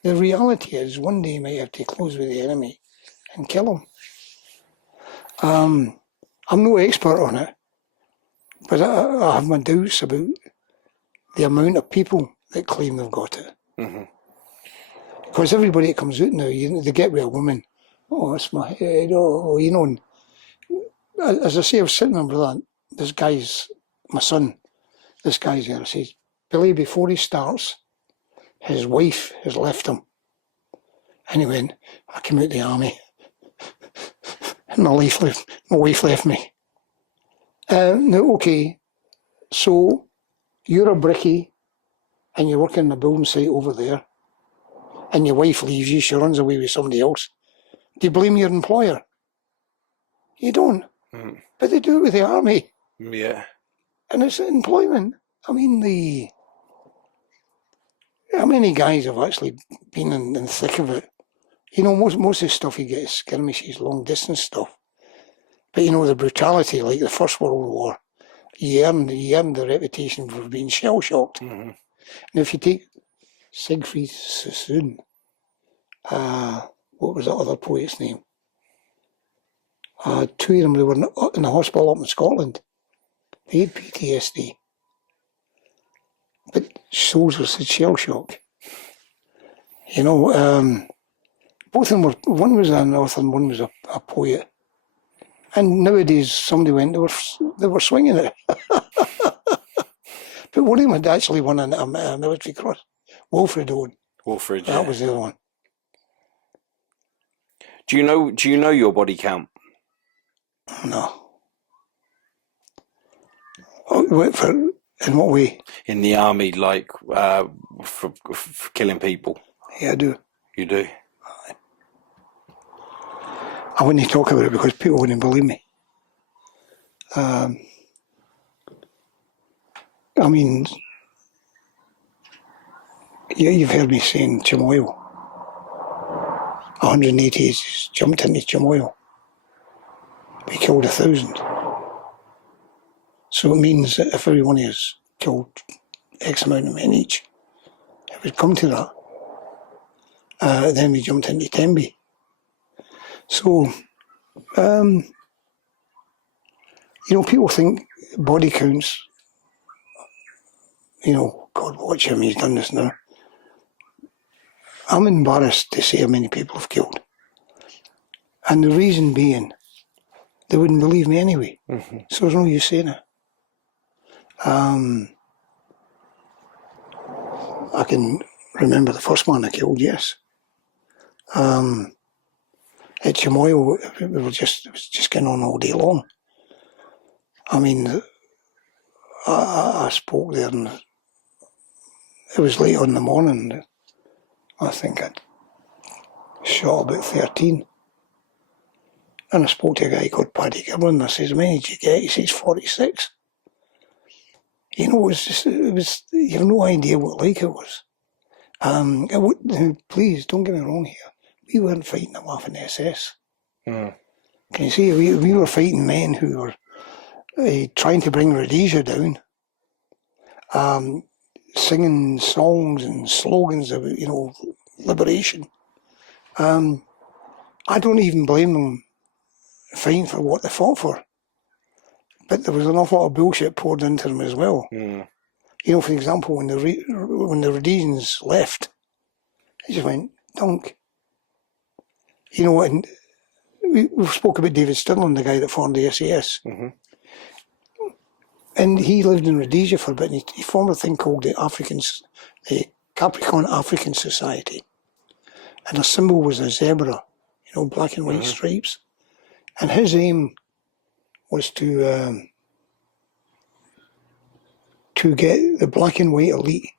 The reality is, one day you might have to close with the enemy and kill him. I'm no expert on it, but I have my doubts about the amount of people that claim they've got it. Because everybody that comes out now, they get with a woman, oh, it's my head, oh, you know. And as I say, I was sitting there, brother, this guy's, my son, this guy's there, I says, Billy, before he starts, his wife has left him. And he went, I came out the army. And my wife left me. No, okay, so you're a brickie and you're working on a building site over there and your wife leaves you, she runs away with somebody else. Do you blame your employer? You don't. But they do it with the army. Yeah. And it's employment. I mean, how many guys have actually been in the thick of it? You know, most of the stuff you get is skirmishes, long distance stuff. But you know, the brutality, like the First World War, you earned the reputation for being shell-shocked. Mm-hmm. And if you take Siegfried Sassoon, what was that other poet's name? Two of them, they were in the hospital up in Scotland. They had PTSD. But soldiers had shell-shock. You know, both of them were, one was an author and one was a poet. And nowadays, somebody went, they were swinging it. But one of them had actually won a military cross. Wilfred Owen. Wilfred, yeah. That was the other one. Do you know your body count? No. Oh, in what way? In the army, like for killing people. Yeah, I do. You do? I wouldn't talk about it because people wouldn't believe me. I mean, you've heard me saying Chamoil. 180s jumped into Chamoil. We killed 1,000. So it means that if every one of us killed X amount of men each, it would come to that. Then we jumped into Stansby. So, you know, people think body counts, you know, God watch him, he's done this now. I'm embarrassed to say how many people have killed. And the reason being, they wouldn't believe me anyway. Mm-hmm. So there's no use saying it. I can remember the first one I killed, yes. At Chamoil, it was just going on all day long. I mean, I spoke there and it was late on in the morning. I think I'd shot about 13. And I spoke to a guy called Paddy Gibbon and I says, how many did you get? He says, 46. You know, it was, you have no idea what like it was. Please, don't get me wrong here. We weren't fighting the Waffen-SS. Mm. Can you see, we were fighting men who were trying to bring Rhodesia down, singing songs and slogans about, you know, liberation. I don't even blame them fighting for what they fought for. But there was an awful lot of bullshit poured into them as well. Mm. You know, for example, when the Rhodesians left, they just went, dunk. You know, and we spoke about David Stirling, the guy that formed the SAS. Mm-hmm. And he lived in Rhodesia for a bit, and he formed a thing called the Capricorn African Society. And the symbol was a zebra, you know, black and white stripes. And his aim was to get the black and white elite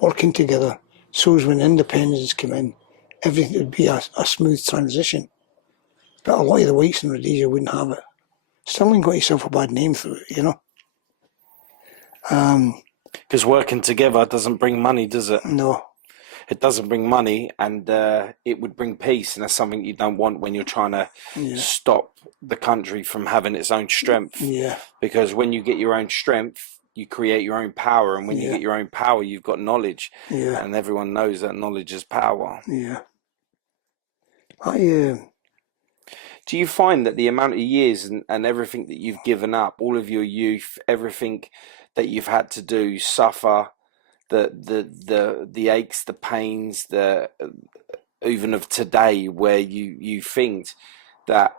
working together so as when independence came in, everything would be a smooth transition. But a lot of the whites in Rhodesia wouldn't have it. Stirling got himself a bad name through it, you know. Because working together doesn't bring money, does it? No. It doesn't bring money, and it would bring peace, and that's something you don't want when you're trying to stop the country from having its own strength. Yeah. Because when you get your own strength, you create your own power, and when you get your own power, you've got knowledge. Yeah. And everyone knows that knowledge is power. Yeah. Do you find that the amount of years and everything that you've given up, all of your youth, everything that you've had to do, suffer, the aches, the pains, even of today, where you think that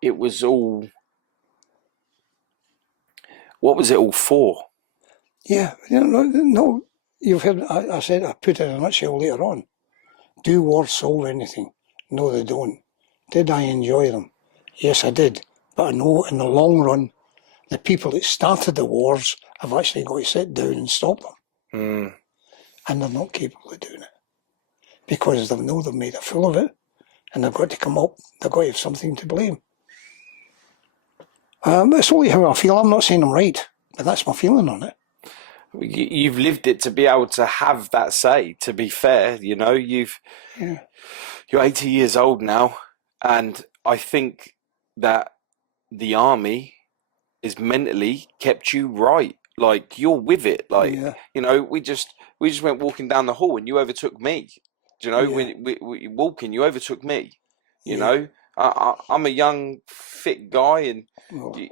it was all, what was it all for? Yeah, no, you've heard, I said, I put it in a nutshell later on. Do wars solve anything? No, they don't. Did I enjoy them? Yes, I did. But I know in the long run, the people that started the wars have actually got to sit down and stop them. Mm. And they're not capable of doing it. Because they know they've made a fool of it, and they've got to come up, they've got to have something to blame. It's only how I feel. I'm not saying I'm right, but that's my feeling on it. You've lived it to be able to have that say. To be fair, you know, you're 80 years old now, and I think that the army is mentally kept you right. Like, you're with it. Like, you know, we just went walking down the hall, and you overtook me. Do you know, we walking, you overtook me. You know, I'm a young, fit guy, and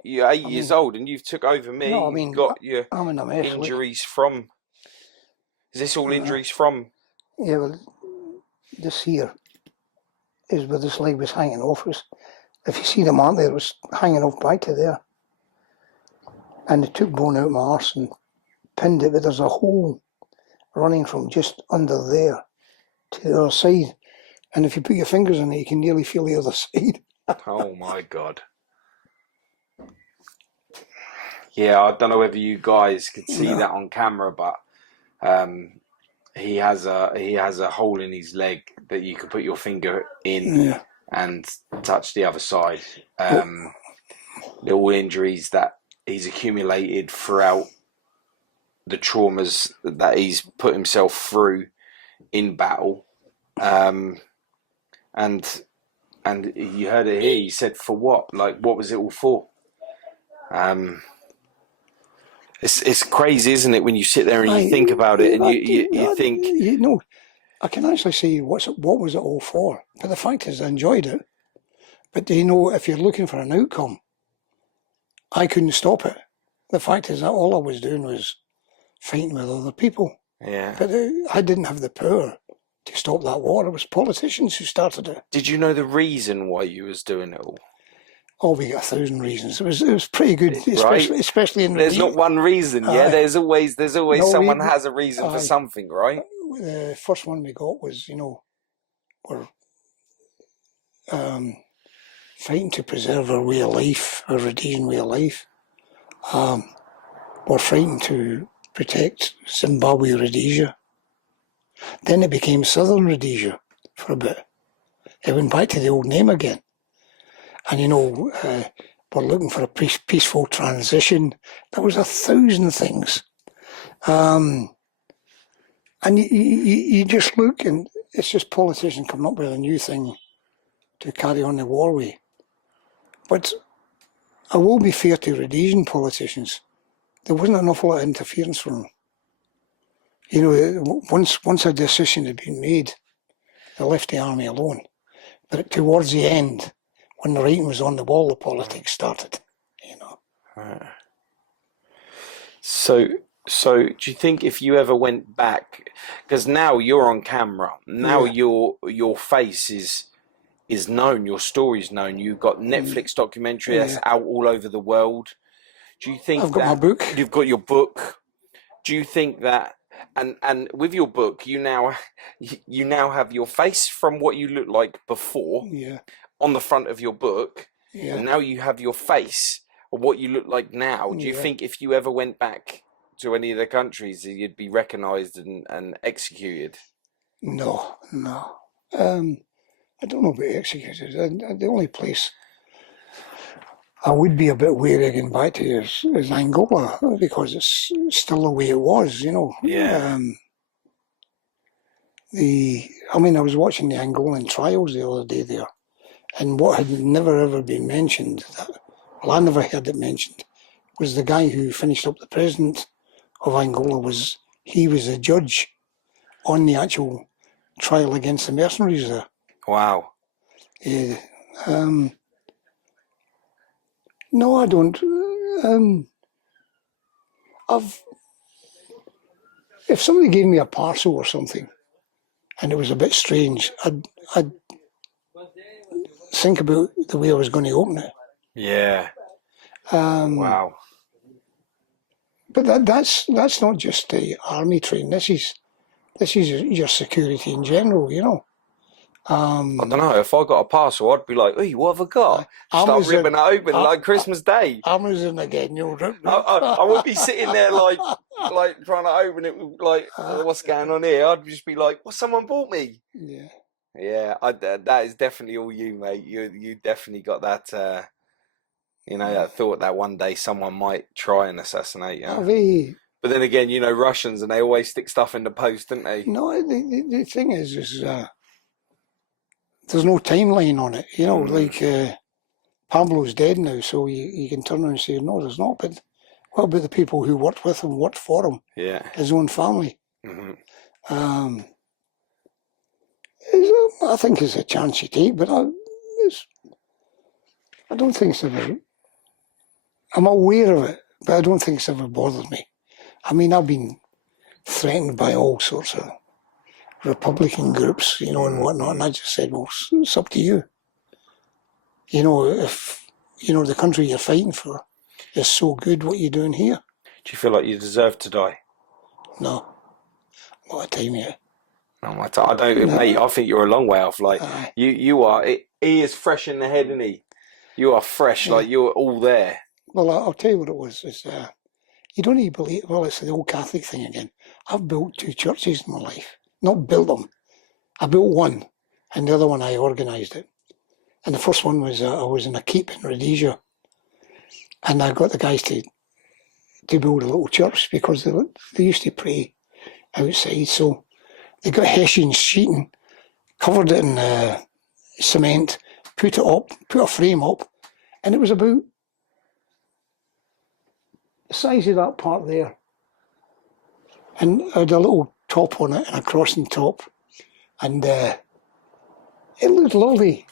you're 8 years old, and you've took over me. No, I mean, You've got your I'm in a mess. injuries from. Is this all injuries from? Yeah, well, this here is where this leg was hanging off. If you see the mark there, it was hanging off back to there. And they took bone out of my arse and pinned it, but there's a hole running from just under there to the other side. And if you put your fingers in it, you can nearly feel the other side. Oh my God. Yeah, I don't know whether you guys could see that on camera, but he has a hole in his leg that you could put your finger in and touch the other side. Little injuries that he's accumulated throughout the traumas that he's put himself through in battle. And you heard it here. He said, "For what? Like, what was it all for?" It's crazy, isn't it, when you sit there and you think about it, and you think, you know, I can actually say what was it all for. But the fact is, I enjoyed it. But you know, if you're looking for an outcome, I couldn't stop it. The fact is that all I was doing was fighting with other people. Yeah. But I didn't have the power to stop that war. It was politicians who started it. Did you know the reason why you was doing it all? Oh, we got 1,000 reasons. It was pretty good, right? especially in. There's not one reason, yeah. There's always someone has a reason for something, right? The first one we got was, we're fighting to preserve our way of life, our Rhodesian way of life. We're fighting to protect Zimbabwe Rhodesia. Then it became Southern Rhodesia for a bit. It went back to the old name again. And we're looking for a peaceful transition. There was 1,000 things. And you just look, and it's just politicians coming up with a new thing to carry on the war with. But I will be fair to Rhodesian politicians. There wasn't an awful lot of interference from them. Once a decision had been made, they left the army alone. But towards the end, when the writing was on the wall, the politics started. So do you think if you ever went back, because now you're on camera, now your face is known, your story's known, you've got Netflix documentary that's out all over the world. Do you think I've got my book. You've got your book. Do you think that, and with your book, you now have your face from what you looked like before on the front of your book, and now you have your face of what you look like now. Do you think if you ever went back to any of the countries, you'd be recognised and executed? No. I don't know about executed. The only place I would be a bit wary again back to is Angola, because it's still the way it was, Yeah. I was watching the Angolan trials the other day there, and what had never ever been mentioned, I never heard it mentioned, was the guy who finished up the president of Angola was a judge on the actual trial against the mercenaries there. Wow. Yeah. No, I don't. If somebody gave me a parcel or something, and it was a bit strange, I'd think about the way I was going to open it. Yeah. Wow. But that's not just the army training. This is your security in general, you know. I don't know. If I got a parcel, I'd be like, "Hey, what have I got?" Start Amazon- ripping it open like Christmas Day. Amazon again, you'll rip. I wouldn't be sitting there like trying to open it, like what's going on here. I'd just be like, "What? Someone bought me?" Yeah. Yeah, that is definitely all you, mate. You definitely got that. You know, that thought that one day someone might try and assassinate you. But then again, you know, Russians, and they always stick stuff in the post, don't they? No, the thing is there's no timeline on it. You know, like Pablo's dead now, so you can turn around and say, no, there's not. But what about the people who worked with him, worked for him? Yeah. His own family. Mm-hmm. I think it's a chance you take, but I don't think it's ever. I'm aware of it, but I don't think it's ever bothered me. I mean, I've been threatened by all sorts of Republican groups, you know, and whatnot, and I just said, well, it's up to you. You know, if, you know, the country you're fighting for is so good, what are you doing here? Do you feel like you deserve to die? No. A lot of time yet. No, I don't, mate. I think you're a long way off. Like you are. He is fresh in the head, isn't he? You are fresh. Like you're all there. Well, I'll tell you what it was. It's, you don't even believe. Well, it's the old Catholic thing again. I've built 2 churches in my life. Not built them. I built one, and the other one I organised it. And the first one was I was in a keep in Rhodesia, and I got the guys to build a little church because they used to pray outside. So they got Hessian sheeting, covered it in cement, put it up, put a frame up, and it was about the size of that part there. And I had a little top on it and a crossing top, and it looked lovely.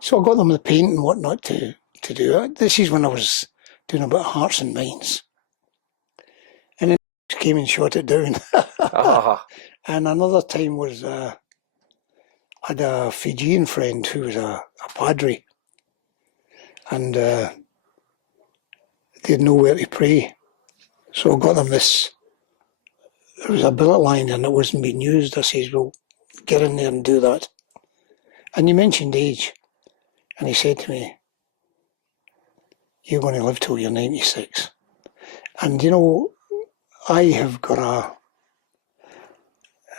So I got them the paint and whatnot to do it. This is when I was doing a bit of hearts and minds. And then came and shot it down. And another time was I had a Fijian friend who was a padre, and they had nowhere to pray. So I got them this. There was a billet line and it wasn't being used. I says, well, get in there and do that. And you mentioned age. And he said to me, you're going to live till you're 96. And, you know, I have got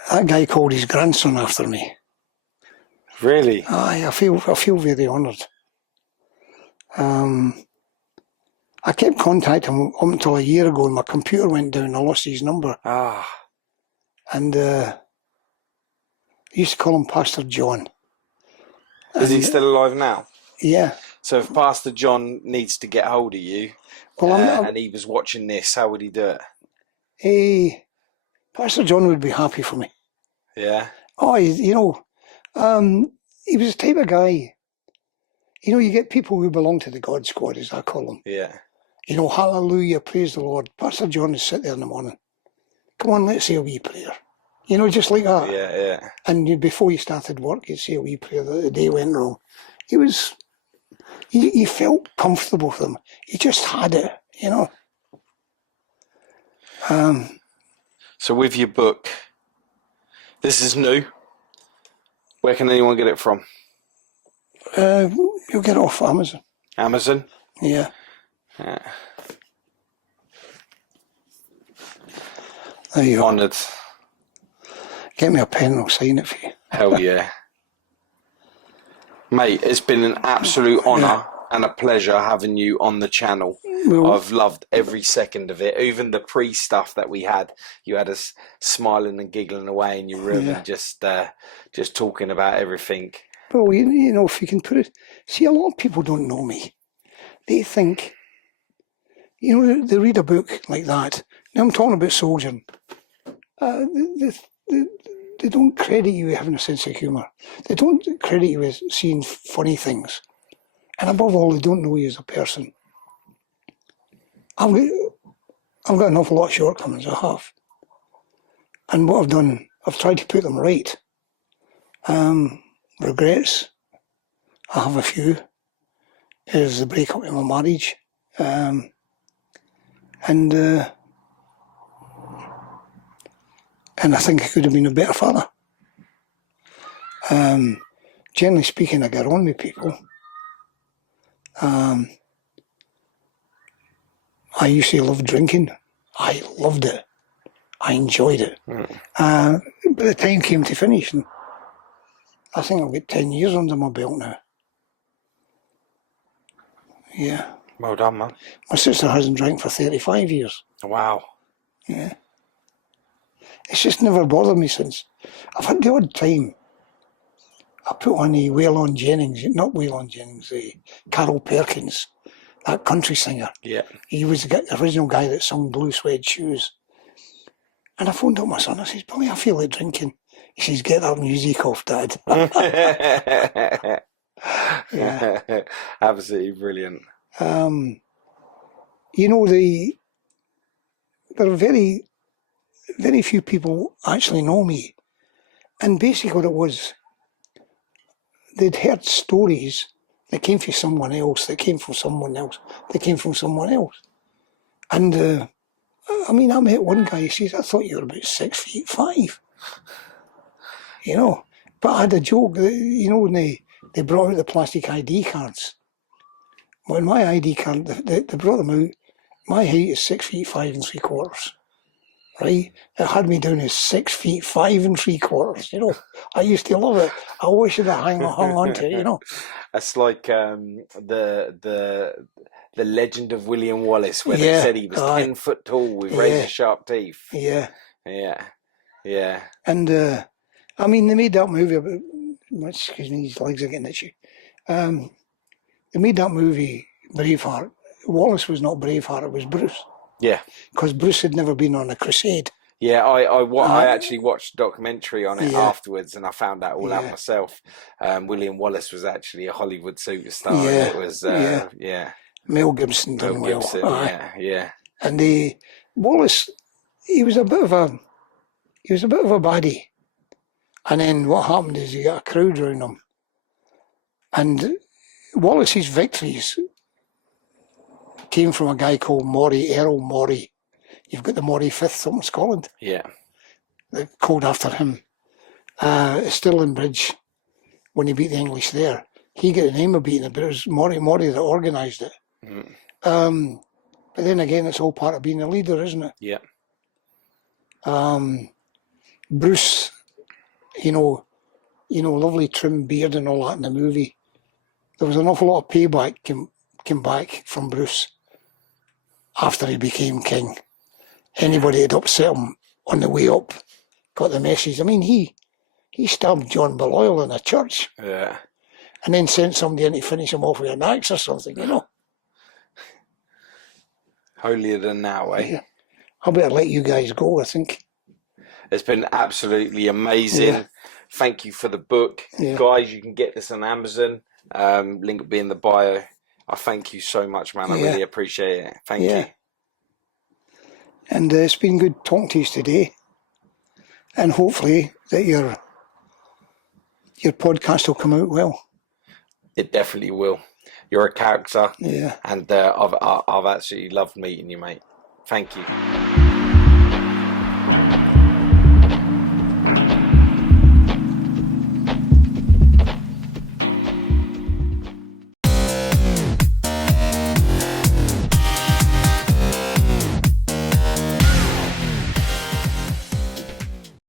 that guy called his grandson after me. Really? I feel very honoured. I kept contacting him up until a year ago, and my computer went down. I lost his number. And I used to call him Pastor John. Is he still alive now? Yeah. So if Pastor John needs to get hold of you, and he was watching this, how would he do it? Pastor John would be happy for me. Yeah. Oh, you know, he was the type of guy. You know, you get people who belong to the God Squad, as I call them. Yeah. You know, hallelujah, praise the Lord. Pastor John would sit there in the morning. Come on, let's say a wee prayer. You know, just like that. Yeah, yeah. And before you started work, you'd say a wee prayer that the day went wrong. He was, you felt comfortable with him. He just had it, you know. So with your book, this is new. Where can anyone get it from? You'll get it off Amazon. Amazon? Yeah. Yeah. There you go. Honoured. Get me a pen and I'll sign it for you. Hell yeah. Mate, it's been an absolute honour and a pleasure having you on the channel. Well, I've loved every second of it. Even the pre-stuff that we had, you had us smiling and giggling away in your room and just talking about everything. well, you know, if you can put it... See, a lot of people don't know me. They think... You know, they read a book like that. Now I'm talking about soldiering. They don't credit you with having a sense of humour. They don't credit you with seeing funny things. And above all, they don't know you as a person. I've got an awful lot of shortcomings, I have. And what I've done, I've tried to put them right. Regrets, I have a few. There's the breakup in my marriage. And and I think I could have been a better father. Generally speaking, I get on with people. I used to love drinking. I loved it. I enjoyed it. But the time came to finish, and I think I've got 10 years under my belt now. Yeah. Well done, man. My sister hasn't drank for 35 years. Wow. Yeah. It's just never bothered me since. I've had the odd time. I put on the Waylon Jennings, not Waylon Jennings, Carol Perkins, that country singer. Yeah. He was the original guy that sung Blue Suede Shoes. And I phoned up my son, I says, Billy, I feel like drinking. He says, get that music off, Dad. Yeah. Absolutely brilliant. You know, there are very, very few people actually know me. And basically what it was, they'd heard stories that came from someone else, that came from someone else, that came from someone else. And, I mean, I met one guy, he says, I thought you were about 6'5". You know, but I had a joke, you know, when they brought out the plastic ID cards. When my ID card, they brought them out, my height is 6'5 3/4". Right? It had me down as 6'5 3/4", you know. I used to love it. I wish I'd have hung on to it, you know. That's like the legend of William Wallace, where they said he was 10 foot tall with razor sharp teeth. Yeah. Yeah. And I mean, they made that movie about. Excuse me, his legs are getting itchy. They made that movie Braveheart. Wallace was not Braveheart; it was Bruce. Yeah. Because Bruce had never been on a crusade. Yeah, I actually watched a documentary on it afterwards, and I found that all out myself. William Wallace was actually a Hollywood superstar. Yeah. And it was Mel Gibson done Mel Gibson, well. yeah. And Wallace, he was a bit of a baddie. And then what happened is he got a crowd around him. And Wallace's victories came from a guy called Errol Morey. You've got the Morey Fifth up in Scotland. Yeah. They're called after him. Stirling Bridge, when he beat the English there, he got the name of beating it, but it was Morey that organised it. But then again, it's all part of being a leader, isn't it? Yeah. Bruce, you know, lovely trim beard and all that in the movie. There was an awful lot of payback came back from Bruce after he became king. Anybody that upset him on the way up got the message. I mean, he stabbed John Belial in a church. Yeah. And then sent somebody in to finish him off with an axe or something, you know. Holier than now, eh? Yeah. I better let you guys go, I think. It's been absolutely amazing. Yeah. Thank you for the book. Yeah. Guys, you can get this on Amazon. Link will be in the bio. I thank you so much, man. I really appreciate it. Thank you. And it's been good talking to you today. And hopefully that your podcast will come out well. It definitely will. You're a character. Yeah. And I've absolutely loved meeting you, mate. Thank you.